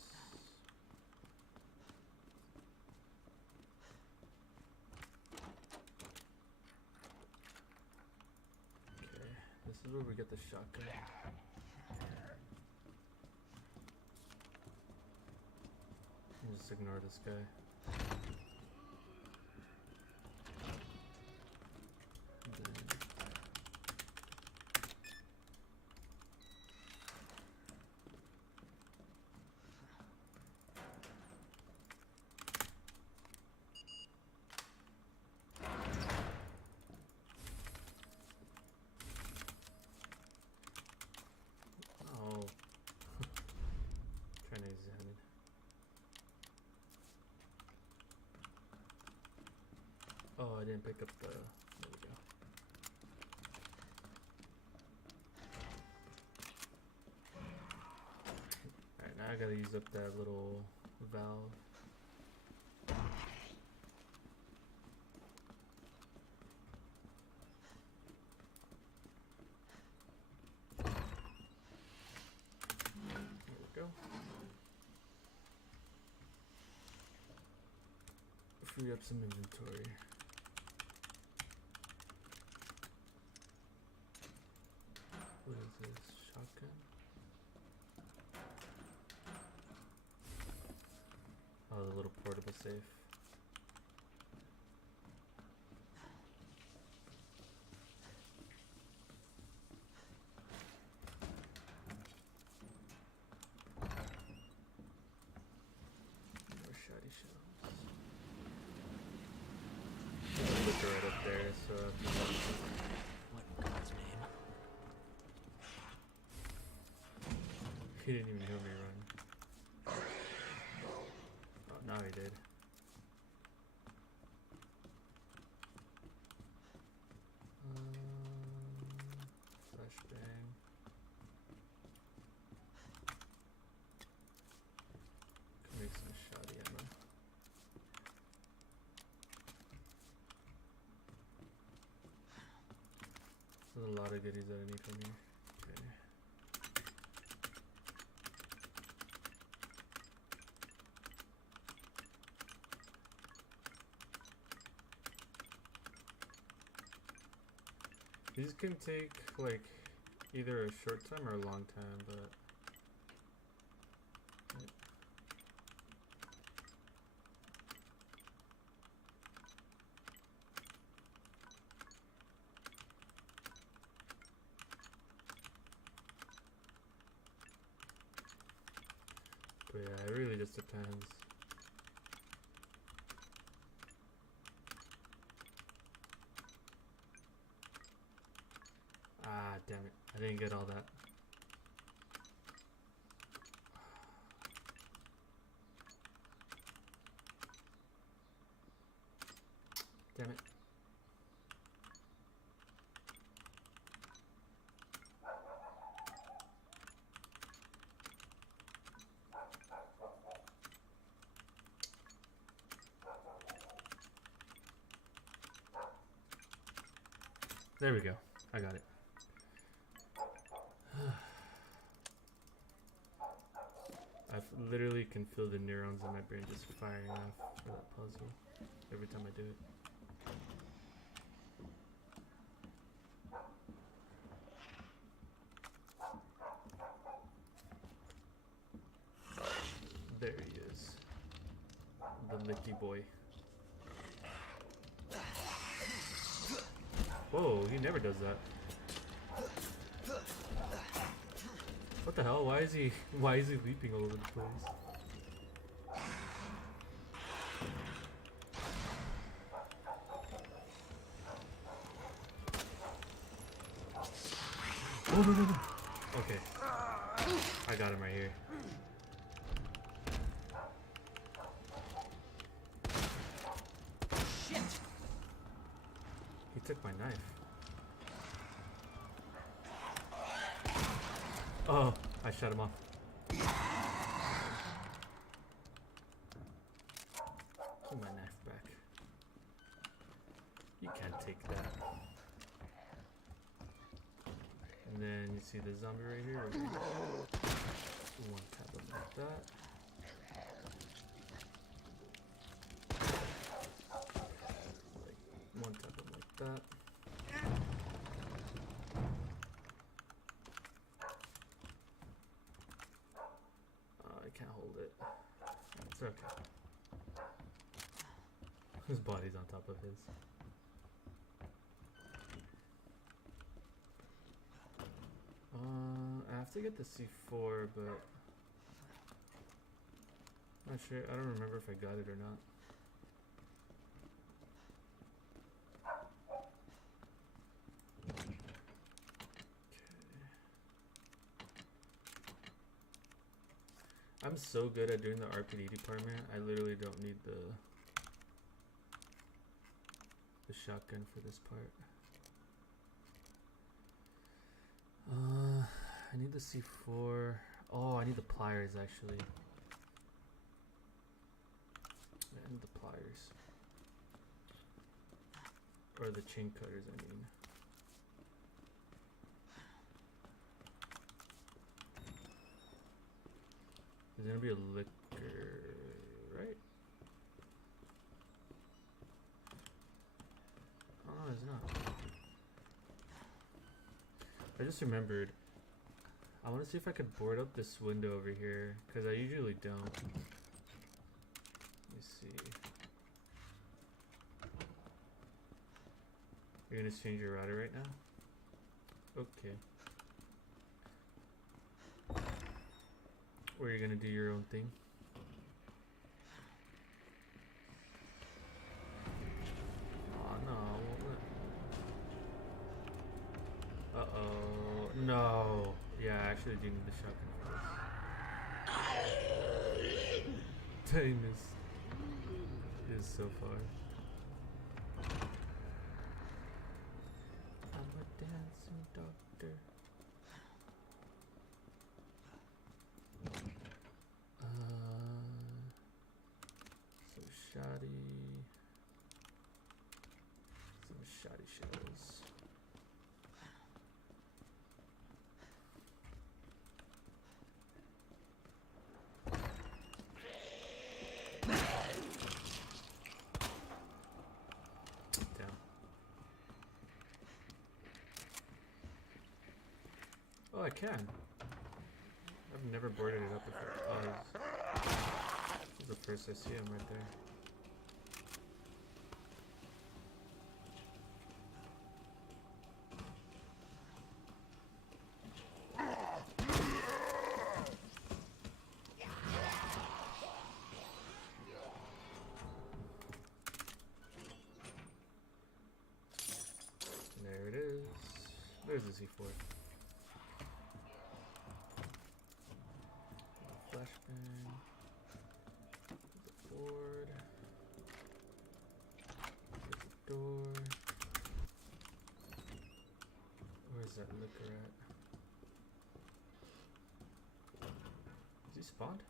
Okay, this is where we get the shotgun. Just ignore this guy. Oh, trying to examine. Oh, I didn't pick up the. There we go. Alright, now I gotta use up that little valve. There we go. Free up some inventory. What is this? Shotgun? Oh, the little portable safe. More shoddy shells. Liquor right up there, so I have to what in God's name? He didn't even hear me run. Oh, now he did. Flashbang. Can make some shoddy ammo. There's a lot of goodies that I need from here. Okay. These can take like either a short time or a long time, but yeah, it really just depends. Ah, damn it. I didn't get all that. Damn it. There we go. I got it. I literally can feel the neurons in my brain just firing off for that puzzle every time I do it. There he is. The licky boy. Whoa, he never does that. What the hell? Why is he leaping all over the place? Oh no. Okay. I got him right here. Shit! He took my knife. Oh, I shut him off. Give my knife back. You can't take that. And then you see the zombie right here. One tap him like that. One tap him like that. I can't hold it. It's okay. His body's on top of his. I have to get the C4, but not sure. I don't remember if I got it or not. I'm so good at doing the RPD department. I literally don't need the shotgun for this part. I need the C4. Oh, I need the pliers actually. I need the pliers. Or the chain cutters, I mean. There's gonna be a liquor, right? Oh, no, there's not. I just remembered. I want to see if I could board up this window over here, because I usually don't. Let me see. You're gonna change your router right now? Okay. Or you're gonna do your own thing? Oh no, I won't let. Uh-oh. No. Yeah, I actually do need the shotgun for this. Dang, this is so far. I'm a dancing doctor. Some shoddy shells. Oh, I can. I've never boarded it up before. Oh, this is the first I see him right there. There it is. There's the C4. Flashbang. The board. There's the door. Where's that liquor at? Is he spawned?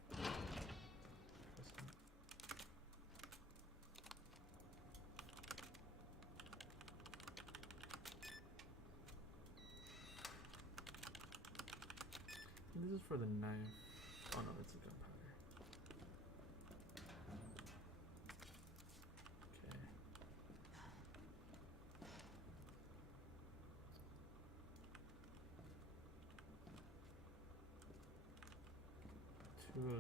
This is for the knife. Oh no, it's a gunpowder. Okay. $203,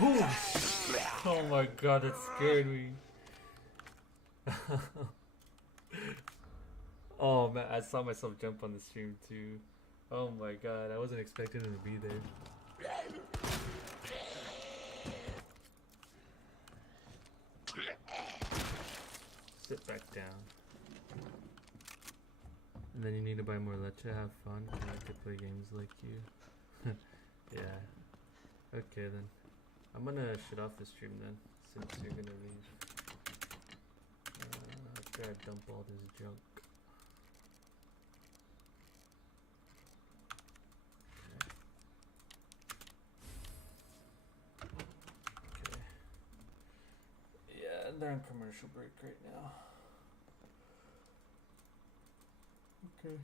$206. Oh my god, that scared me. Oh man, I saw myself jump on the stream too. Oh my god, I wasn't expecting him to be there. Sit back down. And then you need to buy more leche, have fun, and I could play games like you. Yeah. Okay then. I'm gonna shut off the stream then, since you're gonna leave. After I dump all this junk. They're on commercial break right now. Okay.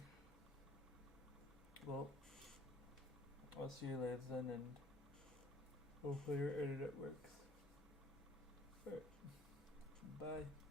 Well, I'll see you later then, and hopefully your internet works. Alright. Bye.